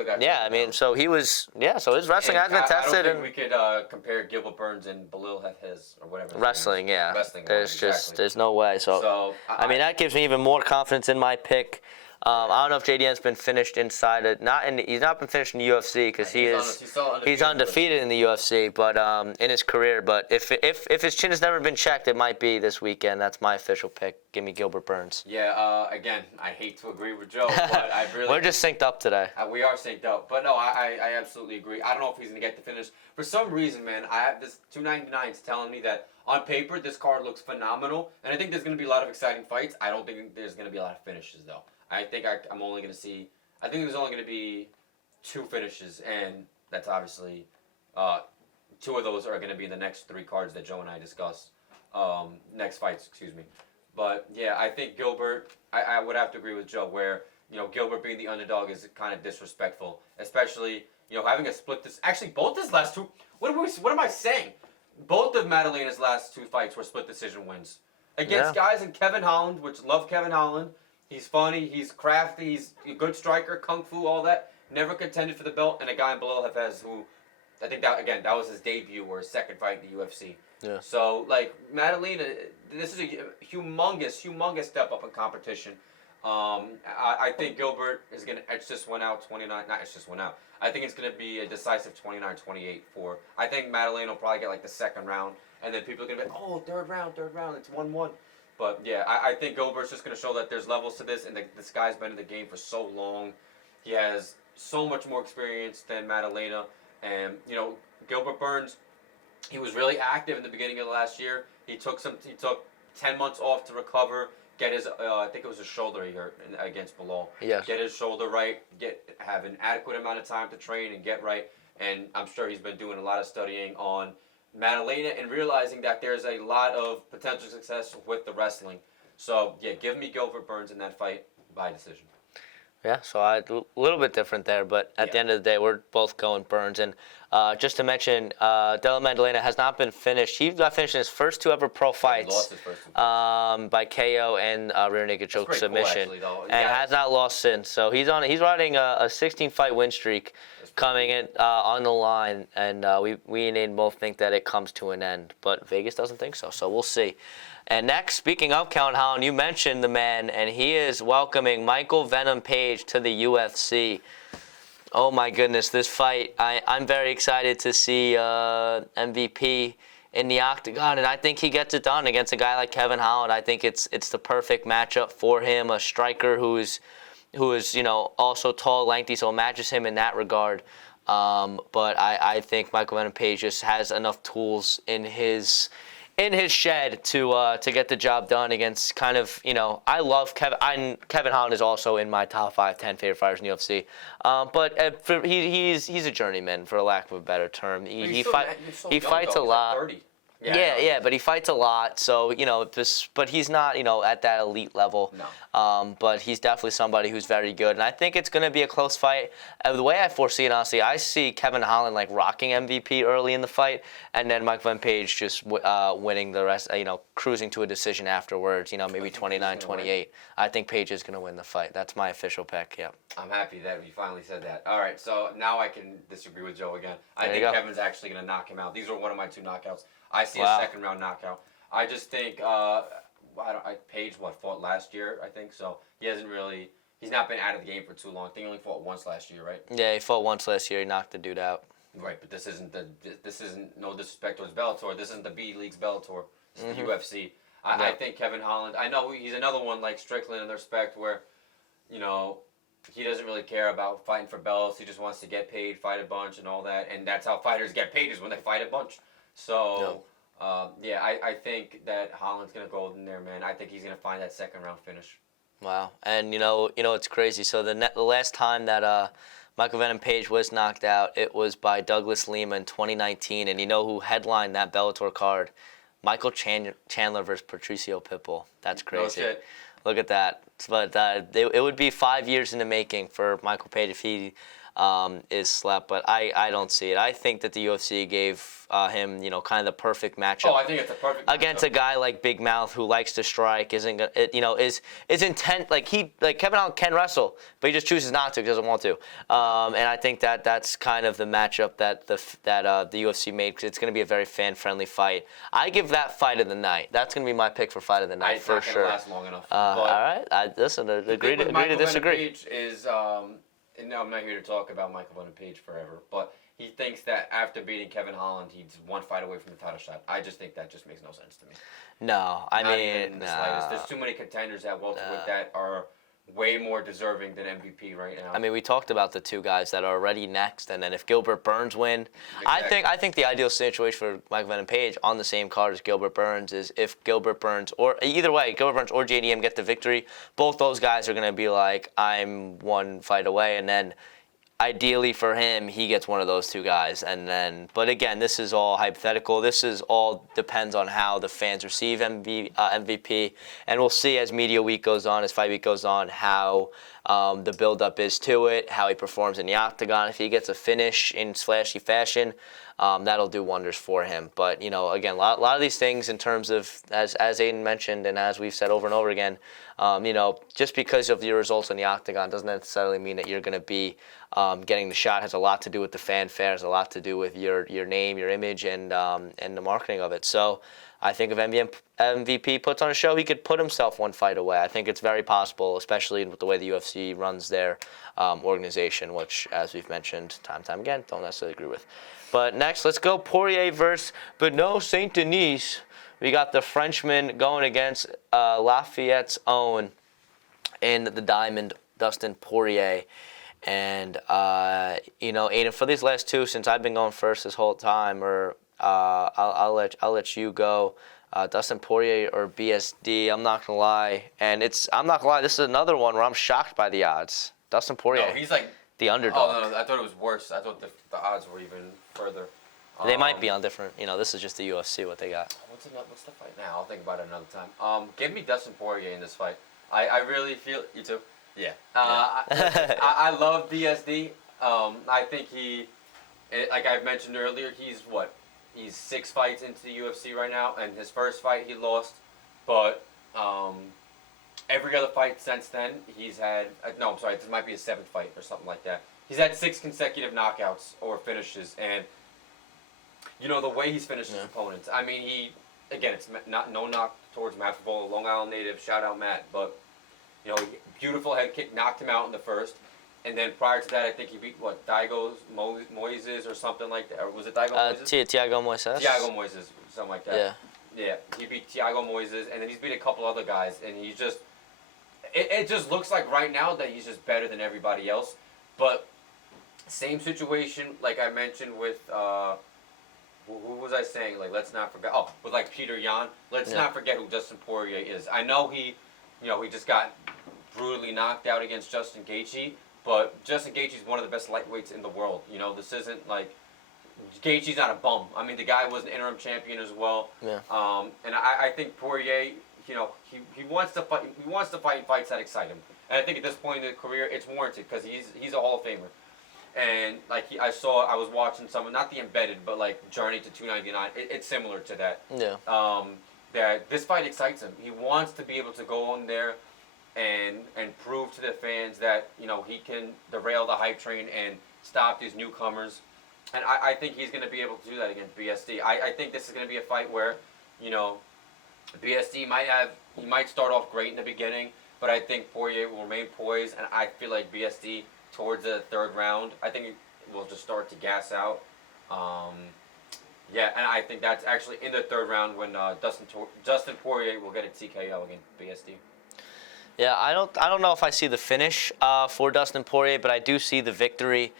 so he was So his wrestling has been tested. I don't think we could compare Gilbert Burns and Belil Hafez or whatever. Wrestling, yeah. Wrestling. There's no way. So I mean, that gives me even more confidence in my pick. I don't know if JDM's been finished inside it. He's not been finished in the UFC because he's undefeated in the UFC, but in his career. But if his chin has never been checked, it might be this weekend. That's my official pick. Give me Gilbert Burns. Yeah. Again, I hate to agree with Joe, but I really we're just synced up today. We are synced up, but no, I absolutely agree. I don't know if he's gonna get the finish. For some reason, man, I have this 299 is telling me that on paper this card looks phenomenal, and I think there's gonna be a lot of exciting fights. I don't think there's gonna be a lot of finishes though. I think I'm only going to see. I think there's only going to be 2 finishes, and that's obviously 2 of those are going to be in the next 3 cards that Joe and I discuss. Next fights, excuse me. But yeah, I think Gilbert. I would have to agree with Joe where Gilbert being the underdog is kind of disrespectful, especially having a split. Actually, both his last 2. What am I saying? Both of Maddalena's last 2 fights were split decision wins against guys in Kevin Holland, which love Kevin Holland. He's funny, he's crafty, he's a good striker, kung fu, all that. Never contended for the belt, and a guy in Belil Hafez who, I think that was his debut or his second fight in the UFC. Yeah. So, Maddalena, this is a humongous step up in competition. I think Gilbert is going to etch this one out 29, not etch this one out. I think it's going to be a decisive 29-28 for, I think Maddalena will probably get the second round, and then people are going to be like, oh, third round, it's 1-1. But yeah, I think Gilbert's just going to show that there's levels to this, and this guy's been in the game for so long. He has so much more experience than Maddalena, and Gilbert Burns, he was really active in the beginning of last year. He took 10 months off to recover. get his, I think it was his shoulder he hurt against Bilal. Yes. Get his shoulder right, have an adequate amount of time to train and get right. And I'm sure he's been doing a lot of studying on Madalena and realizing that there's a lot of potential success with the wrestling. So, yeah, give me Gilbert Burns in that fight by decision. Yeah, so a little bit different there, but at the end of the day, we're both going Burns. And just to mention, Della Maddalena has not been finished. He got finished in his first 2 ever pro fights, lost his first 2 by KO and rear naked choke submission, cool, actually, and has not lost since. So he's riding a 16-fight win streak coming in on the line, and we and Aiden both think that it comes to an end, but Vegas doesn't think so. So we'll see. And next, speaking of Kevin Holland, you mentioned the man, and he is welcoming Michael Venom Page to the UFC. Oh my goodness, this fight! I'm very excited to see MVP in the octagon, and I think he gets it done against a guy like Kevin Holland. I think it's the perfect matchup for him, a striker who is also tall, lengthy, so it matches him in that regard. But I think Michael Venom Page just has enough tools in his shed to get the job done against kind of, I love Kevin. Kevin Holland is also in my top 5-10 favorite fighters in the UFC. But he's a journeyman, for lack of a better term. He fights a lot. 30. Yeah, but he fights a lot, so but he's not at that elite level. No. But he's definitely somebody who's very good, and I think it's going to be a close fight. The way I foresee it, honestly, I see Kevin Holland rocking MVP early in the fight, and then Mike Van Page just winning the rest, cruising to a decision afterwards. Maybe 29-28. I think Page is going to win the fight. That's my official pick. Yeah. I'm happy that we finally said that. All right, so now I can disagree with Joe again. I think Kevin's actually going to knock him out. These are one of my 2 knockouts. I see a second round knockout. I just think Page fought last year, I think, so he's not been out of the game for too long. I think he only fought once last year, right? Yeah, he fought once last year. He knocked the dude out. Right, but this isn't no disrespect towards Bellator. This isn't the B League's Bellator. It's the UFC. I think Kevin Holland. I know he's another one like Strickland in the respect where, he doesn't really care about fighting for belts. He just wants to get paid, fight a bunch, and all that. And that's how fighters get paid, is when they fight a bunch. So, I think that Holland's going to go in there, man. I think he's going to find that second round finish. Wow. And, it's crazy. So the last time that Michael Venom Page was knocked out, it was by Douglas Lima in 2019. And you know who headlined that Bellator card? Michael Chandler versus Patricio Pitbull. That's crazy. No shit. Look at that. But it would be 5 years in the making for Michael Page if he is slept, but I don't see it. I think that the UFC gave him, kind of the perfect matchup. Oh, I think it's a perfect against matchup. A guy like Big Mouth who likes to strike, is intent like Kevin Holland can wrestle, but he just chooses not to, doesn't want to. And I think that's kind of the matchup that the UFC made, because it's going to be a very fan-friendly fight. I give that fight of the night. That's going to be my pick for fight of the night for sure. Last long enough. All right, listen, agree to disagree. Page is and no, I'm not here to talk about Michael Venom Page forever, but he thinks that after beating Kevin Holland, he's 1 fight away from the title shot. I just think that just makes no sense to me. No, I mean, the slightest. There's too many contenders at welterweight that are way more deserving than MVP right now. I mean, we talked about the 2 guys that are already next, and then if Gilbert Burns win, exactly. I think the ideal situation for Michael Venom Page on the same card as Gilbert Burns is if Gilbert Burns, or either way, Gilbert Burns or JDM get the victory, both those guys are going to be like, I'm 1 fight away, and then ideally for him, he gets one of those 2 guys, and then. But again, this is all hypothetical. This is all depends on how the fans receive MVP, and we'll see as media week goes on, as fight week goes on, how the build-up is to it, how he performs in the octagon. If he gets a finish in flashy fashion, that'll do wonders for him. But again, a lot of these things in terms of as Aiden mentioned, and as we've said over and over again, just because of your results in the octagon doesn't necessarily mean that you're going to be getting the shot. It has a lot to do with the fanfare, has a lot to do with your name, your image, and the marketing of it. So I think if MVP puts on a show, he could put himself 1 fight away. I think it's very possible, especially with the way the UFC runs their organization, which, as we've mentioned time and time again, don't necessarily agree with. But next, let's go Poirier versus Benoit Saint Denis. We got the Frenchman going against Lafayette's own in the Diamond, Dustin Poirier. And, Aiden, for these last 2, since I've been going first this whole time, or I'll let you go Dustin Poirier or BSD. I'm not gonna lie, and I'm not gonna lie. This is another one where I'm shocked by the odds. Dustin Poirier. No, he's like the underdog. Oh no, I thought it was worse. I thought the odds were even further. They might be on different. This is just the UFC what they got. What's the fight now? I'll think about it another time. Give me Dustin Poirier in this fight. I really feel you too. Yeah. I love BSD. I think like I've mentioned earlier, he's 6 fights into the UFC right now, and his first fight he lost, but every other fight since then he's had. No, I'm sorry, this might be his 7th fight or something like that. He's had 6 consecutive knockouts or finishes, and the way he's finished his opponents. I mean, it's no knock towards Matt Favola, Long Island native. Shout out Matt, but beautiful head kick knocked him out in the first. And then prior to that, I think he beat, Thiago Moises or something like that. Or was it Thiago Moises? Thiago Moises. Thiago Moises, something like that. Yeah, he beat Thiago Moises, and then he's beat a couple other guys, and he's just... It just looks like right now that he's just better than everybody else. But same situation, like I mentioned with... who was I saying? Like, let's not forget... Oh, with, Peter Yan. Let's not forget who Dustin Poirier is. I know he just got brutally knocked out against Justin Gaethje, but Justin Gaethje is one of the best lightweights in the world. This isn't Gaethje's not a bum. I mean, the guy was an interim champion as well. Yeah. And I think Poirier, he wants to fight. He wants to fight in fights that excite him. And I think at this point in his career, it's warranted because he's a Hall of Famer. And I was watching some, not the Embedded, but Journey to 299. It's similar to that. Yeah. That this fight excites him. He wants to be able to go on there and prove to the fans that he can derail the hype train and stop these newcomers. And I think he's going to be able to do that against BSD. I think this is going to be a fight where BSD might start off great in the beginning, but I think Poirier will remain poised, and I feel like BSD towards the 3rd round, I think it will just start to gas out. And I think that's actually in the 3rd round when Dustin Poirier will get a TKO against BSD. Yeah, I don't know if I see the finish for Dustin Poirier, but I do see the victory.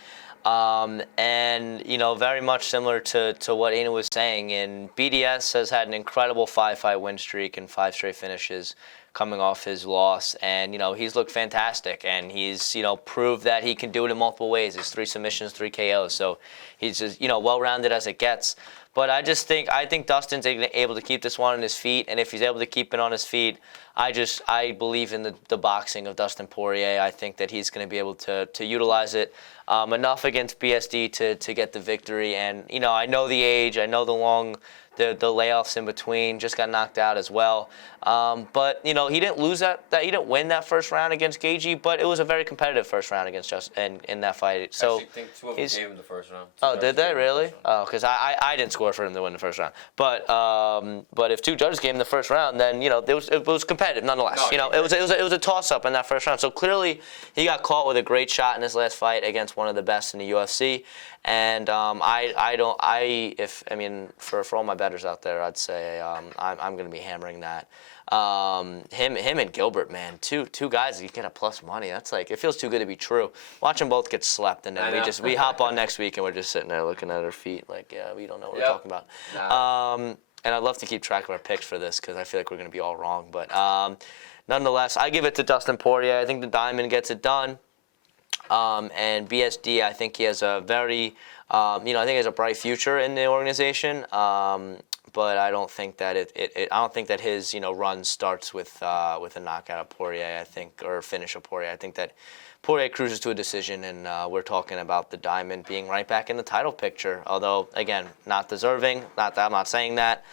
And very much similar to what Aina was saying. And BDS has had an incredible 5-fight win streak and 5 straight finishes coming off his loss, and he's looked fantastic, and he's proved that he can do it in multiple ways. It's 3 submissions, 3 KOs, so he's just well-rounded as it gets. But I think Dustin's able to keep this one on his feet, and if he's able to keep it on his feet, I believe in the boxing of Dustin Poirier. I think that he's going to be able to utilize it enough against BSD to get the victory. And I know the age, I know the layoffs in between, just got knocked out as well. But he didn't lose he didn't win that first round against Gaethje, but it was a very competitive first round against in that fight. So I actually think 2 of them gave him the first round. Oh, did they really? Oh, because I didn't score for him to win the first round. But if 2 judges gave him the first round, then it was competitive nonetheless. No, it was a toss up in that first round. So clearly he got caught with a great shot in his last fight against one of the best in the UFC. And for all my bettors out there, I'd say I'm going to be hammering that. Him and Gilbert, man, two guys that you get a plus money. That's it feels too good to be true. Watch them both get slept, and then we hop on next week and we're just sitting there looking at our feet we don't know what we're talking about. And I'd love to keep track of our picks for this because I feel like we're going to be all wrong. But nonetheless, I give it to Dustin Poirier. I think the Diamond gets it done. And BSD, I think he has a very, I think he has a bright future in the organization. But I don't think that I don't think that his run starts with a knockout of Poirier. Or finish of Poirier. I think that Poirier cruises to a decision, and we're talking about the Diamond being right back in the title picture. Although again, not deserving. Not that I'm not saying that.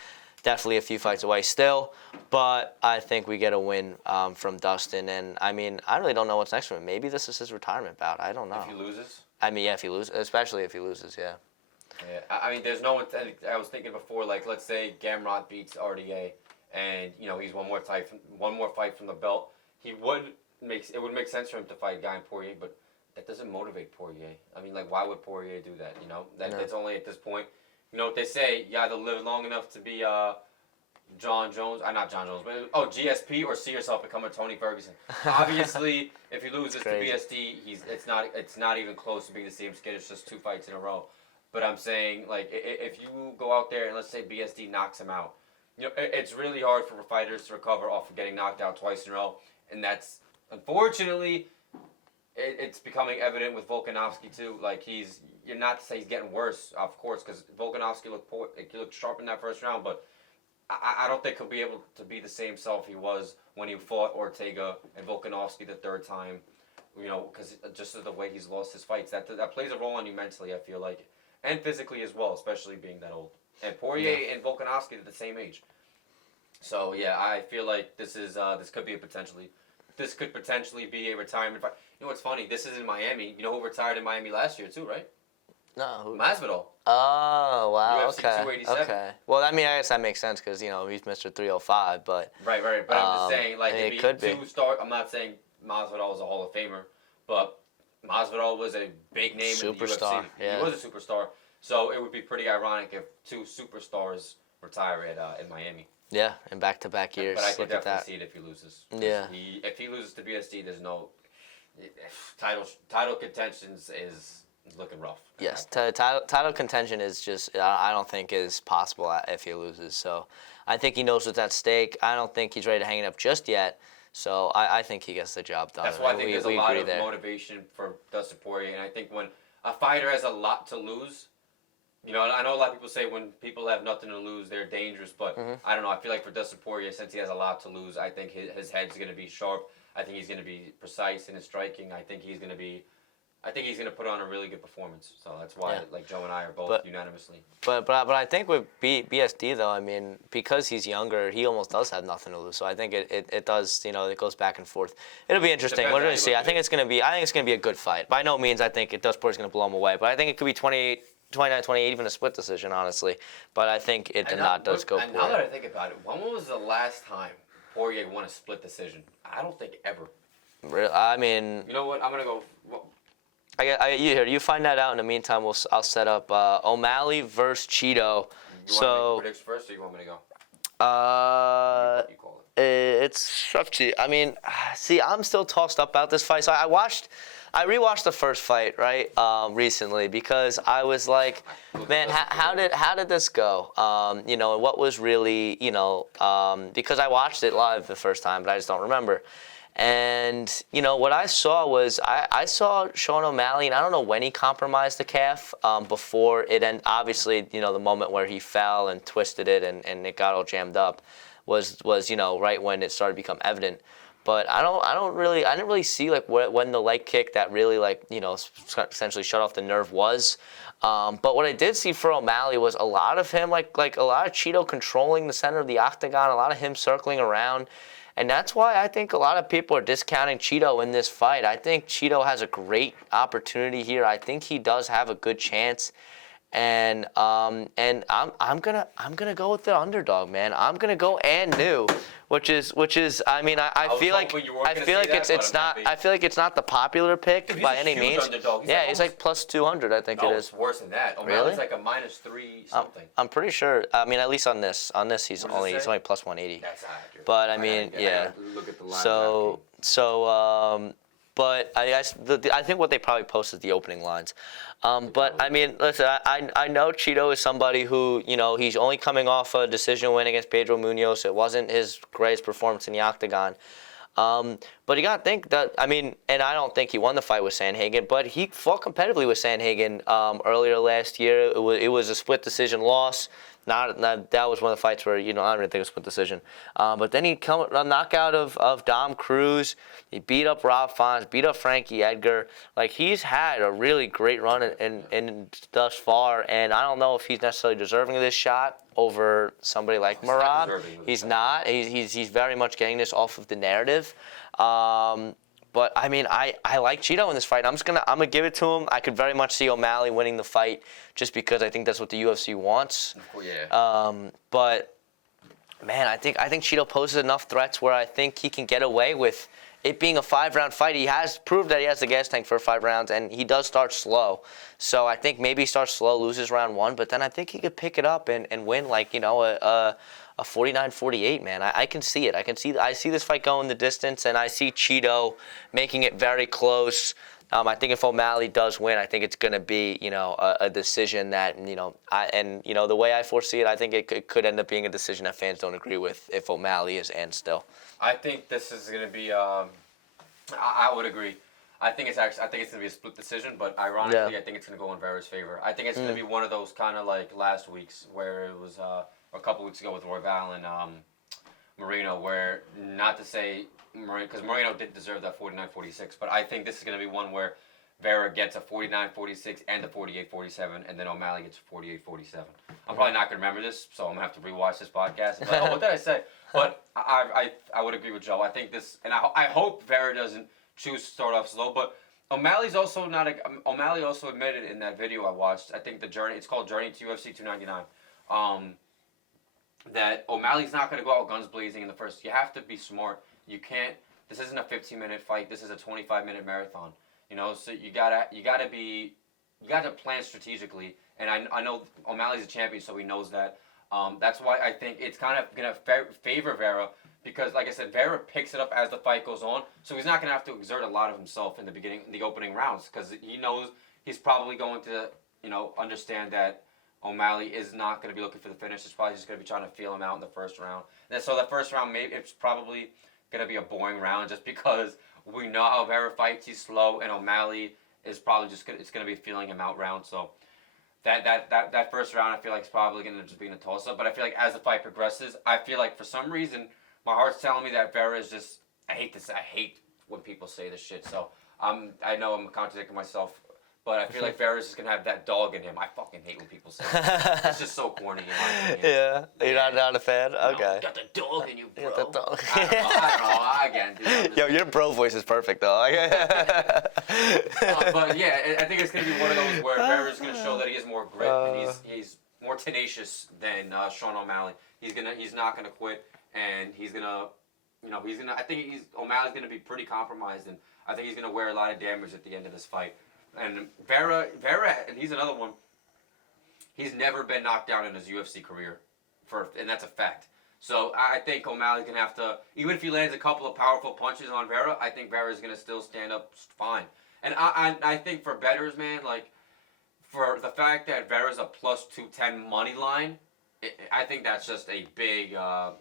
Definitely a few fights away still, but I think we get a win from Dustin. And I really don't know what's next for him. Maybe this is his retirement bout. I don't know. If he loses? Yeah, if he loses, especially if he loses, yeah. Yeah, there's no one. I was thinking before, let's say Gamrot beats RDA, and he's one more fight from the belt. It would make sense for him to fight a guy in Poirier, but that doesn't motivate Poirier. Why would Poirier do that? That's only at this point. You know what they say? You either live long enough to be John Jones, not John Jones, but GSP, or see yourself become a Tony Ferguson. Obviously, if he loses to BSD, it's not even close to being the same skid. It's just 2 fights in a row. But I'm saying, if you go out there and let's say BSD knocks him out, You know, it's really hard for fighters to recover off of getting knocked out twice in a row, and that's unfortunately it's becoming evident with Volkanovski too. Like you're not to say he's getting worse, of course, because Volkanovski looked sharp in that first round, but I don't think he'll be able to be the same self he was when he fought Ortega and Volkanovski the third time. You know, because just the way he's lost his fights, that plays a role on you mentally, I feel like, and physically as well, especially being that old. And Poirier and Volkanovski are the same age. So yeah, I feel like this could potentially be a retirement fight. You know what's funny? This is in Miami. You know who retired in Miami last year too, right? No. Masvidal. Oh wow. UFC Okay. 287. Okay. Well, I mean, I guess that makes sense because he's Mr. 305, but. Right. But I'm just saying, like, it could be. I'm not saying Masvidal was a Hall of Famer, but Masvidal was a big name in the UFC. Yeah. He was a superstar. So it would be pretty ironic if two superstars retire in Miami. Yeah, in back-to-back years. But I could definitely see it if he loses. Yeah. If he loses to BSD, there's no title contentions is looking rough. Yes, title contention is just I don't think is possible if he loses. So I think he knows what's at stake. I don't think he's ready to hang it up just yet. So I think he gets the job done. That's why I think there's a lot of motivation for Dustin Poirier, and I think when a fighter has a lot to lose, you know, I know a lot of people say when people have nothing to lose, they're dangerous, but I don't know. I feel like for Dustin Poirier, since he has a lot to lose, I think his head's going to be sharp. I think he's going to be precise in his striking. I think he's going to put on a really good performance. So that's why, like Joe and I are both unanimously. But I think with BSD though, I mean, because he's younger, he almost does have nothing to lose. So I think it does. You know, it goes back and forth. It'll be interesting. We're going to see. I think it's going to be a good fight. By no means I think Dustin Poirier's going to blow him away, but I think it could be 29-28, even a split decision, honestly. But I think it does go. And now that I think about it, when was the last time Poirier won a split decision? I don't think ever. Really? I mean. You know what? I'm gonna go. You find that out. In the meantime, I'll set up O'Malley versus Cheeto. You want to make predictions first, or you want me to go? What you call it? It's up to you. I mean, see, I'm still tossed up about this fight. So I rewatched the first fight recently because I was like, man, how did this go? You know, what was really, because I watched it live the first time, but I just don't remember. And, you know, what I saw was I saw Sean O'Malley, and I don't know when he compromised the calf before it ended. Obviously, you know, the moment where he fell and twisted it and it got all jammed up was right when it started to become evident. But I didn't really see like when the leg kick that really essentially shut off the nerve was. But what I did see for O'Malley was a lot of him like a lot of Cheeto controlling the center of the octagon, a lot of him circling around. And that's why I think a lot of people are discounting Cheeto in this fight. I think Cheeto has a great opportunity here. I think he does have a good chance. And I'm gonna go with the underdog, man. I'm gonna go and new, which is I mean I feel like it's not the popular pick by any means. Yeah, he's like plus 200, I think it is. It's worse than that. Really? It's like a -3 something. I'm pretty sure. I mean, at least on this he's only plus 180. That's accurate. But I mean, yeah. Look at the line. But I think what they probably post is the opening lines. But I mean, listen, I know Cheeto is somebody who, he's only coming off a decision win against Pedro Munoz. It wasn't his greatest performance in the octagon. But you got to think that, I mean, and I don't think he won the fight with Sandhagen, but he fought competitively with Sandhagen earlier last year. It was a split decision loss. That was one of the fights where, I don't really think it was a split decision. But then he a knockout of Dom Cruz. He beat up Rob Font, beat up Frankie Edgar. Like, he's had a really great run in thus far, and I don't know if he's necessarily deserving of this shot over somebody like Merab. He's not. He's very much getting this off of the narrative. But I mean, I like Cheeto in this fight. I'm gonna give it to him. I could very much see O'Malley winning the fight just because I think that's what the UFC wants. Oh, yeah. But man, I think Cheeto poses enough threats where I think he can get away with it being a 5-round fight. He has proved that he has the gas tank for 5 rounds, and he does start slow. So I think maybe he starts slow, loses round 1, but then I think he could pick it up and win a 49-48, man. I can see it. I see this fight going the distance, and I see Cheeto making it very close. I think if O'Malley does win, I think it's going to be, a decision that, the way I foresee it, I think it could end up being a decision that fans don't agree with if O'Malley is and still. I think this is going to be. I would agree. I think it's going to be a split decision, but ironically, I think it's going to go in Vera's favor. I think it's going to be one of those kind of like last week's where it was a couple weeks ago with Royval and Moreno, where not to say because Moreno did deserve that 49-46, but I think this is going to be one where Vera gets a 49-46 and a 48-47, and then O'Malley gets a 48-47. I'm probably not going to remember this, so I'm going to have to rewatch this podcast. And be like, what did I say? But I would agree with Joe. I think this, and I hope Vera doesn't choose to start off slow, but O'Malley also admitted in that video I watched, I think it's called Journey to UFC 299, that O'Malley's not going to go out guns blazing in the first. You have to be smart. You can't. This isn't a 15-minute fight. This is a 25-minute marathon. So you gotta plan strategically. And I know O'Malley's a champion, so he knows that. That's why I think it's kind of gonna favor Vera because, like I said, Vera picks it up as the fight goes on, so he's not gonna have to exert a lot of himself in the opening rounds, because he knows he's probably going to, understand that O'Malley is not going to be looking for the finish. He's probably just going to be trying to feel him out in the first round. And so the first round, maybe it's probably going to be a boring round just because we know how Vera fights. He's slow, and O'Malley is probably it's going to be feeling him out round. So that first round, I feel like, is probably going to just be in a toss-up. But I feel like as the fight progresses, I feel like for some reason, my heart's telling me that Vera is just, I hate when people say this shit. So I know I'm contradicting myself. But I feel like Vera's just going to have that dog in him. I fucking hate when people say that. It's just so corny in my opinion. Yeah. You're not a fan? Okay. You got the dog in you, bro. You got the dog. I don't know. Again, dude. Yo, your bro voice is perfect, though. But yeah, I think it's going to be one of those where Vera's going to show that he has more grit and he's more tenacious than Sean O'Malley. He's not going to quit, and he's going to, I think O'Malley's going to be pretty compromised, and I think he's going to wear a lot of damage at the end of this fight. And Vera, and he's another one. He's never been knocked down in his UFC career, and that's a fact. So I think O'Malley's gonna have to, even if he lands a couple of powerful punches on Vera, I think Vera's gonna still stand up fine. And I think for bettors, man, like for the fact that Vera's a plus 210 money line, I think that's just a big. I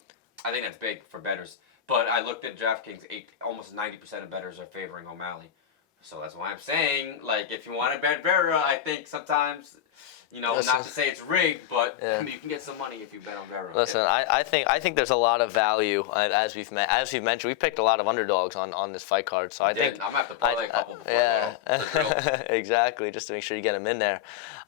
think that's big for bettors. But I looked at DraftKings, almost 90% of bettors are favoring O'Malley. So that's why I'm saying, like, if you want to bet Vera, I think sometimes, not to say it's rigged, but you can get some money if you bet on Vera. Listen, I think there's a lot of value as we've mentioned. We picked a lot of underdogs on this fight card, so I think I'm gonna have to parlay a couple. Exactly, just to make sure you get them in there.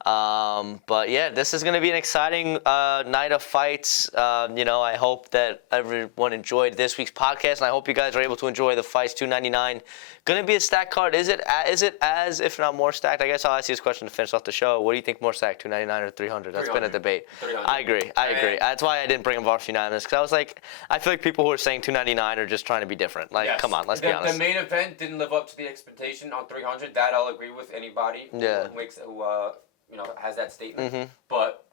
But yeah, this is going to be an exciting night of fights. I hope that everyone enjoyed this week's podcast, and I hope you guys are able to enjoy the fights. 299, going to be a stacked card. Is it as, if not more stacked? I guess I'll ask you this question to finish off the show. What do you think more stacked, 299 or 300? That's 300. Been a debate. 300. I agree. That's why I didn't bring up varsity unanimous, because I was like, I feel like people who are saying 299 are just trying to be different. Like, yes. Come on, let's be honest. The main event didn't live up to the expectation on 300. That I'll agree with anybody who has that statement. Mm-hmm. But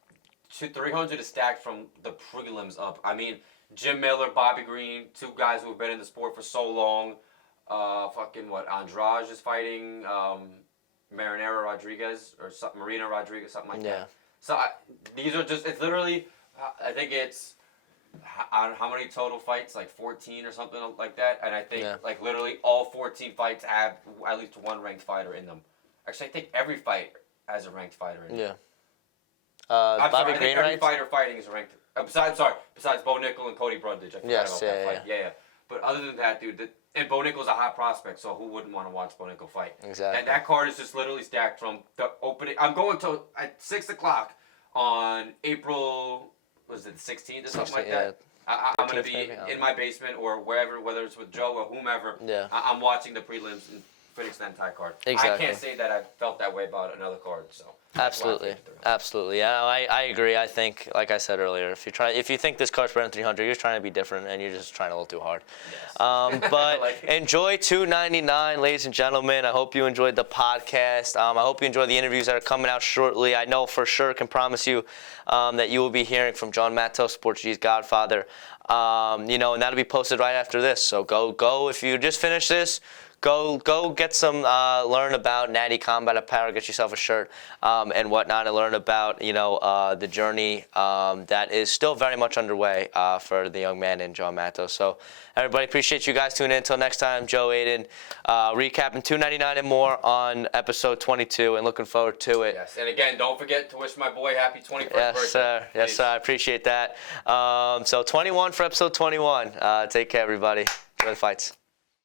300 is stacked from the prelims up. I mean, Jim Miller, Bobby Green, two guys who have been in the sport for so long. Andrade is fighting Marina Rodriguez, something like that. So these are just, it's literally, I think it's, how many total fights? Like 14 or something like that. And I think like literally all 14 fights have at least one ranked fighter in them. Actually, I think every fight has a ranked fighter in it. Bobby Green, every fighter fighting is ranked. Besides Bo Nickel and Cody Brundage. I forgot about that fight. Yeah. But other than that, dude, and Bo Nickel's a hot prospect, so who wouldn't want to watch Bo Nickel fight? Exactly. And that card is just literally stacked from the opening. I'm going to at 6 o'clock on April, was it the 16th or something like that? I'm going to be in my basement or wherever, whether it's with Joe or whomever. Yeah. I'm watching the prelims and finish the entire card. Exactly. I can't say that I felt that way about another card, so. Absolutely. Yeah, I agree. I think, like I said earlier, if you think this card's better than 300, you're trying to be different and you're just trying a little too hard. Yes. But enjoy 299, ladies and gentlemen. I hope you enjoyed the podcast. I hope you enjoy the interviews that are coming out shortly. I know for sure can promise you that you will be hearing from John Matos, Sports G's Godfather. And that'll be posted right after this. So go if you just finished this. go get some learn about Natty Combat Apparel, get yourself a shirt and whatnot, and learn about the journey that is still very much underway for the young man in John Matos. So everybody, appreciate you guys tuning in. Until next time, Joe, Aiden, recapping 299 and more on episode 22, and looking forward to it. Yes, and again, don't forget to wish my boy happy 21st yes, birthday. Sir. Yes, sir. I appreciate that. So 21 for episode 21. Take care, everybody. Enjoy the fights.